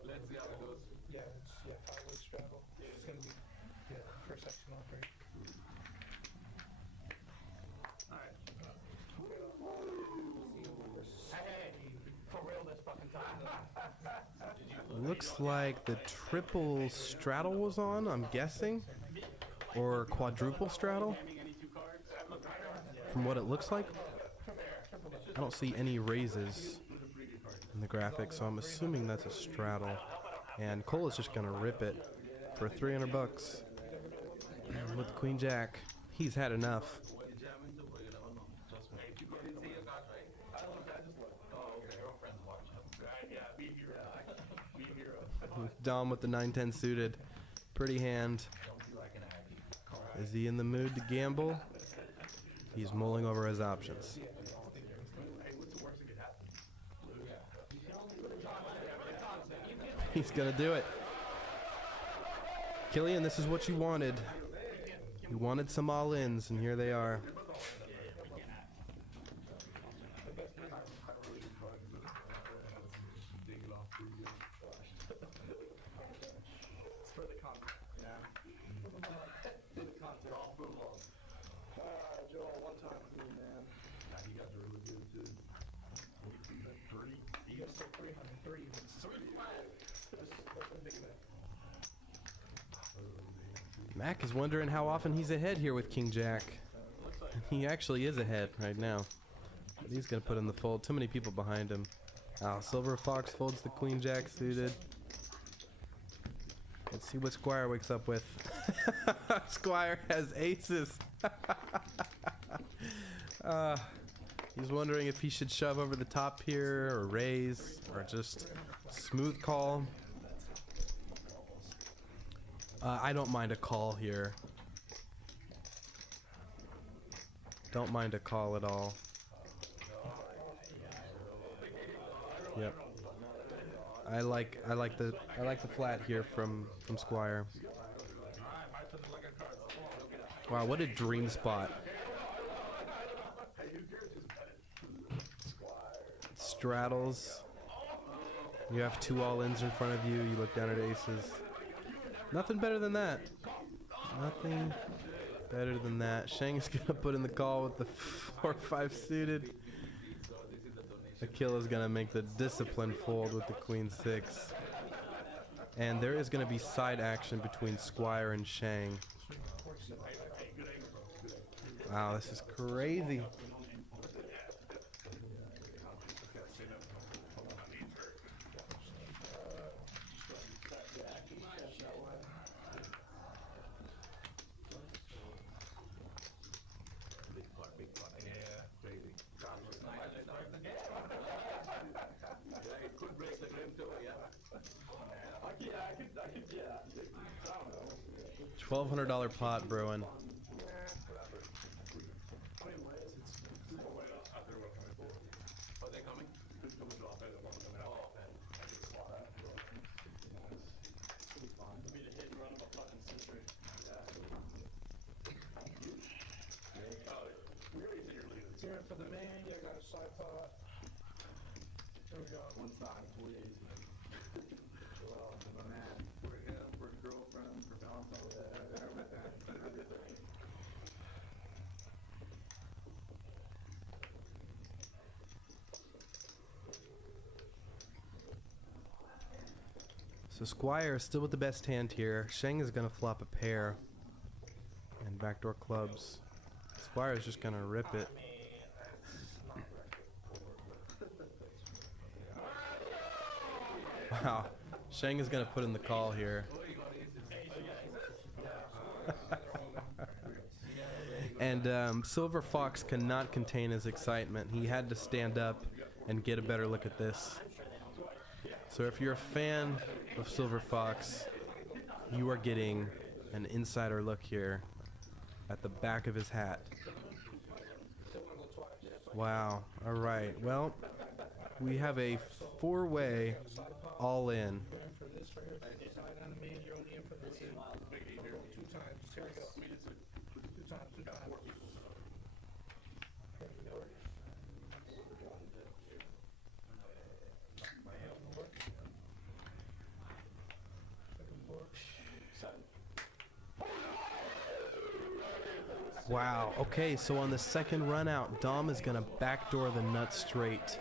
let's see how it goes. Yeah, it's 5-way straddle. It's gonna be first section off right. Alright. Hey, for real this fucking time. Looks like the triple straddle was on, I'm guessing. Or quadruple straddle. Any two cards? From what it looks like. I don't see any raises in the graphics, so I'm assuming that's a straddle. And Cole is just gonna rip it for 300 bucks. And with the Queen Jack, he's had enough. Dom with the 9-10 suited. Pretty hand. Is he in the mood to gamble? He's mulling over his options. He's gonna do it. Killian, this is what you wanted. You wanted some all-ins, and here they are. For the content. Yeah. For the content. Joel, one time for me, man. You guys are really good too. 30. You got to say 330. That's a big man. Mac is wondering how often he's ahead here with King Jack. He actually is ahead right now. But he's gonna put in the fold. Too many people behind him. Silver Fox folds the Queen Jack suited. Let's see what Squire wakes up with. Squire has aces. He's wondering if he should shove over the top here, or raise, or just smooth call. I don't mind a call here. Don't mind a call at all. Yep. I like the flat here from Squire. Wow, what a dream spot. Straddles. You have two all-ins in front of you. You look down at aces. Nothing better than that. Nothing better than that. Shang's gonna put in the call with the 4-5 suited. Akil is gonna make the discipline fold with the Queen 6. And there is gonna be side action between Squire and Shang. Wow, this is crazy. $1,200 pot brewing. Here for the man, you got a side pot. There we go. One side, 40 aces. Well, my man, for him, for his girlfriend, for Valentine's Day. So Squire is still with the best hand here. Shang is gonna flop a pair and backdoor clubs. Squire is just gonna rip it. Wow. Shang is going to put in the call here. And Silver Fox cannot contain his excitement. He had to stand up and get a better look at this. So if you're a fan of Silver Fox, you are getting an insider look here at the back of his hat. Wow. All right. Well, we have a four-way all-in. For this right here, side on the main, you're only in for this. 2 times. Here we go. 2 times. 2 times. Here we go. Wow. Okay, so on the second run out, Dom is going to backdoor the nut straight.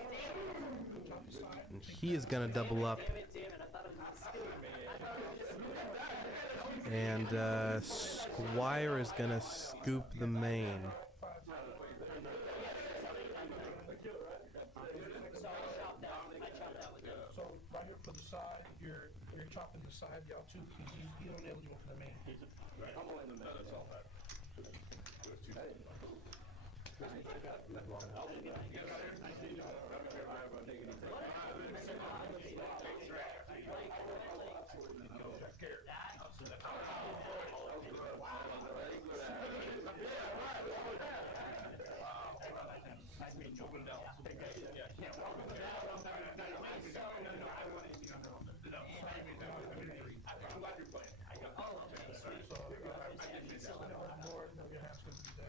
And he is going to double up. And Squire is going to scoop the main. So right here for the side, you're chopping the side, y'all too. He's only eligible for the main. I'm only in the middle. That's all that.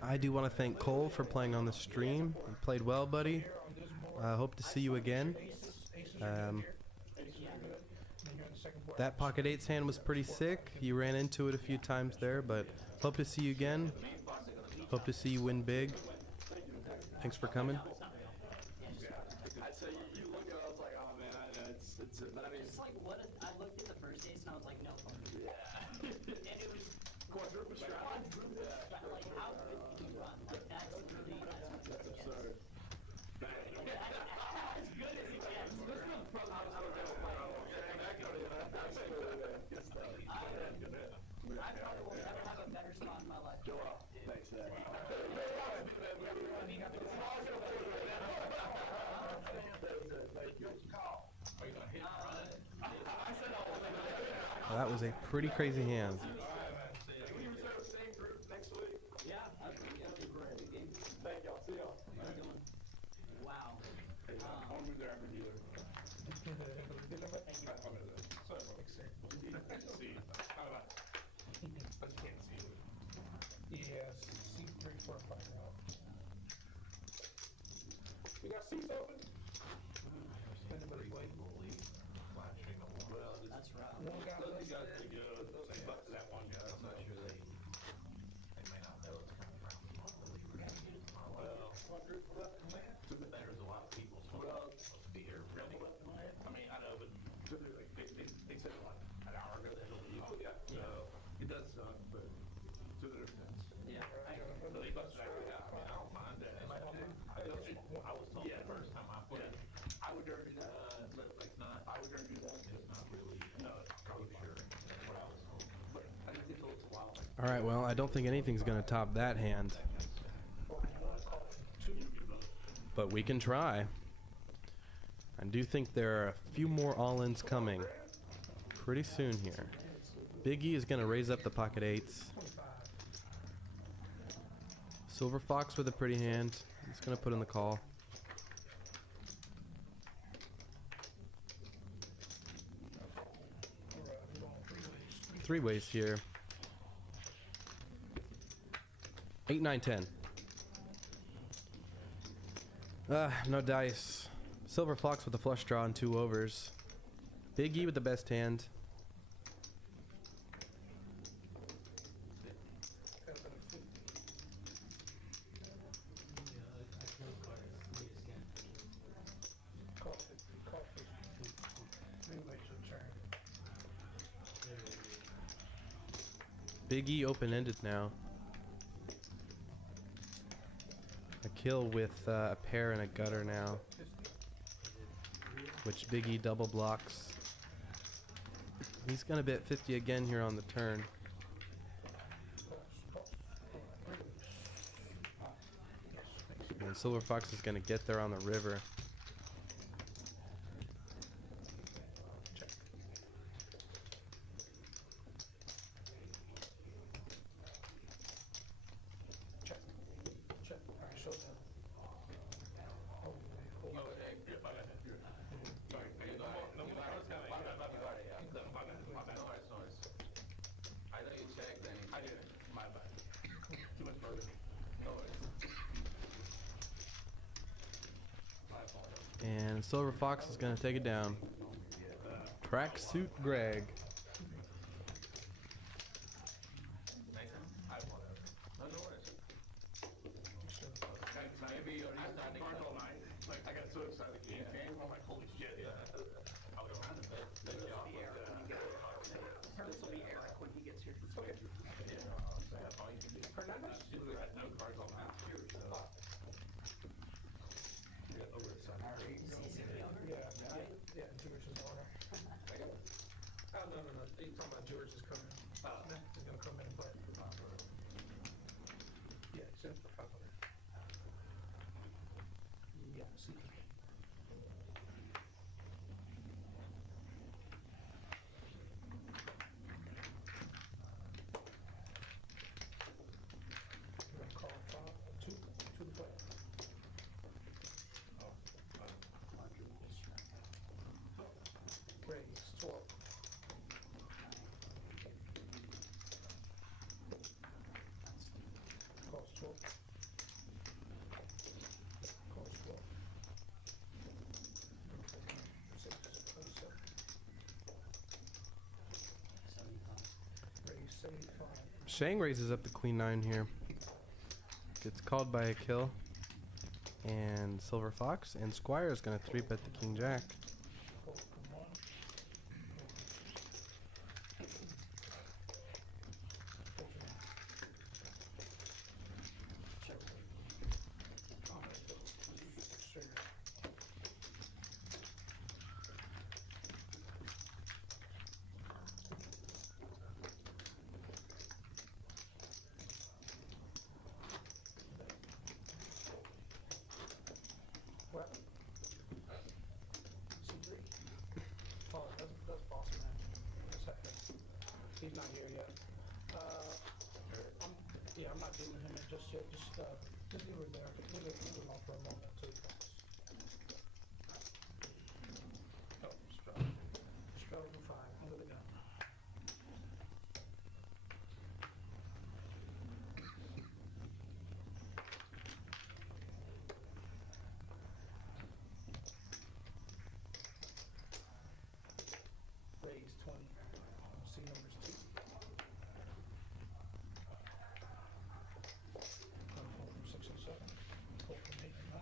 I do want to thank Cole for playing on the stream. You played well, buddy. Hope to see you again. That pocket eights hand was pretty sick. You ran into it a few times there, but hope to see you again. Hope to see you win big. Thanks for coming. I'd say you look at it, I was like, oh man, it's but I mean, It's like, what is, I looked at the first ace and I was like, no. yeah. And it was Quadruple strap. like, how good can you run? Like, that's really, that's Absurd. as good as he gets. I probably will never have a better spot in my life. Thanks for that. Well, that was a pretty crazy hand. Yeah, that's pretty good. Thank y'all. See y'all. Wow. I'll move there after dealer. See, how about? But you can't see it. Yes, C3, 4, 5 out. We got seats open. Anybody waiting? That's right. One guy Those left. guys are good. But that one guy, I'm not sure they may not know it's coming from. Well, there's a lot of people supposed to be here ready. I mean, I know, but they said like an hour ago that it'll be. Yeah. So it does suck, but to their defense. Yeah. So they busted out. I mean, I don't mind that. I was told the first time I put it, I would dare do that. But like not, I would dare do that. It's not really. No, probably sure. That's what I was told. But I think it's a while. All right, well, I don't think anything's going to top that hand. But we can try. I do think there are a few more all-ins coming pretty soon here. Big E is going to raise up the pocket eights. Silver Fox with a pretty hand. He's going to put in the call. Three ways here. 8, 9, 10. No dice. Silver Fox with a flush draw and 2 overs. Big E with the best hand. Big E open-ended now. A kill with a pair and a gutter now, which Big E double blocks. He's gonna bet 50 again here on the turn. And Silver Fox is gonna get there on the river. Check. Check. Alright, show them. I know you checked and I did. My bad. Too much further. And Silver Fox is gonna take it down. Tracksuit Greg. Maybe I started cards all night. Like I got so excited. The game came. I'm like, holy shit! Yeah. I was around a bit. This will be Eric when he gets here. This will be Eric when he gets here. Okay. That's all you can do. Hernandez? Usually I had no cards on my computer, so. Yeah, George is the owner. Oh, no, he's talking about George is coming. He's gonna come in and play. Yeah, he's in for 500. Yeah, see. We're gonna call two to play. Raise 12. Calls 12. Calls 12. 6, 27. Raise 75. Shang raises up the Queen 9 here. Gets called by a kill. And Silver Fox and Squire is gonna 3-bet the King Jack. Call, come on. Sure. What? C3. Oh, that's boss man. Second. He's not here yet. I'm not dealing with him just yet. Just leave it there. Leave him on for a moment until he comes. Oh, Stroud and 5 under the gun. Raise 20. See numbers 2. Four from 6 and 7. 4 from 8 and 9.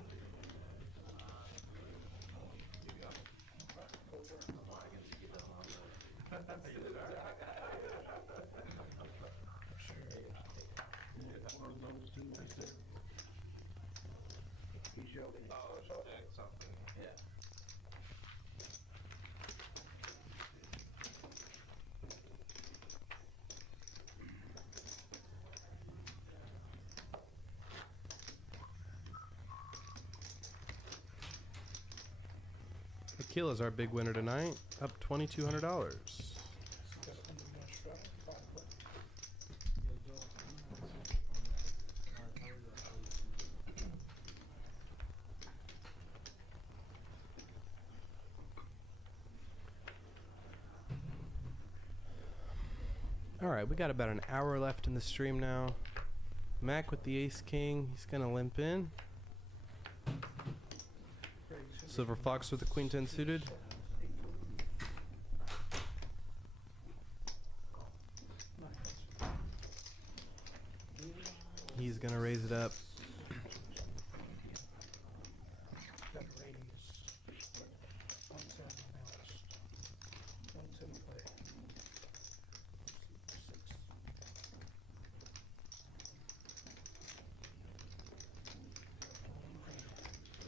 He's joking. Oh, check something. Yeah. Akil is our big winner tonight, up $2,200. Got under one Stroud, 5 foot. Alright, we got about an hour left in the stream now. Mac with the Ace King, he's gonna limp in. Silver Fox with the Queen 10 suited. He's gonna raise it up. Got radius. 110 balanced. 110 play.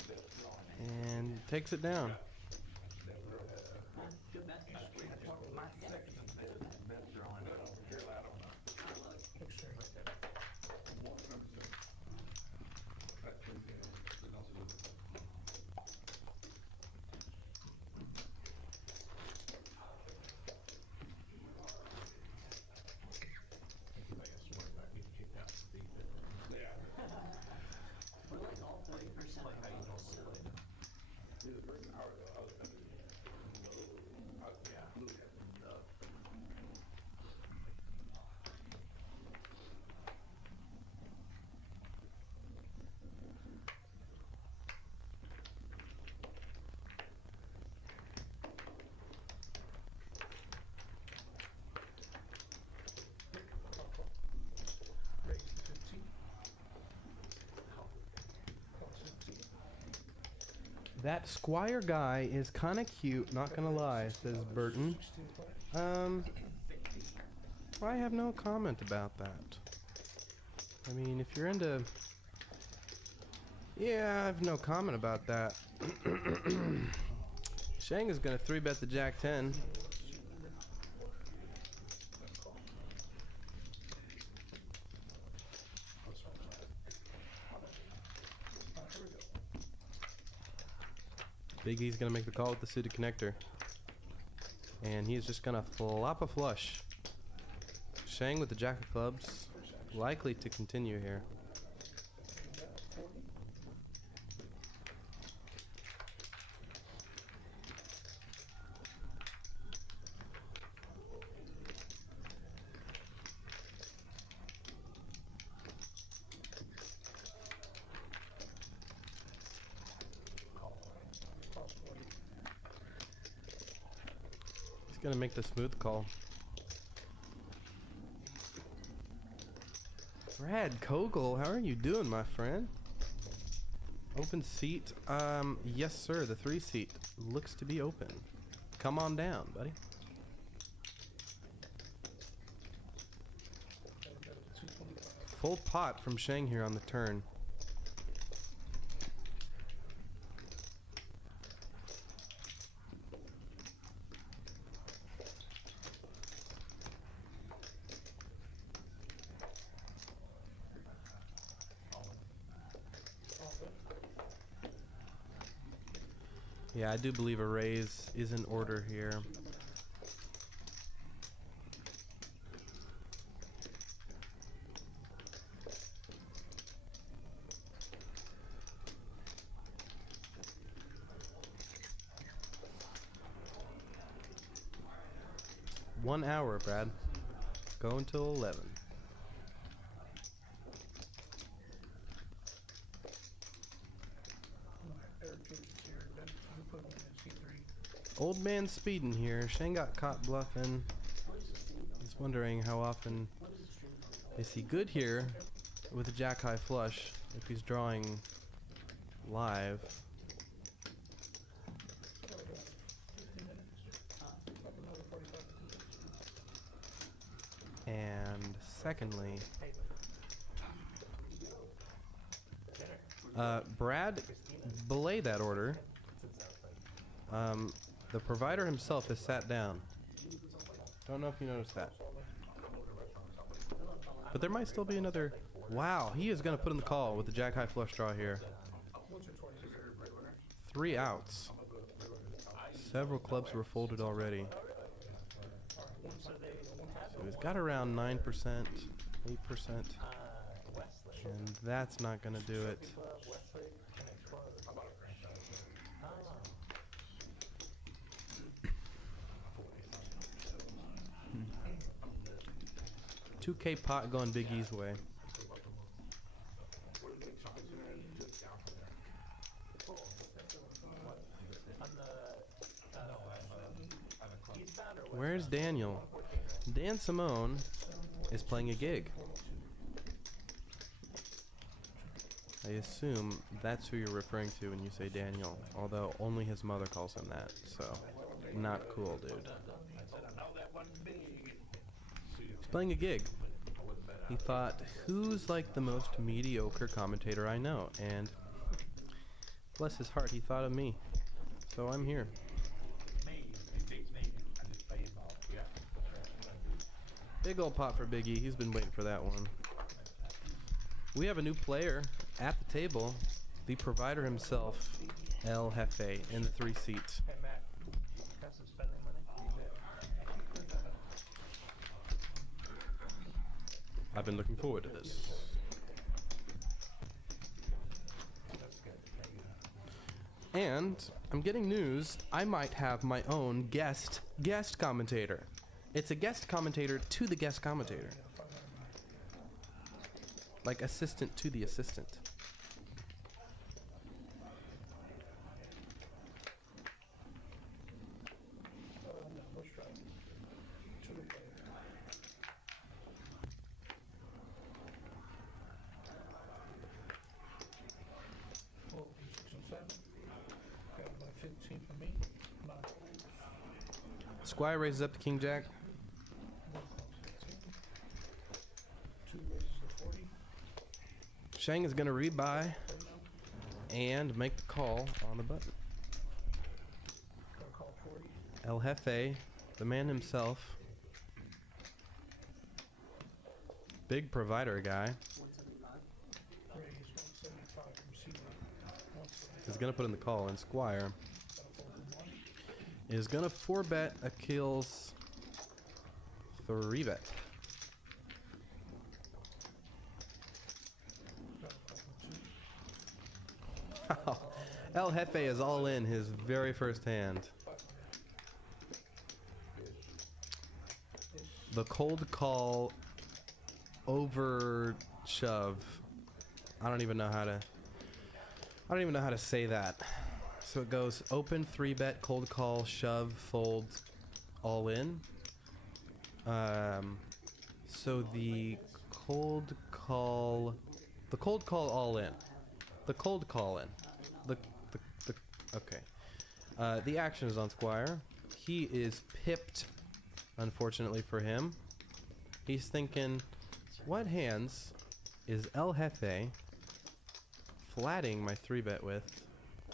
6. And takes it down. Good bet. That Squire guy is kind of cute, not gonna lie, says Burton. I have no comment about that. I mean, if you're into... Yeah, I have no comment about that. Shang is gonna 3-bet the Jack 10. Big E's gonna make the call with the suited connector. And he's just gonna flop a flush. Shang with the Jack of clubs, likely to continue here. Gonna make the smooth call. Brad Kogel, how are you doing, my friend? Open seat. Yes, sir. The 3 seat looks to be open. Come on down, buddy. Full pot from Shang here on the turn. Yeah, I do believe a raise is in order here. One hour, Brad. Go until 11. Old man speeding here. Shane got caught bluffing. He's wondering how often is he good here with a jack high flush if he's drawing live. And secondly, Brad, belay that order. The provider himself has sat down. Don't know if you noticed that. But there might still be another... Wow, he is going to put in the call with the jack high flush draw here. 3 outs. Several clubs were folded already. So he's got around 9%, 8%. And that's not going to do it. 2K pot going Big E's way. Where's Daniel? Dan Simone is playing a gig. I assume that's who you're referring to when you say Daniel, although only his mother calls him that, so not cool, dude. He's playing a gig. He thought, who's like the most mediocre commentator I know? And bless his heart, he thought of me. So I'm here. Big old pot for Big E. He's been waiting for that one. We have a new player at the table. The provider himself, El Jefe, in the 3 seats. I've been looking forward to this. And I'm getting news. I might have my own guest commentator. It's a guest commentator to the guest commentator. Like assistant to the assistant. Squire raises up to King Jack. Two raises to 40. Shang is going to rebuy and make the call on the button. Gonna call 40. El Jefe, the man himself. Big provider guy. 175. Raise 175 from C1. 175. Is going to put in the call, and Squire Gotta fold in one. is going to 4-bet Akil's 3-bet. Gotta fold in two. El Jefe is all in his very first hand. The cold call over shove. I don't even know how to say that. So it goes open 3-bet, cold call, shove, fold, all in. So the cold call all in. The cold call in. Okay. The action is on Squire. He is pipped, unfortunately for him. He's thinking, what hands is El Jefe flatting my 3-bet with,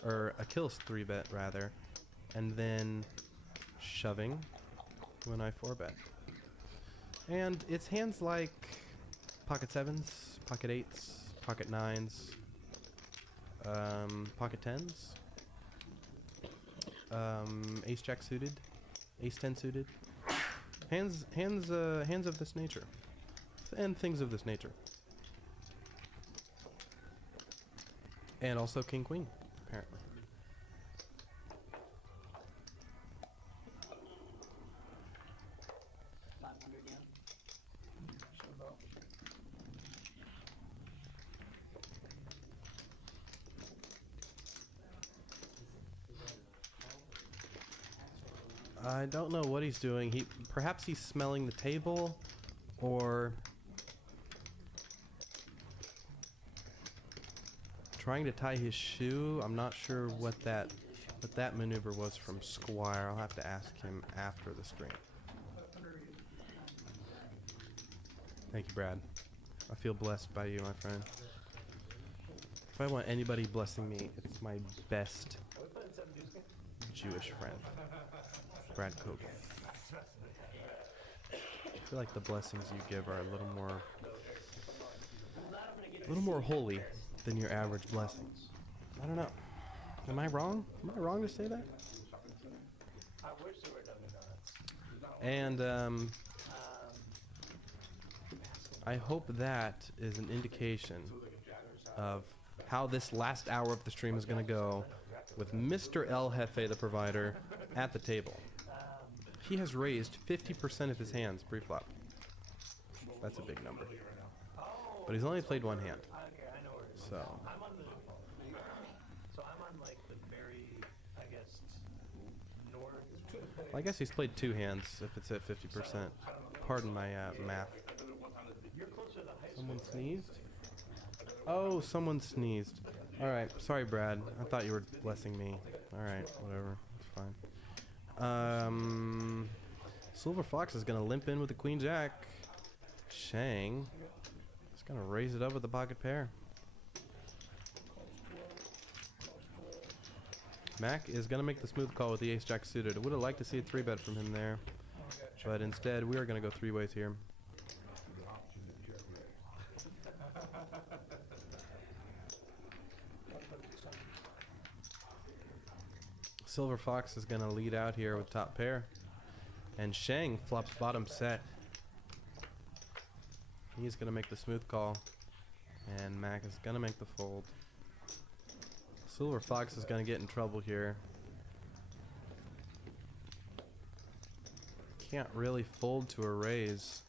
or Akil's 3-bet rather, and then shoving when I 4-bet. And it's hands like pocket 7s, pocket 8s, pocket 9s, pocket 10s, ace jack suited, ace 10 suited, hands of this nature, and things of this nature, and also king queen apparently. $500 yen. So about I don't know what he's doing. Perhaps he's smelling the table, or trying to tie his shoe. I'm not sure what that maneuver was from Squire. I'll have to ask him after the stream. Thank you, Brad. I feel blessed by you, my friend. If I want anybody blessing me, it's my best Jewish friend, Brad Kogan. I feel like the blessings you give are a little more holy than your average blessings. I don't know. Am I wrong? Am I wrong to say that? I wish there were Dunkin' Donuts. And I hope that is an indication of how this last hour of the stream is going to go with Mr. El Jefe, the provider, at the table. He has raised 50% of his hands pre-flop. That's a big number. But he's only played one hand. Okay, I know where it is. So, I'm on like the very, I guess, north. I guess he's played 2 hands if it's at 50%. Pardon my math. You're closer to high school. Someone sneezed? Oh, someone sneezed. Alright, sorry Brad. I thought you were blessing me. Alright, whatever. It's fine. Silver Fox is going to limp in with the Queen Jack. Shang is going to raise it up with the pocket pair. Mac is going to make the smooth call with the ace jack suited. I would have liked to see a 3-bet from him there. But instead, we are going to go 3 ways here. Silver Fox is going to lead out here with top pair. And Shang flops bottom set. He's going to make the smooth call. And Mac is going to make the fold. Silver Fox is going to get in trouble here. Can't really fold to a raise,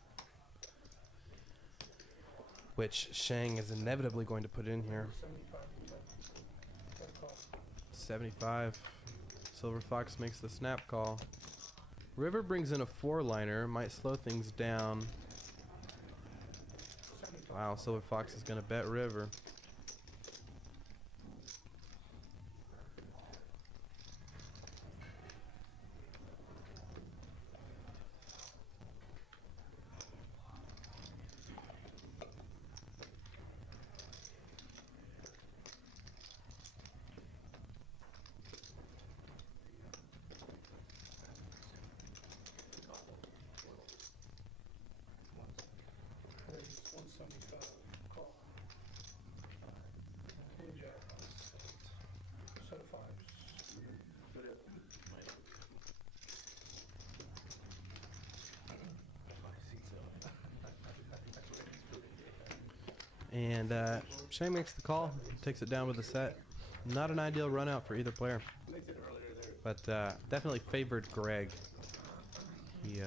which Shang is inevitably going to put in here. 75. Silver Fox makes the snap call. River brings in a 4-liner, might slow things down. Wow, Silver Fox is going to bet River. 75. Call. Queen jack. Set of fives. And Shane makes the call, takes it down with a set. Not an ideal run out for either player, but definitely favored Greg. He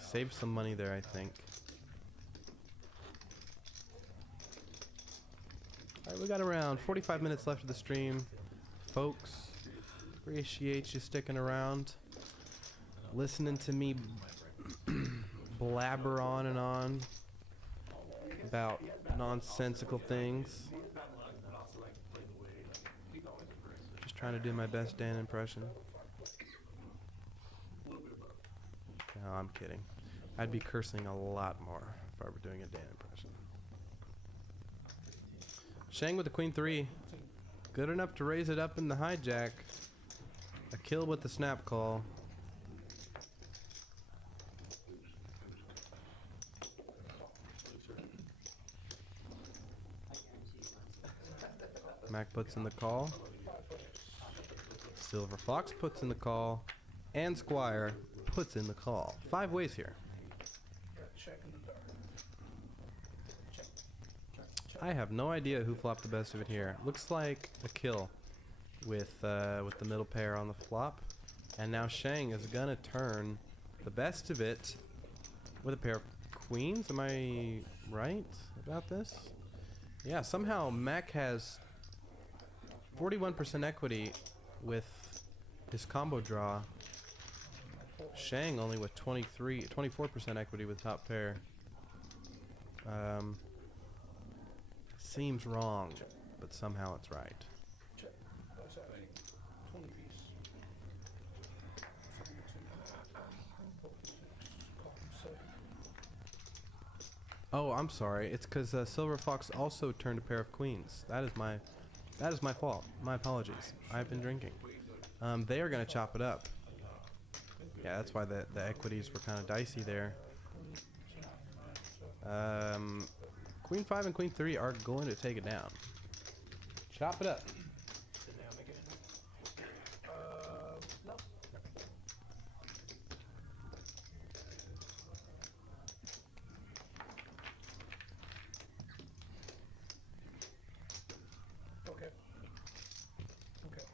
saved some money there, I think. All right, we got around 45 minutes left of the stream, folks. Appreciate you sticking around, listening to me blabber on and on about nonsensical things. Just trying to do my best Dan impression. No, I'm kidding. I'd be cursing a lot more if I were doing a Dan impression. Shang with the queen 3. Good enough to raise it up in the hijack. A kill with the snap call. Mac puts in the call. Silver Fox puts in the call. And Squire puts in the call. 5 ways here. Check in the dark. I have no idea who flopped the best of it here. Looks like a kill with the middle pair on the flop. And now Shang is gonna turn the best of it with a pair of queens. Am I right about this? Yeah, somehow Mac has 41% equity with his combo draw. Shang only with 24% equity with top pair. Seems wrong, but somehow it's right. Check. What's that? 20 piece. Call from 7. Oh, I'm sorry. It's because Silver Fox also turned a pair of queens. That is my fault. My apologies. I've been drinking. They are going to chop it up. Yeah, that's why the equities were kind of dicey there. Queen 5 and Queen 3 are going to take it down. Chop it up. No. Okay. Okay.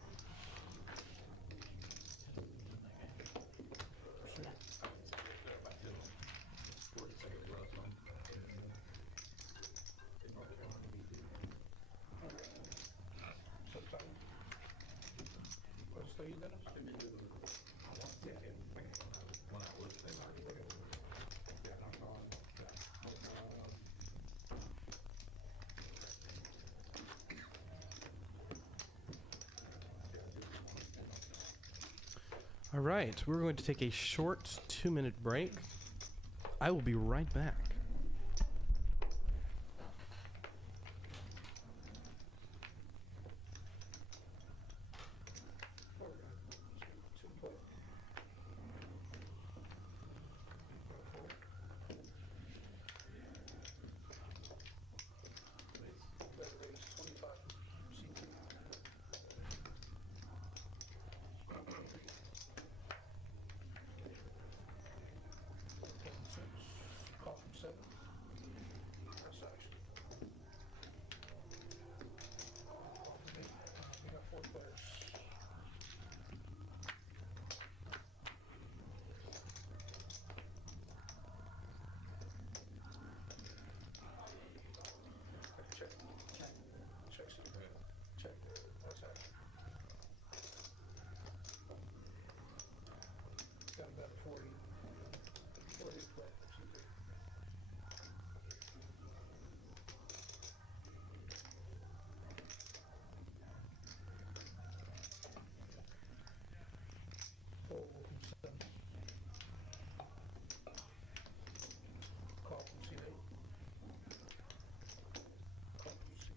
All right, we're going to take a short 2-minute break. I will be right back. Call from 7. That's action. We got 4 players. Check. Check. Check. Check. That's action. Got about 40 players. Call from C8. Call from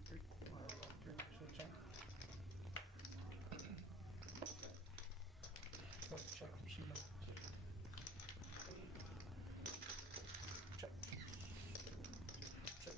C3. 3% check. Check from C9. Check. Check.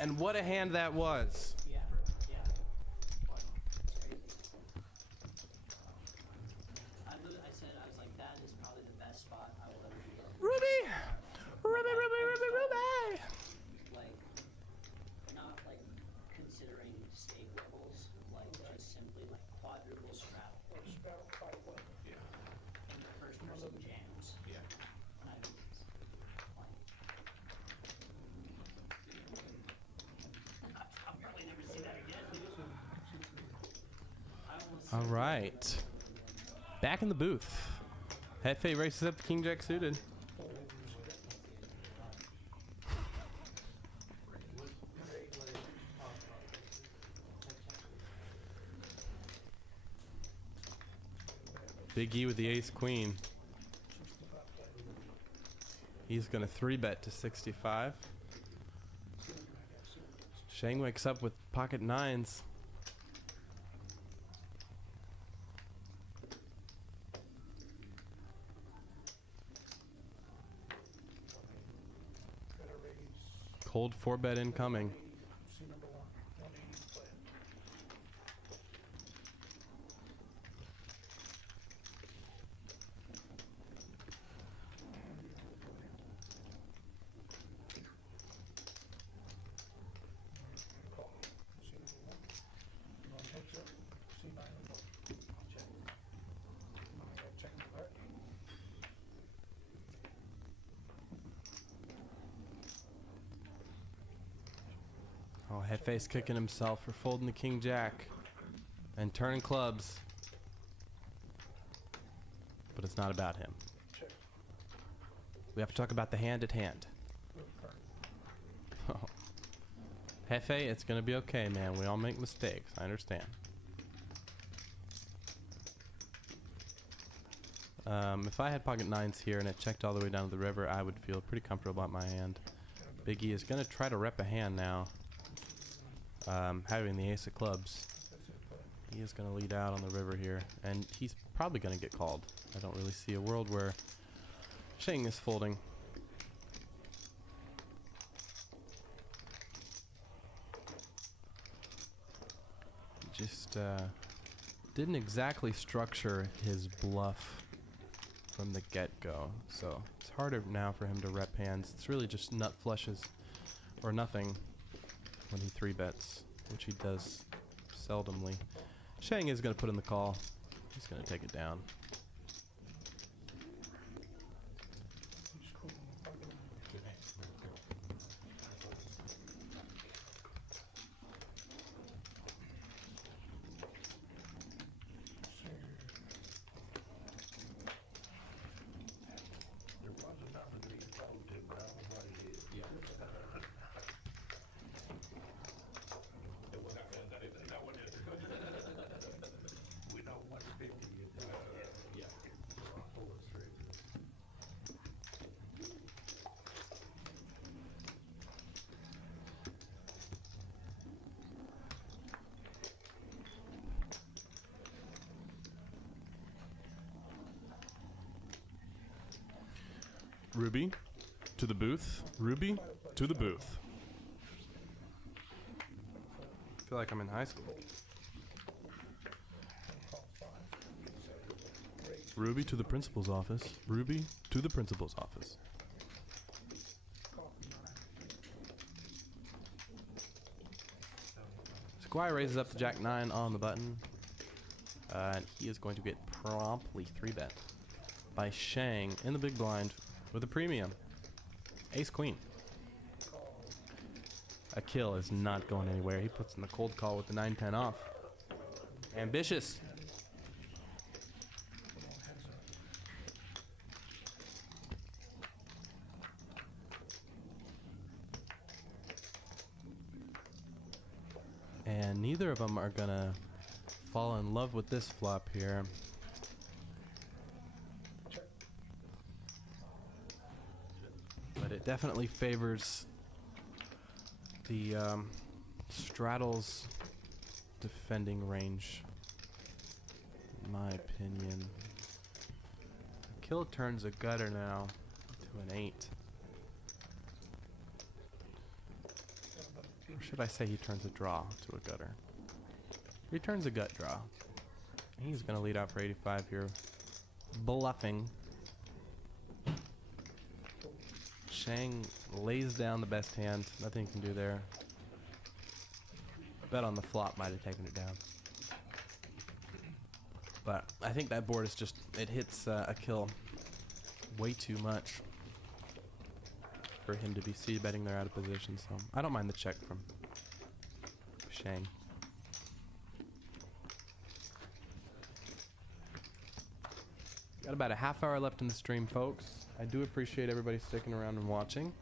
And what a hand that was. Yeah, yeah. It's crazy. I said, I was like, that is probably the best spot I will ever be on. Ruby! Ruby, Ruby, Ruby, Ruby! Like, not like considering state levels, like just simply like quadruple strap Straddle quite well. Yeah. in the first person jams. Yeah. I mean, it's like, I'll probably never see that again. I almost All right. Back in the booth. Hefe races up the King Jack suited. Big E with the ace queen. He's gonna 3-bet to 65. Shang wakes up with pocket nines. Better raise. Cold 4-bet incoming. See number 1. 180 play. Call. See number 1. One heads up. See 9 number 1. Check. Check the card. Oh, Hefe's kicking himself for folding the King Jack and turning clubs. But it's not about him. Check. We have to talk about the hand at hand. Good card. Hefe, it's gonna be okay, man. We all make mistakes. I understand. If I had pocket nines here and it checked all the way down to the river, I would feel pretty comfortable about my hand. Big E is gonna try to rep a hand now. Having the ace of clubs. He is gonna lead out on the river here, and he's probably gonna get called. I don't really see a world where Shang is folding. Just didn't exactly structure his bluff from the get-go, so it's harder now for him to rep hands. It's really just nut flushes or nothing when he 3-bets, which he does seldomly. Shang is going to put in the call. He's going to take it down. He's cool. Ruby to the booth. Ruby to the booth. I feel like I'm in high school. Ruby to the principal's office. Ruby to the principal's office. Squire raises up to Jack 9 on the button. And he is going to get promptly 3-bet by Shang in the big blind with a premium. Ace Queen. A kill is not going anywhere. He puts in the cold call with the 9-10 off. Ambitious. And neither of them are gonna fall in love with this flop here. But it definitely favors the straddles defending range, in my opinion. Kill turns a gutter now to an 8. Or should I say he turns a draw to a gutter? He turns a gut draw. He's going to lead out for 85 here. Bluffing. Shang lays down the best hand. Nothing he can do there. Bet on the flop might have taken it down. But I think that board is just, it hits a kill way too much for him to be c-betting there out of position. So I don't mind the check from Shang. Got about a half hour left in the stream, folks. I do appreciate everybody sticking around and watching.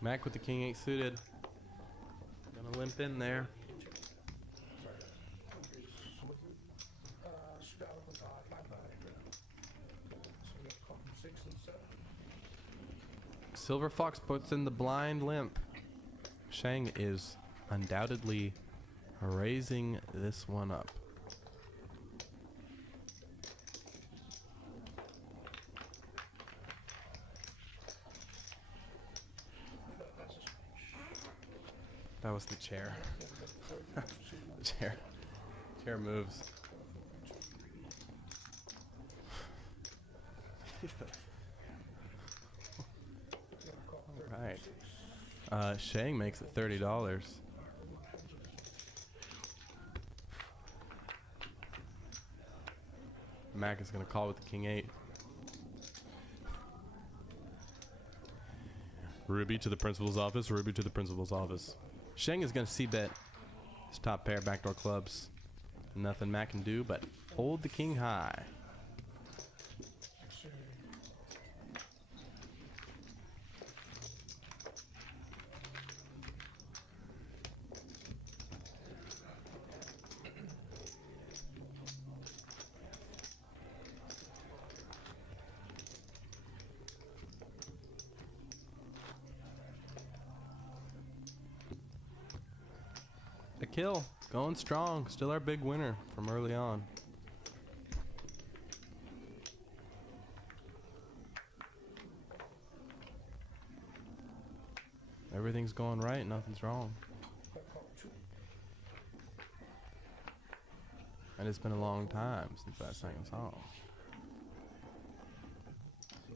Mac with the king 8 suited. Gonna limp in there. Silver Fox puts in the blind limp. Shang is undoubtedly raising this one up. That was the chair. Chair moves. Alright. Shang makes it $30. Mac is gonna call with the king 8. Ruby to the principal's office, Ruby to the principal's office. Shang is going to c-bet his top pair backdoor clubs. Nothing Mac can do but fold the king high. A kill, going strong, still our big winner from early on. Everything's going right, nothing's wrong. And it's been a long time since I sang a song.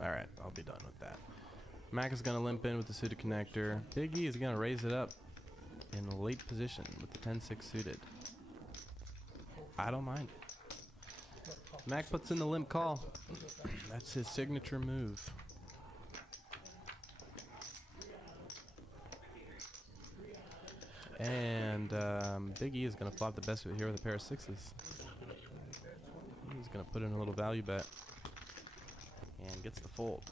Alright, I'll be done with that. Mac is gonna limp in with the suited connector. Big E is gonna raise it up in a late position with the 10-6 suited. I don't mind it. Mac puts in the limp call. That's his signature move. And Big E is going to flop the best of it here with a pair of sixes. He's going to put in a little value bet and gets the fold.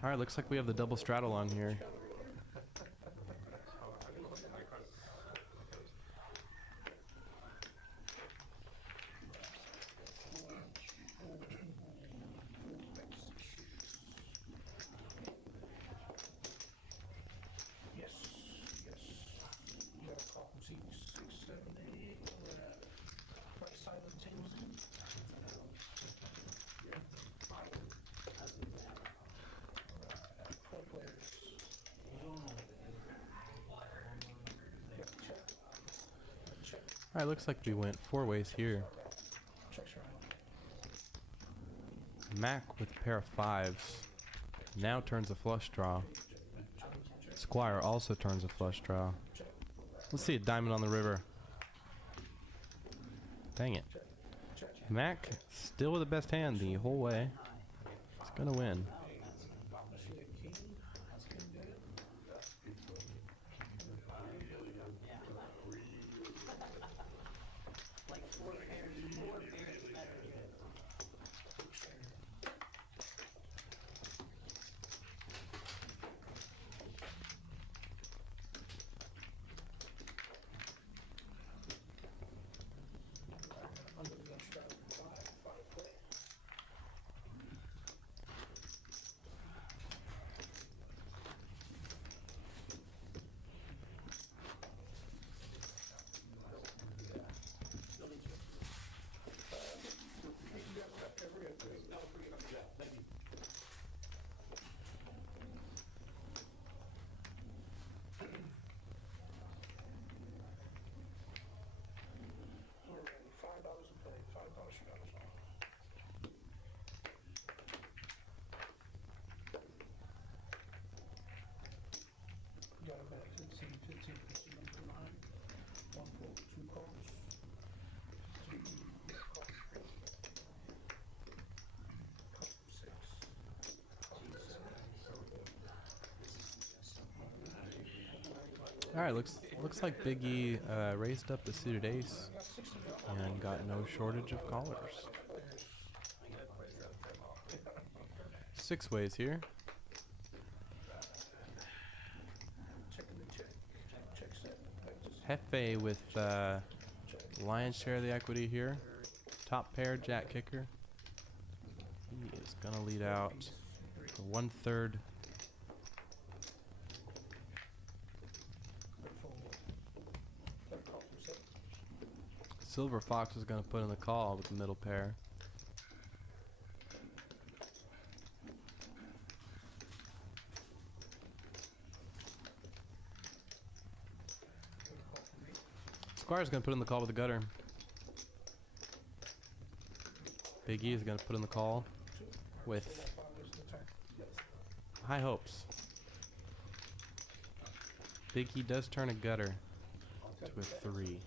Alright, looks like we have the double straddle on here. Alright, looks like we went 4 ways here. Mac with a pair of 5s. Now turns a flush draw. Squire also turns a flush draw. Let's see a diamond on the river. Dang it. Mac still with the best hand the whole way. He's gonna win. Alright, looks like Big E raised up the suited ace and got no shortage of callers. 6 ways here. Hefe with lion's share of the equity here. Top pair, jack kicker. He is gonna lead out for 1/3. Silver Fox is going to put in the call with the middle pair. Squire's going to put in the call with the gutter. Big E is going to put in the call with high hopes. Big E does turn a gutter to a 3.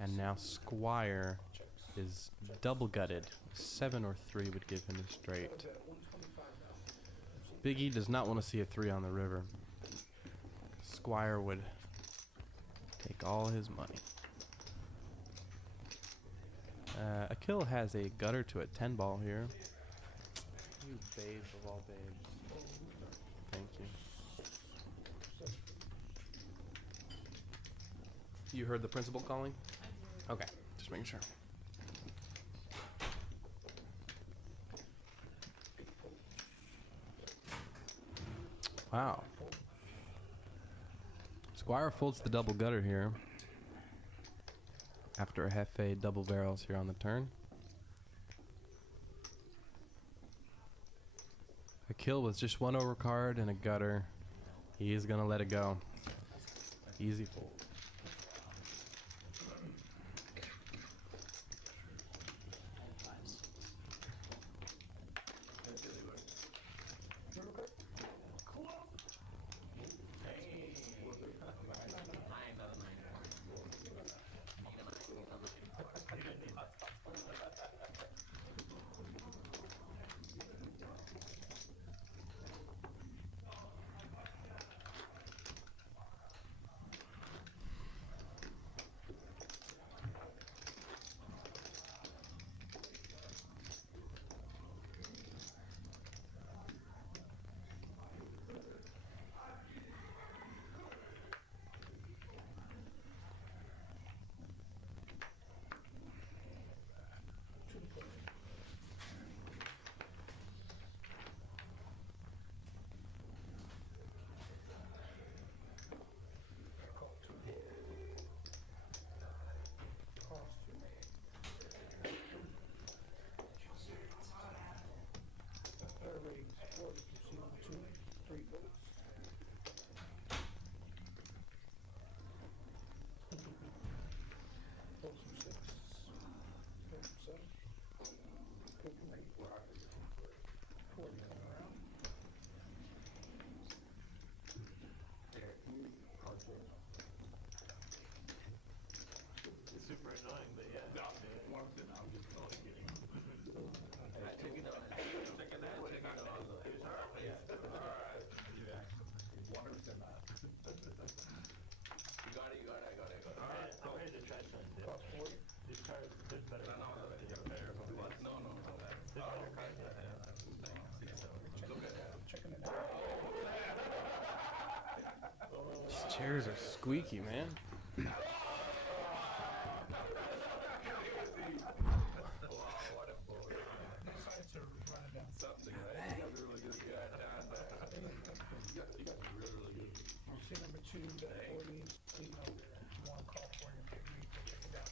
And now Squire is double gutted. 7 or 3 would give him a straight. Big E does not want to see a 3 on the river. Squire would take all his money. Akil has a gutter to a 10 ball here. You babe of all babes. Thank you. You heard the principal calling? Okay, just making sure. Wow. Squire folds the double gutter here after a Hefe double barrels here on the turn. A kill with just 1 overcard and a gutter. He is gonna let it go. Easy fold. 40 coming around. It's super annoying, but yeah. No, I'm just totally kidding. I took it out. Taking that one, it's hard. Alright. Yeah. 100% not. You got it, I got it. Alright, I'm ready to try something different. Cost 40. These cards, there's better cards out there. No. There's better cards out there. Checking it out. These chairs are squeaky, man. Sides are running down. Something, right? You got a really good guy down there. You got really good. See number 2, the 40s, you know, one call for you, check it out.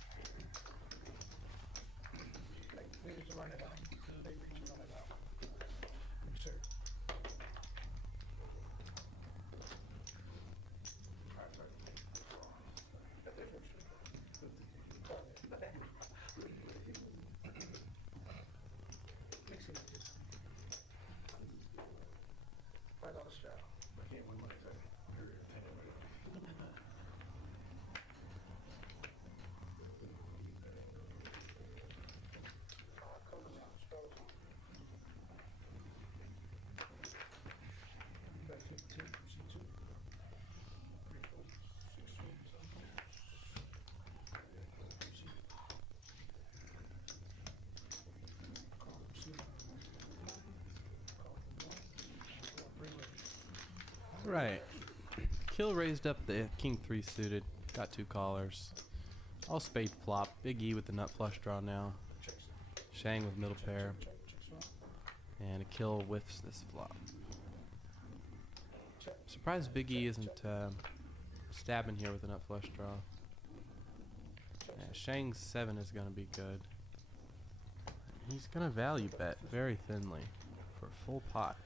Like, they just run it out, they reach and run it out. Yes, sir. Mix it up, just $5 strap. I can't win my second. Couple rounds, fellas. Back 15, C2. 3, 4, 6, 7, 8. Right. Kill raised up the king 3 suited. Got 2 callers. All spade flop. Big E with the nut flush draw now. Shang with middle pair. And a kill whiffs this flop. Surprised Big E isn't stabbing here with a nut flush draw. Yeah, Shang's 7 is going to be good. He's going to value bet very thinly for a full pot.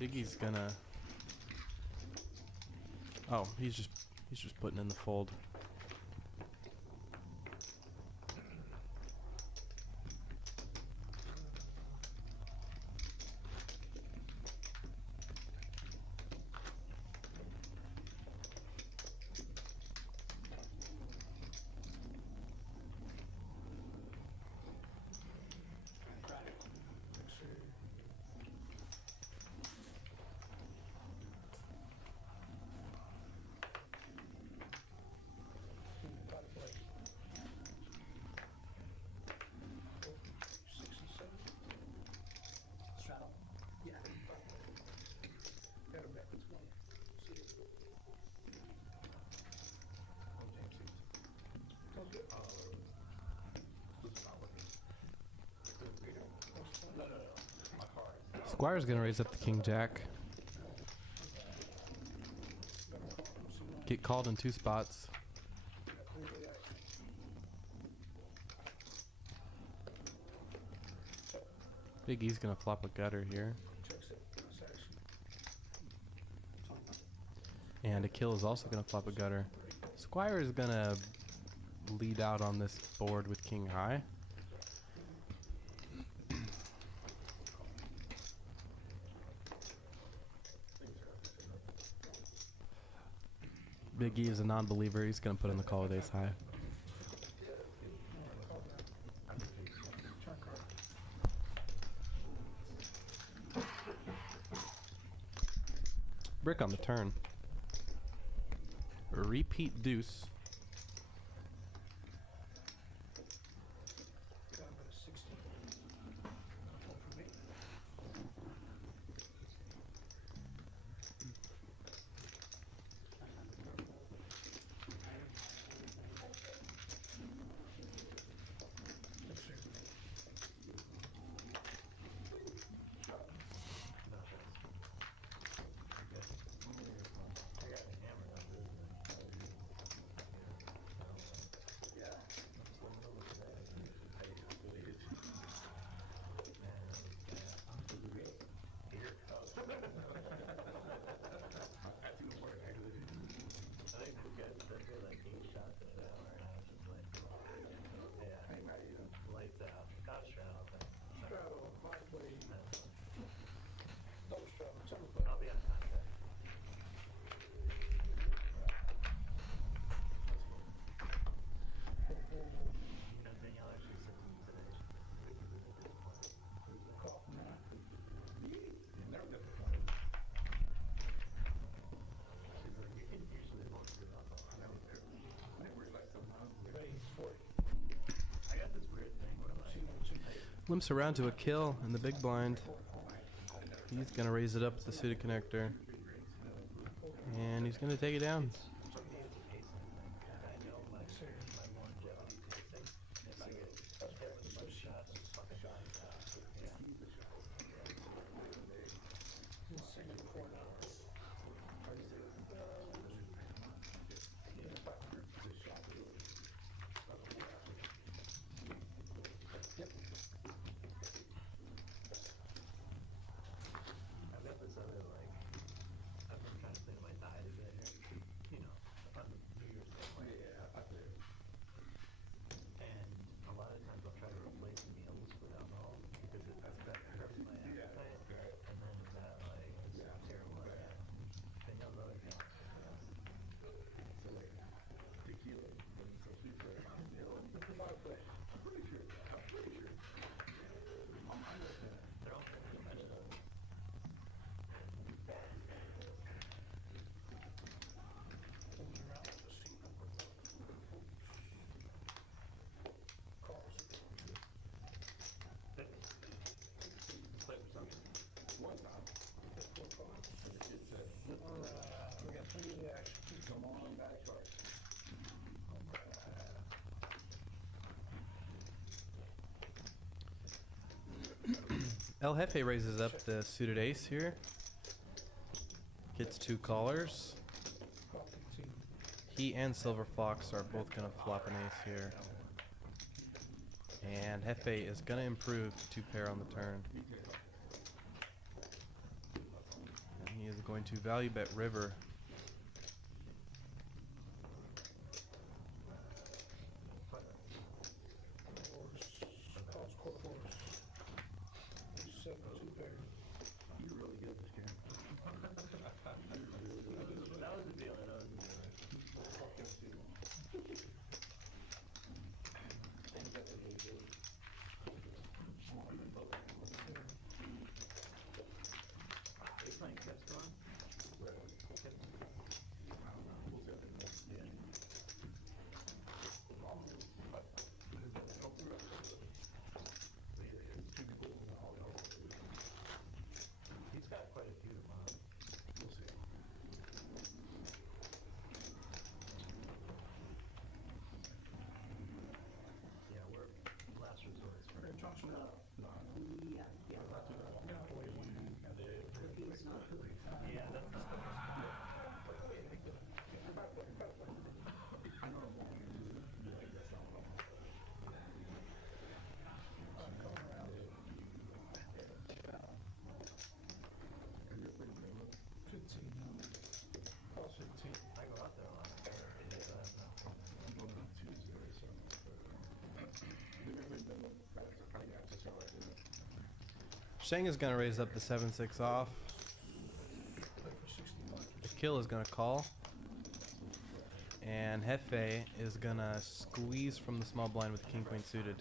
Biggie's gonna. Oh, he's just putting in the fold. Straddle. Yeah. Better bet with 20. Sounds good. Squire's gonna raise up the king jack. Get called in 2 spots. Big E's gonna flop a gutter here. And a kill is also gonna flop a gutter. Squire is gonna lead out on this board with king high. Big E is a non-believer. He's gonna put in the call with ace high. Brick on the turn. Repeat deuce. limps around to a kill in the big blind. He's gonna raise it up with the suited connector. And he's gonna take it down. I've got this other, like, I've been trying to think of my diet a bit here, you know, on the New Year's Day. And a lot of times I'll try to replace meals with alcohol because it hurts my appetite. And then that, like, is terrible. And you know, like, they're all very expensive. El Jefe raises up the suited ace here. Gets 2 callers. He and Silver Fox are both gonna flop an ace here. And Jefe is gonna improve to 2 pair on the turn. And he is going to value bet river. That was the feeling of He's playing kept on. He's got quite a few tomorrow. We'll see. Yeah, we're last resort. Yeah, that's I go out there a lot. Sheng is gonna raise up the 7-6 off. The kill is gonna call. And Jefe is gonna squeeze from the small blind with King Queen suited.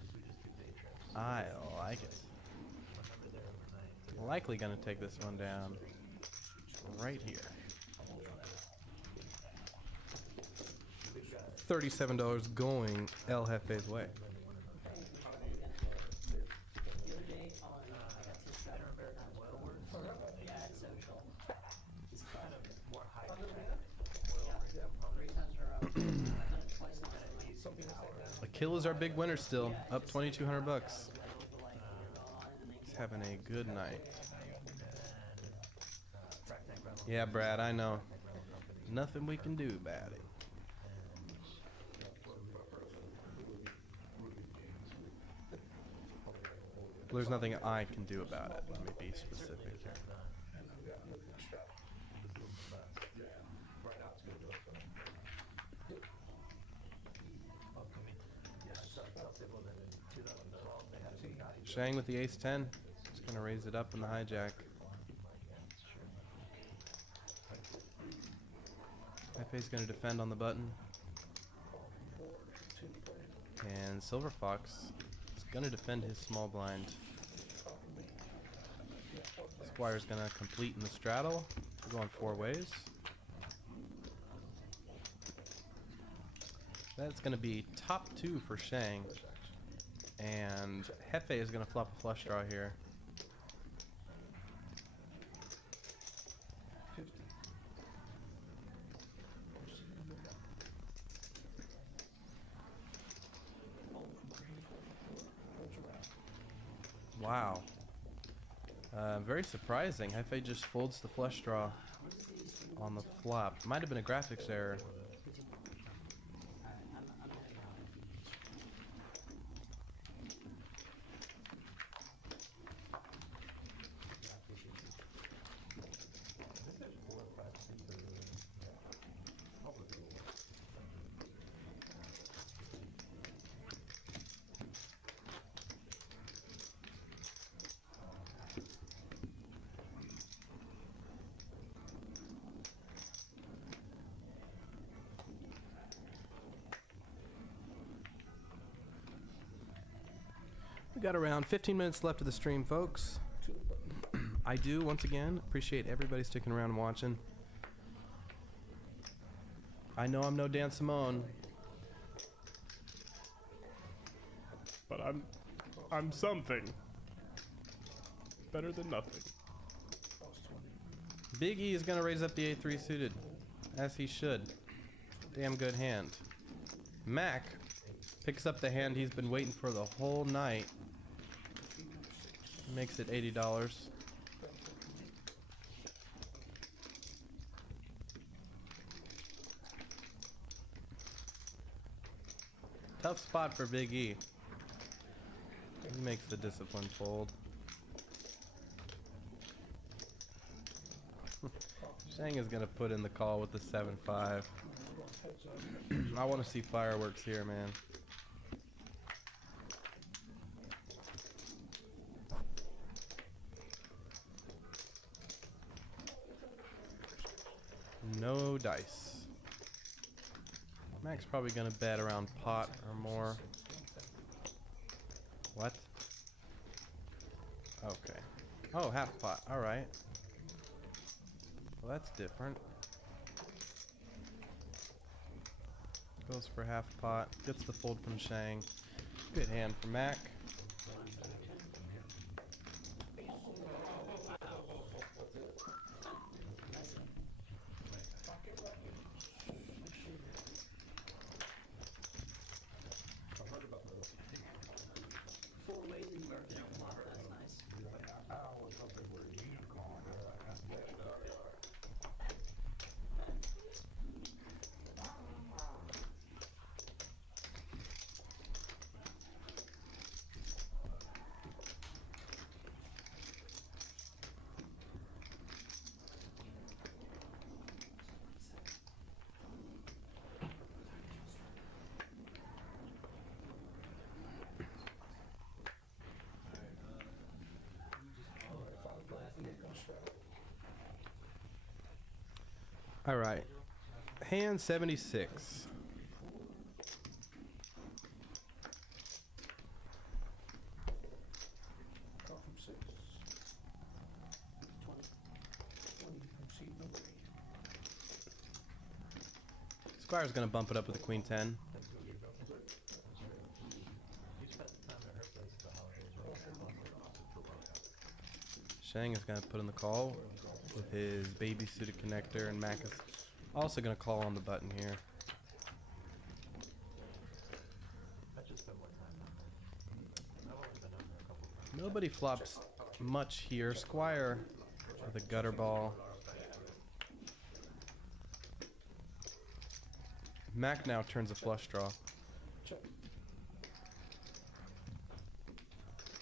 I like it. Likely gonna take this one down right here. $37 going El Jefe's way. The other day on at social, It's kind of more high. yeah, 3 times in a row. I've done it twice now. The kill is our big winner still, up $2,200. He's having a good night. Yeah, Brad, I know. Nothing we can do about it. There's nothing I can do about it. Let me be specific here. Shang with the ace-10. Just gonna raise it up in the hijack. Jefe's gonna defend on the button. And Silver Fox is gonna defend his small blind. Squire's gonna complete in the straddle. We're going 4 ways. That's gonna be top 2 for Shang. And Hefe is going to flop a flush draw here. 50. Wow. Very surprising. Hefe just folds the flush draw on the flop. Might have been a graphics error. We got around 15 minutes left of the stream, folks. I do, once again, appreciate everybody sticking around and watching. I know I'm no Dan Simone, but I'm something. Better than nothing. Big E is gonna raise up the 8-3 suited, as he should. Damn good hand. Mac picks up the hand he's been waiting for the whole night. Makes it $80. Tough spot for Big E. He makes the discipline fold. Shang is gonna put in the call with the 7-5. I want to see fireworks here, man. No dice. Mac's probably gonna bet around pot or more. What? Okay. Oh, half pot. Alright. Well, that's different. Goes for half pot. Gets the fold from Shang. Good hand for Mac. All right. Hand 76. Call from 6. 20. 20 from seat number 8. Squire's gonna bump it up with a queen 10. Shang is gonna put in the call with his baby suited connector, and Mac is also gonna call on the button here. Nobody flops much here. Squire with a gutter ball. Mac now turns a flush draw.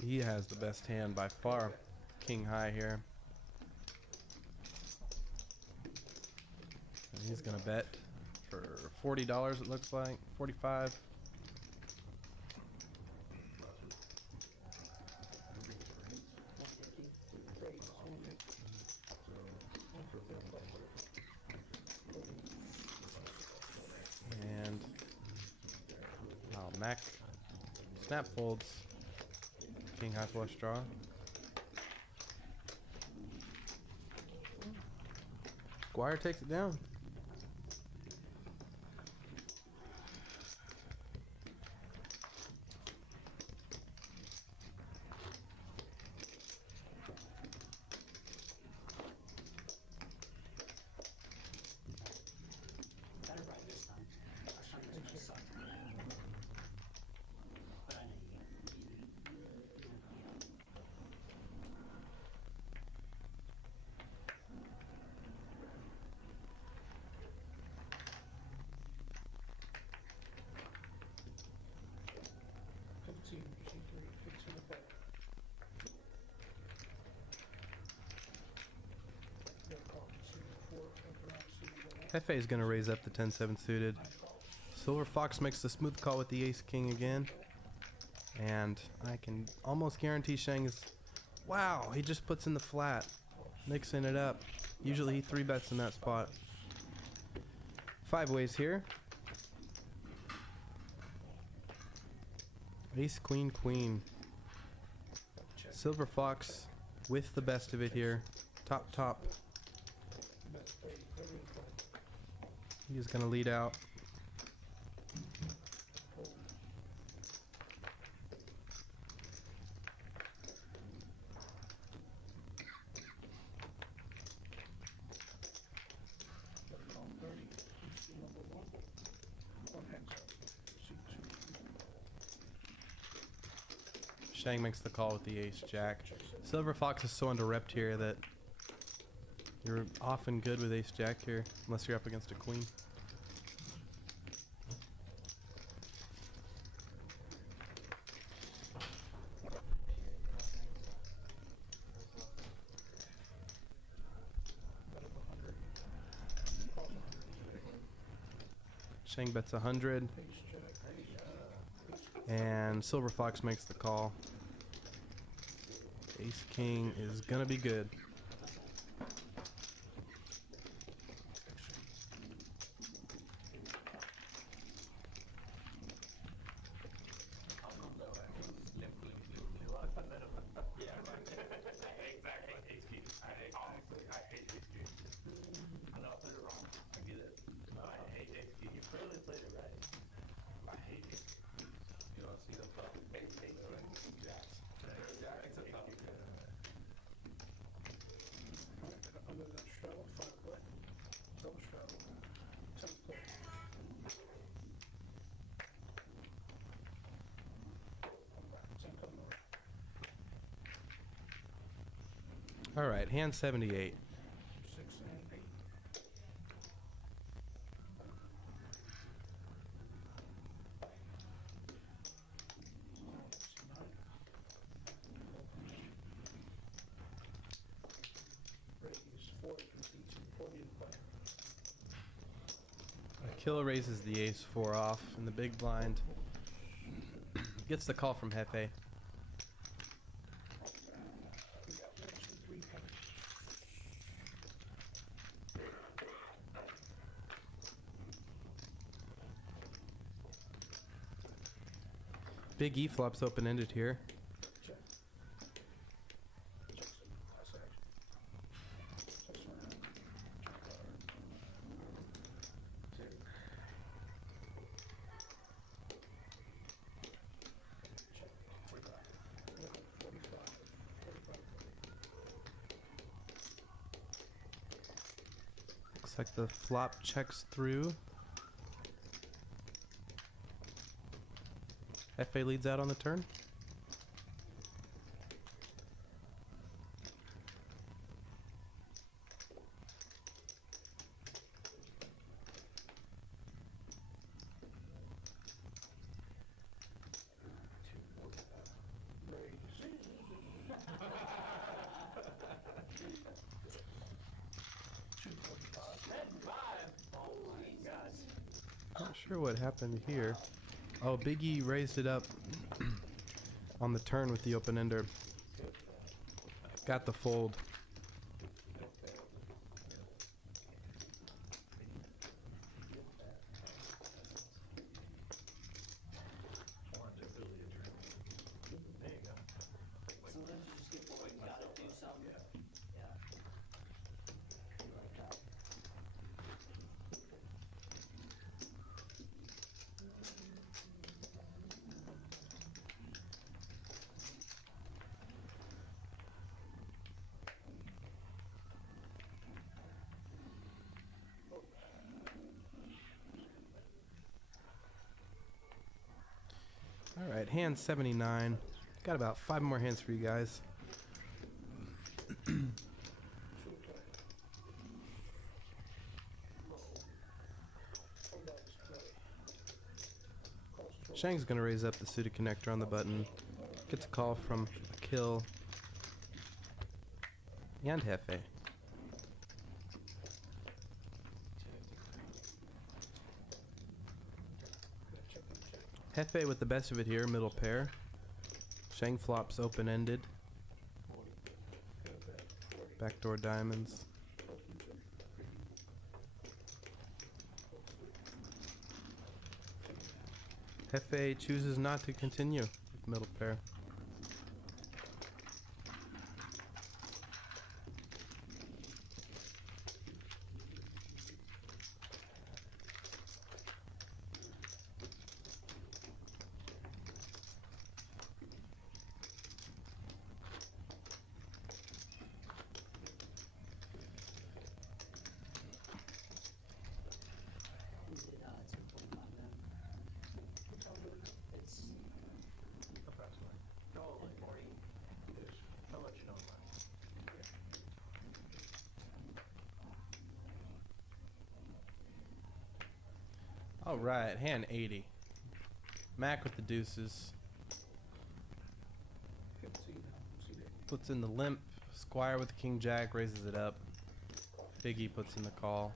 He has the best hand by far. King high here. And he's gonna bet for $40, it looks like. 45. And Mac snap folds. King high flush draw. Squire takes it down. Hefe is going to raise up the 10-7 suited. Silver Fox makes the smooth call with the Ace King again. And I can almost guarantee Shang is... Wow, he just puts in the flat. Mixing it up. Usually he 3-bets in that spot. 5 ways here. Ace, Queen, Queen. Silver Fox with the best of it here. Top, top. He's going to lead out. Shang makes the call with the Ace Jack. Silver Fox is so under-repped here that you're often good with Ace Jack here, unless you're up against a Queen. Shang bets 100. And Silver Fox makes the call. Ace King is gonna be good. Alright, hand 78. Killer raises the Ace 4 off in the big blind. Gets the call from Hefe. Big E flops open-ended here. Looks like the flop checks through. FA leads out on the turn. Not sure what happened here. Oh, Big E raised it up on the turn with the open-ender. Got the fold. Alright, hand 79. Got about 5 more hands for you guys. Shang's gonna raise up the suited connector on the button. Gets a call from Kill and Hefe. Hefe with the best of it here, middle pair. Sheng flops open-ended. Backdoor diamonds. Hefe chooses not to continue with middle pair. Is it, it's a 45 then? It's Approximately. No, like 40-ish. I'll let you know when. Alright, hand 80. Mac with the deuces. Puts in the limp. Squire with the king jack raises it up. Biggie puts in the call.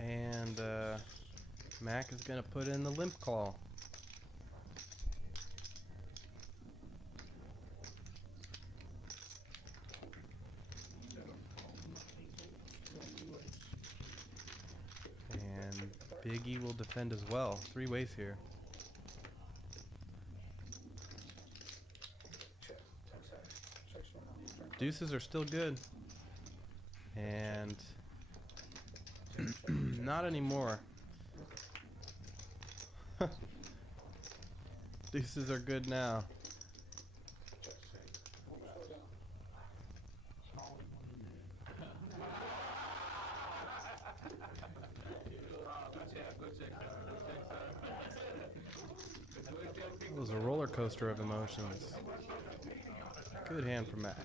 And Mac is gonna put in the limp call. And Biggie will defend as well. 3 ways here. Deuces are still good. And not anymore. Deuces are good now. It was a roller coaster of emotions. Good hand for Mac.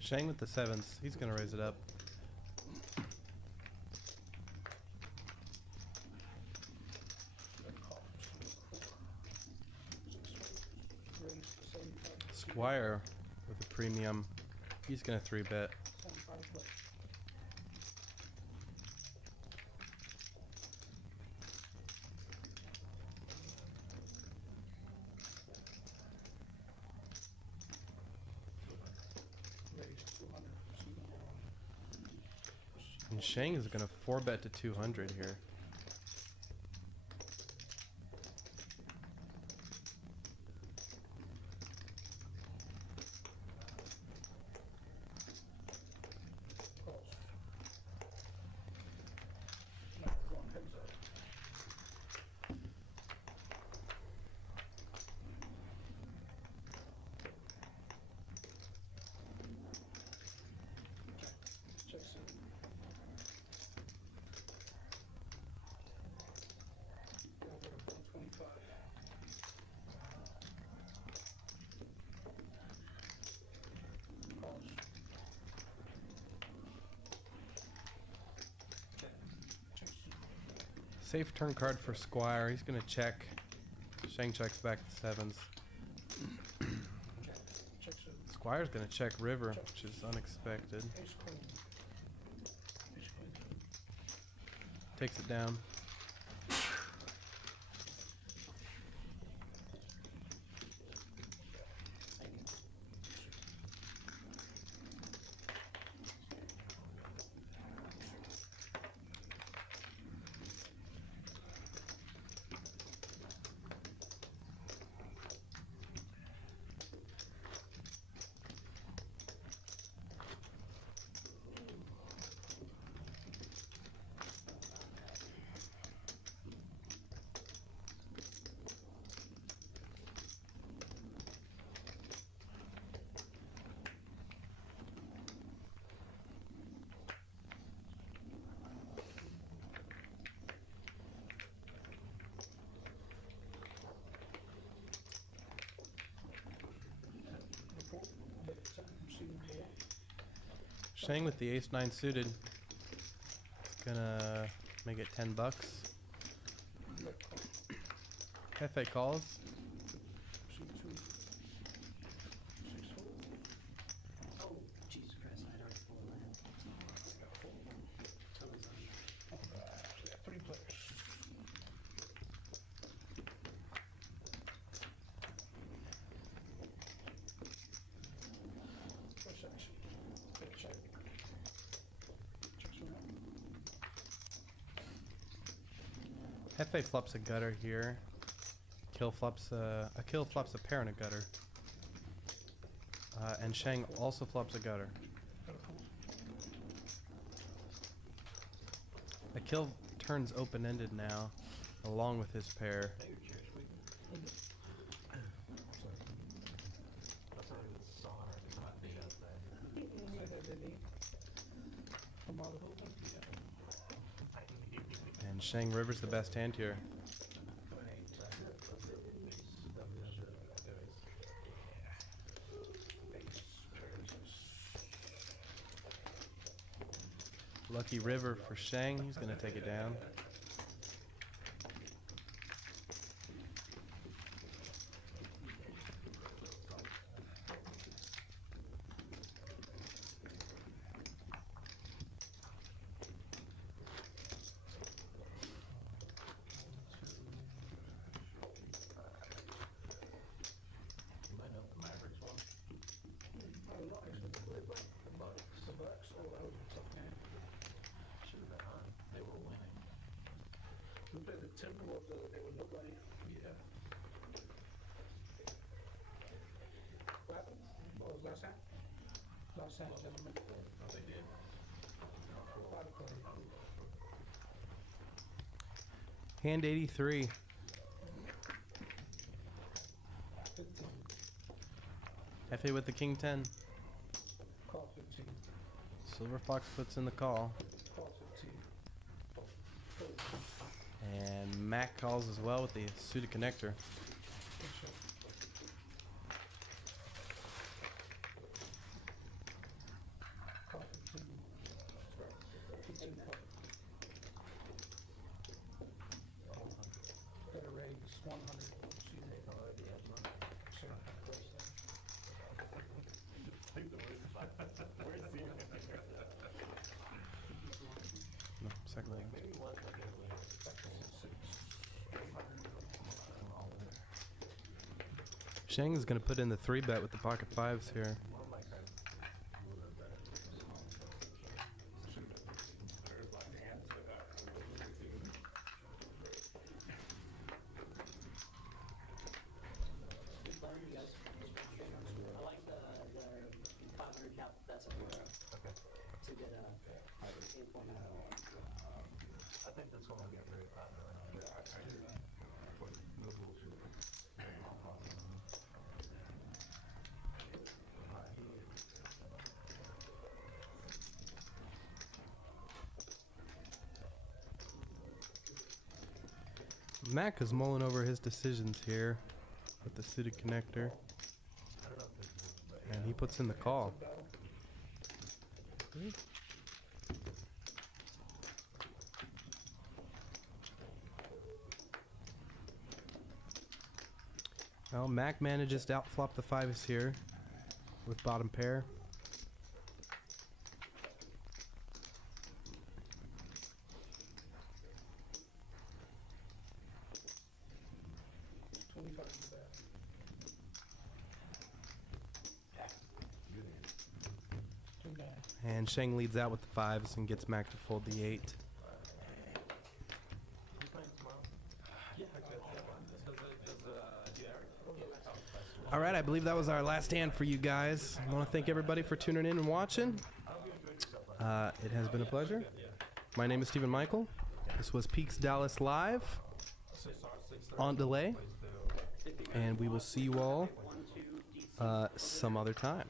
Shang with the 7s. He's gonna raise it up. Squire with a premium. He's gonna 3-bet. And Shang is gonna 4-bet to 200 here. Safe turn card for Squire. He's gonna check. Shang checks back the 7s. Squire's gonna check river, which is unexpected. Takes it down. Shang with the ace-9 suited. It's gonna make it 10 bucks. Hefe calls. Oh, Jesus Christ, I'd already pulled that. Three players. First action. Check. Checks one out. Hefe flops a gutter here. Kill flops a kill flops a pair and a gutter. And Shang also flops a gutter. A kill turns open-ended now, along with his pair. And Shang River's the best hand here. Lucky River for Shang. He's going to take it down. We played the Timberwolves the other day with nobody. Yeah. What happened? What was last time? Last time, gentlemen. Oh, they did. 5 o'clock. Hand 83. 15. Hefe with the King 10. Call 15. Silver Fox puts in the call. Call 15. And Mac calls as well with the suited connector. Call 15. 15 call. Better raise 100. See, they already have money. Sure. No, second leg. Shang is going to put in the 3-bet with the pocket 5s here. I like the 500 cap, that's a four. Okay. To get a 8.9. I think that's what I'll get rid of. Mac is mulling over his decisions here with the suited connector. And he puts in the call. Well, Mac manages to outflop the 5s here with bottom pair. And Shang leads out with the 5s and gets Mac to fold the 8. All right, I believe that was our last hand for you guys. I want to thank everybody for tuning in and watching. It has been a pleasure. My name is Stephen Michael. This was Peaks Dallas Live on delay. And we will see you all some other time.